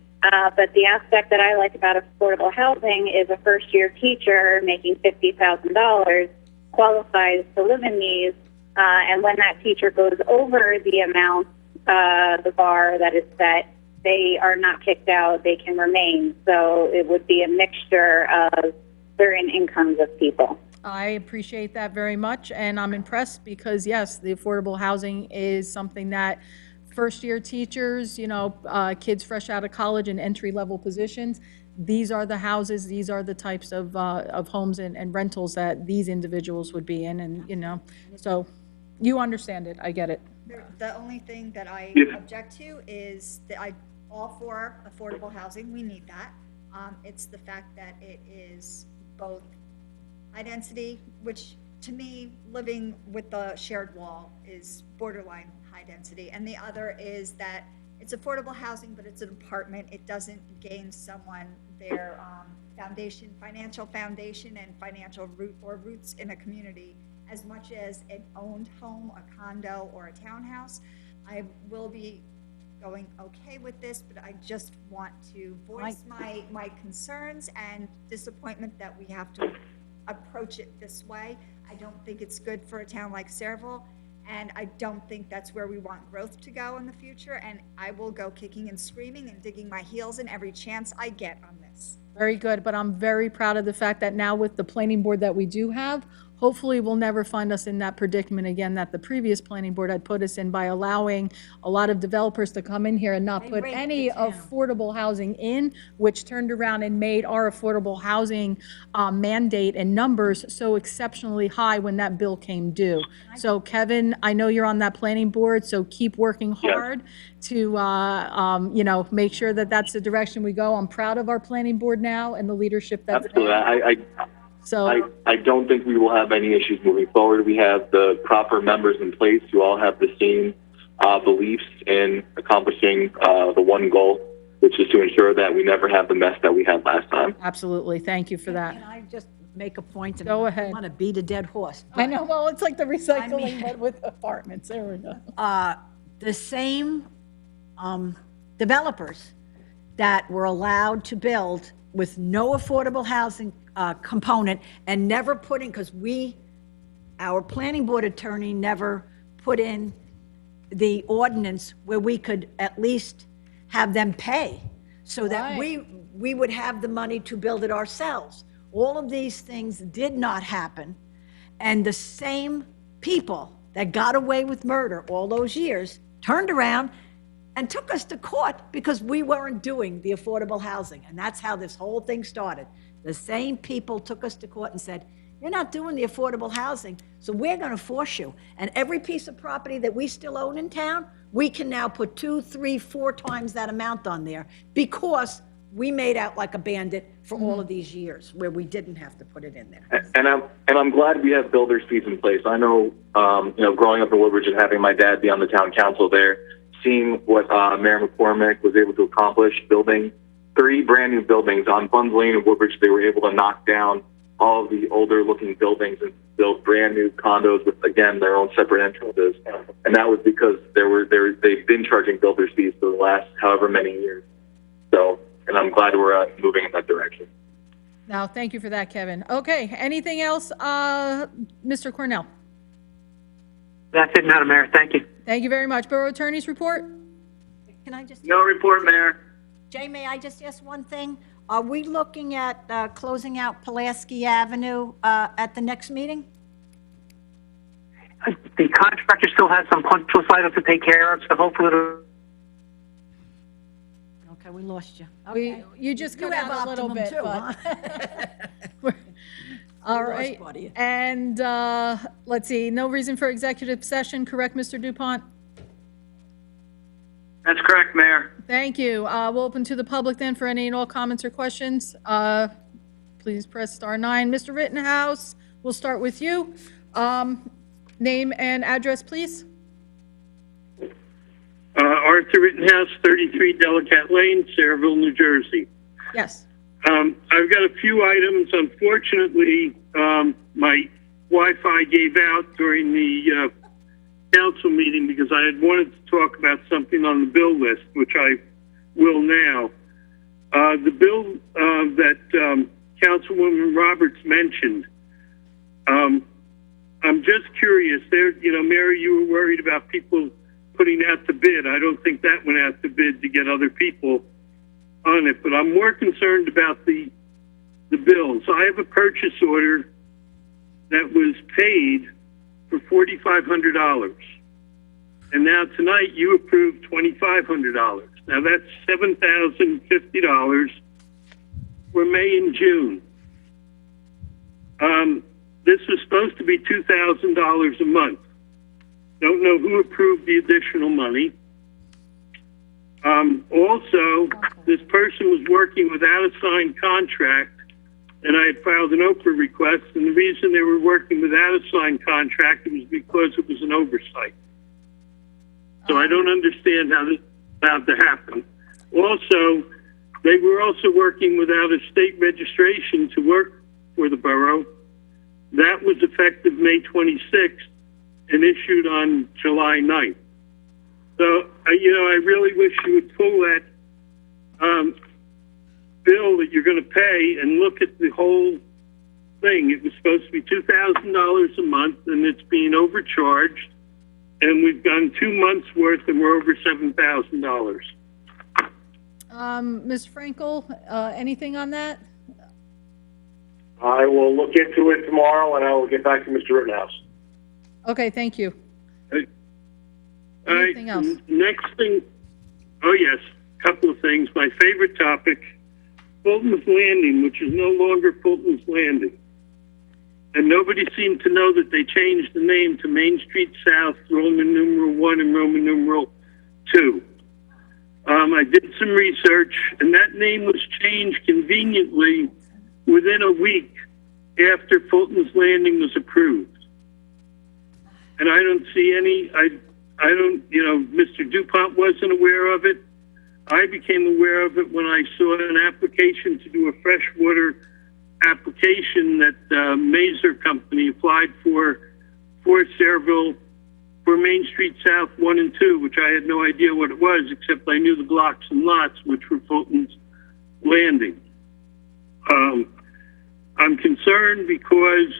But the aspect that I like about affordable housing is a first-year teacher making $50,000 qualifies to live in these, and when that teacher goes over the amount, the bar that is set, they are not kicked out, they can remain. So it would be a mixture of varying incomes of people. I appreciate that very much, and I'm impressed because, yes, the affordable housing is something that first-year teachers, kids fresh out of college in entry-level positions, these are the houses, these are the types of homes and rentals that these individuals would be in, and, so you understand it, I get it. The only thing that I object to is that all for affordable housing, we need that. It's the fact that it is both high density, which to me, living with the shared wall is borderline high density. And the other is that it's affordable housing, but it's an apartment. It doesn't gain someone their financial foundation and financial roots in a community as much as an owned home, a condo, or a townhouse. I will be going okay with this, but I just want to voice my concerns and disappointment that we have to approach it this way. I don't think it's good for a town like Saraville, and I don't think that's where we want growth to go in the future, and I will go kicking and screaming and digging my heels in every chance I get on this. Very good, but I'm very proud of the fact that now with the planning board that we do have, hopefully we'll never find us in that predicament again that the previous planning board had put us in by allowing a lot of developers to come in here and not put any affordable housing in, which turned around and made our affordable housing mandate and numbers so exceptionally high when that bill came due. So Kevin, I know you're on that planning board, so keep working hard to, make sure that that's the direction we go. I'm proud of our planning board now and the leadership that's Absolutely. there. I don't think we will have any issues moving forward. We have the proper members in place who all have the same beliefs in accomplishing the one goal, which is to ensure that we never have the mess that we had last time. Absolutely. Thank you for that. Can I just make a point? Go ahead. I want to beat a dead horse. I know, well, it's like the recycling, but with apartments. There we go. The same developers that were allowed to build with no affordable housing component and never put in, because our planning board attorney never put in the ordinance where we could at least have them pay, so that we would have the money to build it ourselves. All of these things did not happen. And the same people that got away with murder all those years turned around and took us to court because we weren't doing the affordable housing. And that's how this whole thing started. The same people took us to court and said, you're not doing the affordable housing, so we're gonna force you. And every piece of property that we still own in town, we can now put 2, 3, 4 times that amount on there because we made out like a bandit for all of these years where we didn't have to put it in there. And I'm glad we have builders fees in place. I know, growing up in Woodbridge and having my dad be on the town council there, seeing what Mayor McCormick was able to accomplish, building 3 brand new buildings on Buns Lane in Woodbridge. They were able to knock down all of the older looking buildings and build brand new condos with, again, their own separate entrances. And that was because they've been charging builders fees for the last however many years. So, and I'm glad we're moving in that direction. Now, thank you for that, Kevin. Okay, anything else, Mr. Cornell? That's it, Madam Mayor. Thank you. Thank you very much. Borough Attorney's report? Can I just? No report, Mayor. Jay, may I just ask one thing? Are we looking at closing out Pulaski Avenue at the next meeting? The contractor still has some punch list items to take care of, so hopefully it'll... Okay, we lost you. Okay. You just cut have out a little Optimum bit, too, but. All We lost right, part of you. and let's see, no reason for executive session, correct, Mr. Dupont? That's correct, Mayor. Thank you. We'll open to the public then for any and all comments or questions. Please press *9. Mr. Rittenhouse, we'll start with you. Name and address, please. Arthur Rittenhouse, 33 Delacat Lane, Sayreville, New Jersey. Yes. I've got a few items. Unfortunately, my Wi-Fi gave out during the council meeting because I had wanted to talk about something on the bill list, which I will now. The bill that Councilwoman Roberts mentioned, I'm just curious. There, Mary, you were worried about people putting out the bid. I don't think that went out to bid to get other people on it, but I'm more concerned about the bills. I have a purchase order that was paid for $4,500, and now tonight you approved $2,500. Now that's $7,050 for May and June. This was supposed to be $2,000 a month. Don't know who approved the additional money. Also, this person was working without a signed contract, and I had filed an Oprah request, and the reason they were working without a signed contract was because it was an oversight. So I don't understand how this is allowed to happen. Also, they were also working without a state registration to work for the borough. That was effective May 26th and issued on July 9th. So, I really wish you would pull that bill that you're going to pay and look at the whole thing. It was supposed to be $2,000 a month, and it's being overcharged. And we've done 2 months' worth, and we're over $7,000. Ms. Frankel, anything on that? I will look into it tomorrow, and I will get back to Mr. Rittenhouse. Okay, thank you. All right, Anything else? next thing, oh yes, couple of things. My favorite topic, Fulton's Landing, which is no longer Fulton's Landing. And nobody seemed to know that they changed the name to Main Street South, Roman numeral 1 and Roman numeral 2. I did some research, and that name was changed conveniently within a week after Fulton's Landing was approved. And I don't see any, I don't, Mr. DuPont wasn't aware of it. I became aware of it when I saw an application to do a freshwater application that Mazer Company applied for Sayreville for Main Street South 1 and 2, which I had no idea what it was, except I knew the blocks and lots, which were Fulton's Landing. I'm concerned because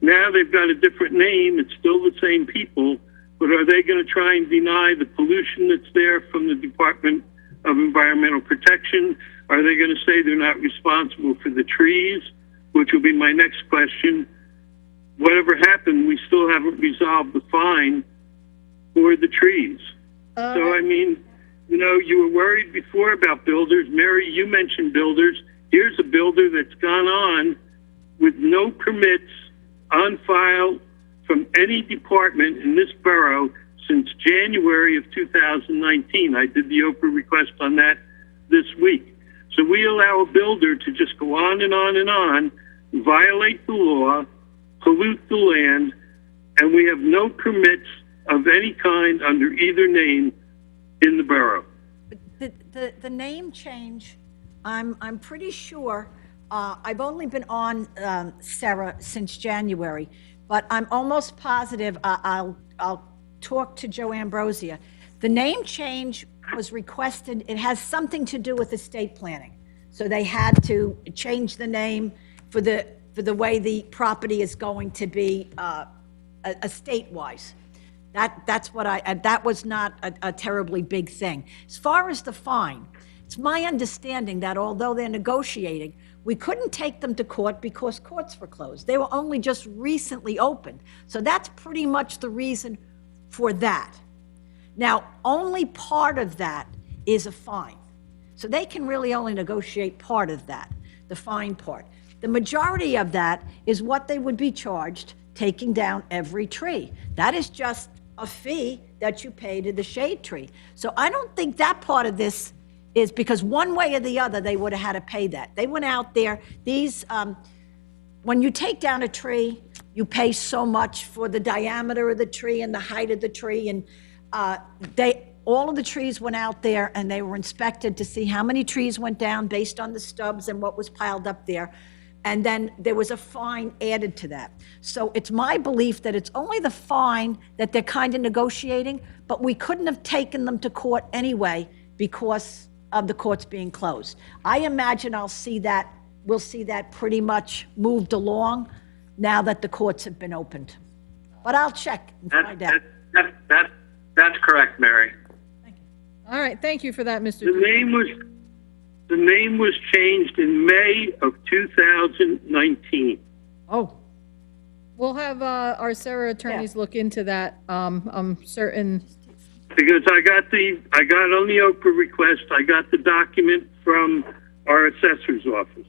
now they've got a different name. It's still the same people, but are they going to try and deny the pollution that's there from the Department of Environmental Protection? Are they going to say they're not responsible for the trees? Which will be my next question. Whatever happened, we still haven't resolved the fine for the trees. So, I mean, you know, you were worried before about builders. Mary, you mentioned builders. Here's a builder that's gone on with no permits on file from any department in this borough since January of 2019. I did the Oprah request on that this week. So we allow a builder to just go on and on and on, violate the law, pollute the land, and we have no permits of any kind under either name in the borough. The name change, I'm pretty sure, I've only been on, Sarah, since January, but I'm almost positive, I'll talk to Joe Ambrosia. The name change was requested, it has something to do with estate planning. So they had to change the name for the way the property is going to be, estate-wise. That's what that was not a terribly big thing. As far as the fine, it's my understanding that although they're negotiating, we couldn't take them to court because courts were closed. They were only just recently opened. So that's pretty much the reason for that. Now, only part of that is a fine. So they can really only negotiate part of that, the fine part. The majority of that is what they would be charged taking down every tree. That is just a fee that you pay to the shade tree. So I don't think that part of this is, because one way or the other, they would have had to pay that. They went out there, when you take down a tree, you pay so much for the diameter of the tree and the height of the tree, and all of the trees went out there and they were inspected to see how many trees went down based on the stubs and what was piled up there. And then there was a fine added to that. So it's my belief that it's only the fine that they're kind of negotiating, but we couldn't have taken them to court anyway because of the courts being closed. I imagine we'll see that pretty much moved along now that the courts have been opened. But I'll check and find out. That's correct, Mary. All right, thank you for that, Mr. The name was changed in May of 2019. Oh. We'll have our Sarah attorneys look into that. I'm certain. Because I got on the Oprah request, I got the document from our assessor's office.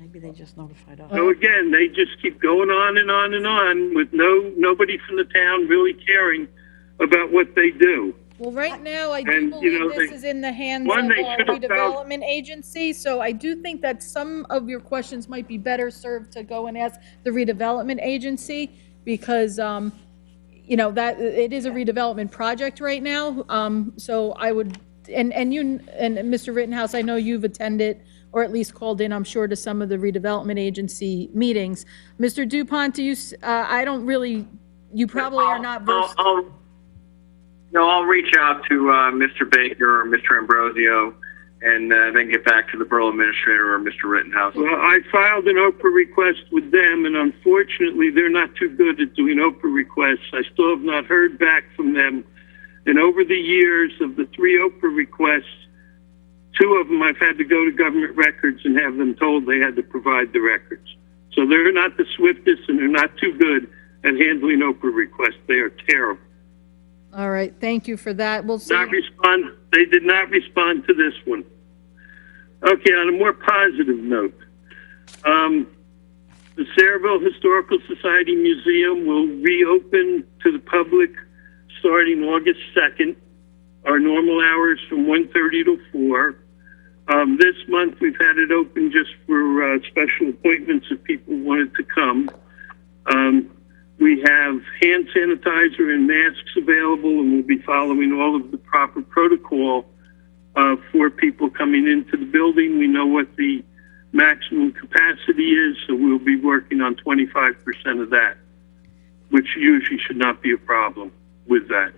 Maybe they just notified us. So again, they just keep going on and on and on with nobody from the town really caring about what they do. Well, right now, I do believe this is in the hands of our redevelopment agency, so I do think that some of your questions might be better served to go and ask the redevelopment agency, because, you know, that it is a redevelopment project right now, so I would, and you, and Mr. Rittenhouse, I know you've attended, or at least called in, I'm sure, to some of the redevelopment agency meetings. Mr. DuPont, do you, I don't really, you probably are not versed. I'll reach out to Mr. Baker or Mr. Ambrosio and then get back to the borough administrator or Mr. Rittenhouse. Well, I filed an Oprah request with them, and unfortunately, they're not too good at doing Oprah requests. I still have not heard back from them. And over the years of the 3 Oprah requests, 2 of them I've had to go to government records and have them told they had to provide the records. So they're not the swiftest, and they're not too good at handling Oprah requests. They are terrible. All right, thank you for that. We'll see. They did not respond to this one. Okay, on a more positive note, the Sayreville Historical Society Museum will reopen to the public starting August 2nd. Our normal hours from 1:30 to 4. This month we've had it open just for special appointments if people wanted to come. We have hand sanitizer and masks available, and we'll be following all of the proper protocol for people coming into the building. We know what the maximum capacity is, so we'll be working on 25% of that, which usually should not be a problem with that.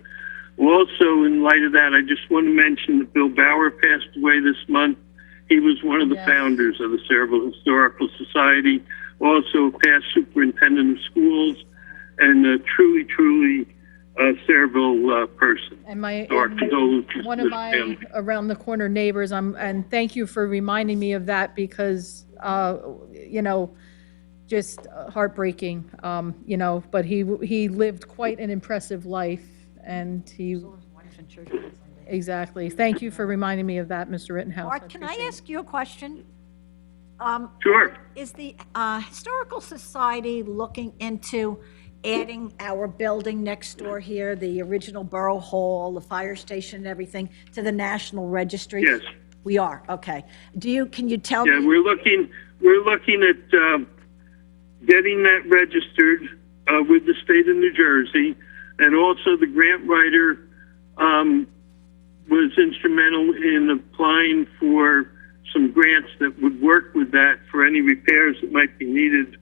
Also, in light of that, I just want to mention that Bill Bauer passed away this month. He was one of the founders of the Sayreville Historical Society, also a past superintendent of schools, and truly Sayreville person. And my, So our and condolences one to of his my family. around the corner neighbors, and thank you for reminding me of that because, you know, just heartbreaking, you know, but he lived quite an impressive life and he, exactly. Thank you for reminding me of that, Mr. Rittenhouse. Art, can I appreciate it. ask you a question? Sure. Is the Historical Society looking into adding our building next door here, the original Borough Hall, the fire station and everything, to the National Registry? Yes. We are, okay. Can you tell Yeah, me? we're looking at getting that registered with the state of New Jersey, and also the grant writer was instrumental in applying for some grants that would work with that for any repairs that might be needed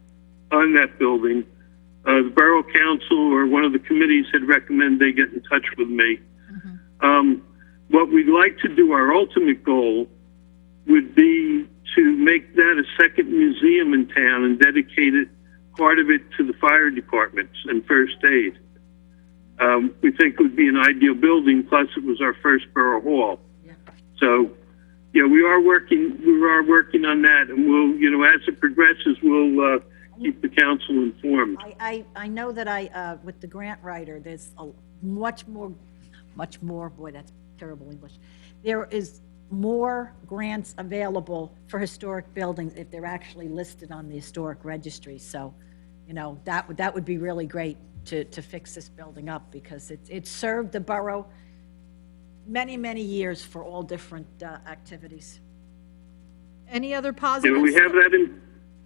on that building. The Borough Council or one of the committees had recommended they get in touch with me. What we'd like to do, our ultimate goal, would be to make that a second museum in town and dedicate it, part of it, to the fire departments and first aid. We think it would be an ideal building, plus it was our first borough hall. Yeah. So, yeah, we are working on that, and we'll, you know, as it progresses, we'll keep the council informed. I know that with the grant writer, there's a much more, boy, that's terrible English. There is more grants available for historic buildings if they're actually listed on the historic registry. So, you know, that would be really great to fix this building up because it served the borough many, many years for all different activities. Any other Yeah, positives? we have that in.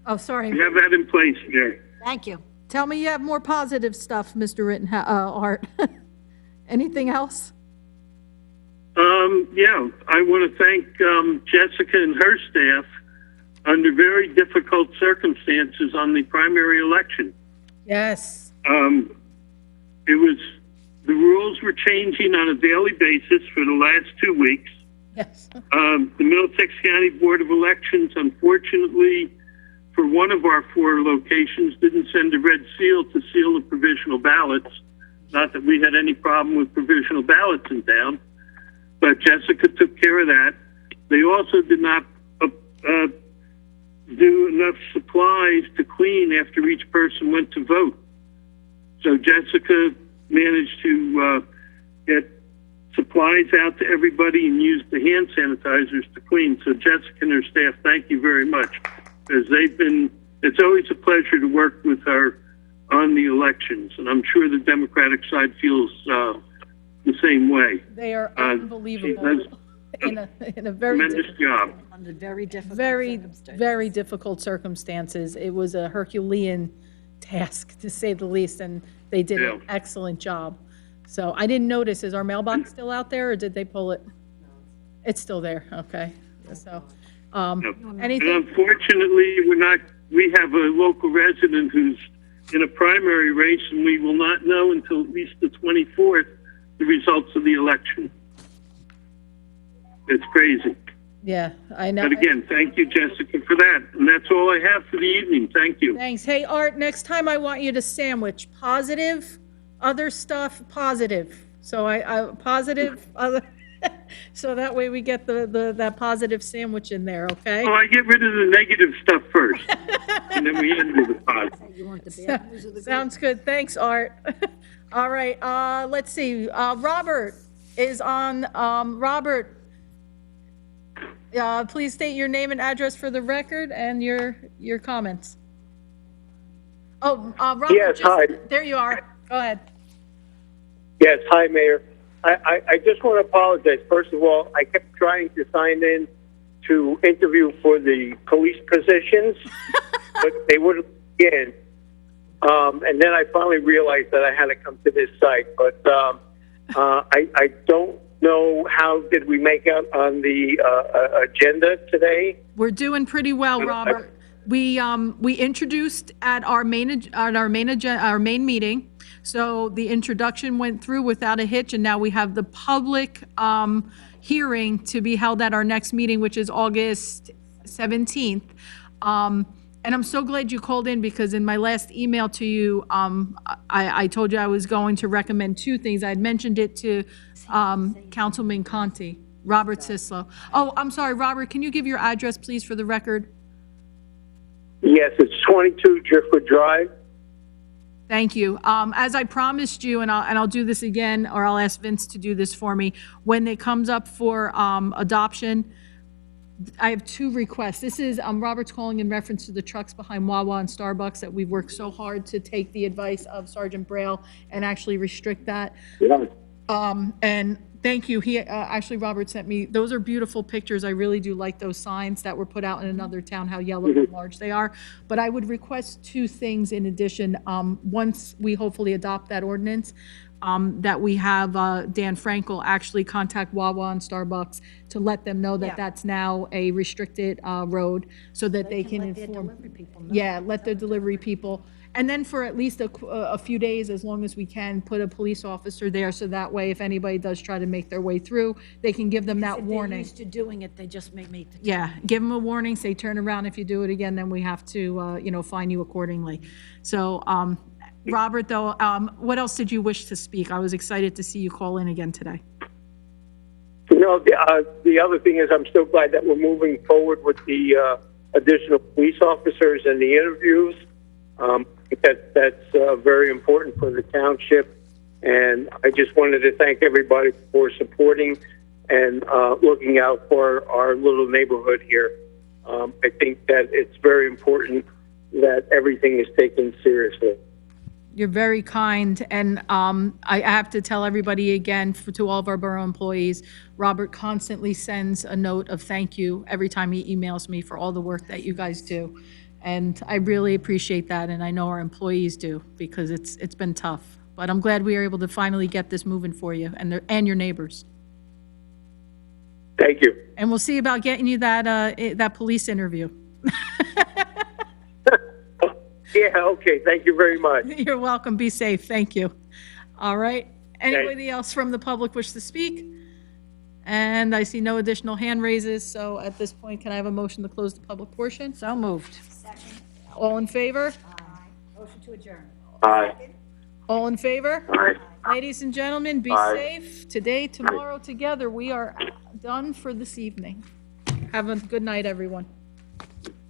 Oh, sorry. We have that in place. Yeah. Thank you. Tell me you have more positive stuff, Mr. Rittenhouse, Art. Anything else? Yeah, I want to thank Jessica and her staff under very difficult circumstances on the primary election. Yes. It was, the rules were changing on a daily basis for the last 2 weeks. Yes. The Middlesex County Board of Elections, unfortunately, for one of our 4 locations, didn't send a red seal to seal the provisional ballots. Not that we had any problem with provisional ballots in town, but Jessica took care of that. They also did not do enough supplies to clean after each person went to vote. So Jessica managed to get supplies out to everybody and used the hand sanitizers to clean. So Jessica and her staff, thank you very much, because it's always a pleasure to work with her on the elections, and I'm sure the Democratic side feels the same way. They are unbelievable in a very Tremendous job. Under very difficult very, circumstances. very difficult circumstances. It was a Herculean task, to say the least, and they did an excellent job. So I didn't notice, is our mailbox still out there, or did they pull it? It's still there, okay. So, And anything, unfortunately, we have a local resident who's in a primary race, and we will not know until at least the 24th the results of the election. It's crazy. yeah, I know. But again, thank you, Jessica, for that. And that's all I have for the evening. Thank you. Thanks. Hey, Art, next time I want you to sandwich positive, other stuff, positive. So I positive, other, so that way we get that positive sandwich in there, okay? Well, I get rid of the negative stuff first, and then we end with the positive. You want the bad news or the good? Sounds good. Thanks, Art. All right, let's see. Robert is on. Robert, please state your name and address for the record and your comments. Oh, Robert. Yes, hi. There you are. Go ahead. Yes, hi, Mayor. I just want to apologize. First of all, I kept trying to sign in to interview for the police positions, but they wouldn't begin. And then I finally realized that I had to come to this site. But I don't know, how did we make out on the agenda today? We're doing pretty well, Robert. We introduced at our main meeting. So the introduction went through without a hitch, and now we have the public hearing to be held at our next meeting, which is August 17th. And I'm so glad you called in, because in my last email to you, I told you I was going to recommend two things. I had mentioned it to Councilman Conti, Robert Sislo. Oh, I'm sorry, Robert, can you give your address, please, for the record? Yes, it's 22 Driftwood Drive. Thank you. As I promised you, and I'll do this again, or I'll ask Vince to do this for me, when it comes up for adoption, I have two requests. This is, Robert's calling in reference to the trucks behind Wawa and Starbucks that we've worked so hard to take the advice of Sergeant Braille and actually restrict that. Yeah. And thank you. He, actually, Robert sent me, those are beautiful pictures. I really do like those signs that were put out in another town, how yellow and large they are. But I would request two things in addition. Once we hopefully adopt that ordinance, that we have Dan Frankel actually contact Wawa and Starbucks to let them know that Yeah. that's now a restricted road, so that they can let their inform. delivery people know. Yeah, let the delivery people, and then for at least a few days, as long as we can, put a police officer there, so that way, if anybody does try to make their way through, they can give them that If they're warning. used to doing it, they just may make the. Yeah, give them a warning, say, turn around, if you do it again, then we have to, fine you accordingly. So, Robert, though, what else did you wish to speak? I was excited to see you call in again today. You know, the other thing is I'm so glad that we're moving forward with the additional police officers and the interviews. That's very important for the township. And I just wanted to thank everybody for supporting and looking out for our little neighborhood here. I think that it's very important that everything is taken seriously. You're very kind, and I have to tell everybody again, to all of our borough employees, Robert constantly sends a note of thank you every time he emails me for all the work that you guys do. And I really appreciate that, and I know our employees do, because it's been tough. But I'm glad we are able to finally get this moving for you and your neighbors. Thank you. And we'll see about getting you that police interview. Yeah, okay. Thank you very much. You're welcome. Be safe. Thank you. All right. Anybody else from the public wish to speak? And I see no additional hand raises, so at this point, can I have a motion to close the public portion? So moved. All in favor? Motion to adjourn. Aye. All in favor? Aye. Ladies and gentlemen, be Aye. safe. Today, tomorrow, together, we are done for this evening. Have a good night, everyone.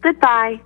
Goodbye.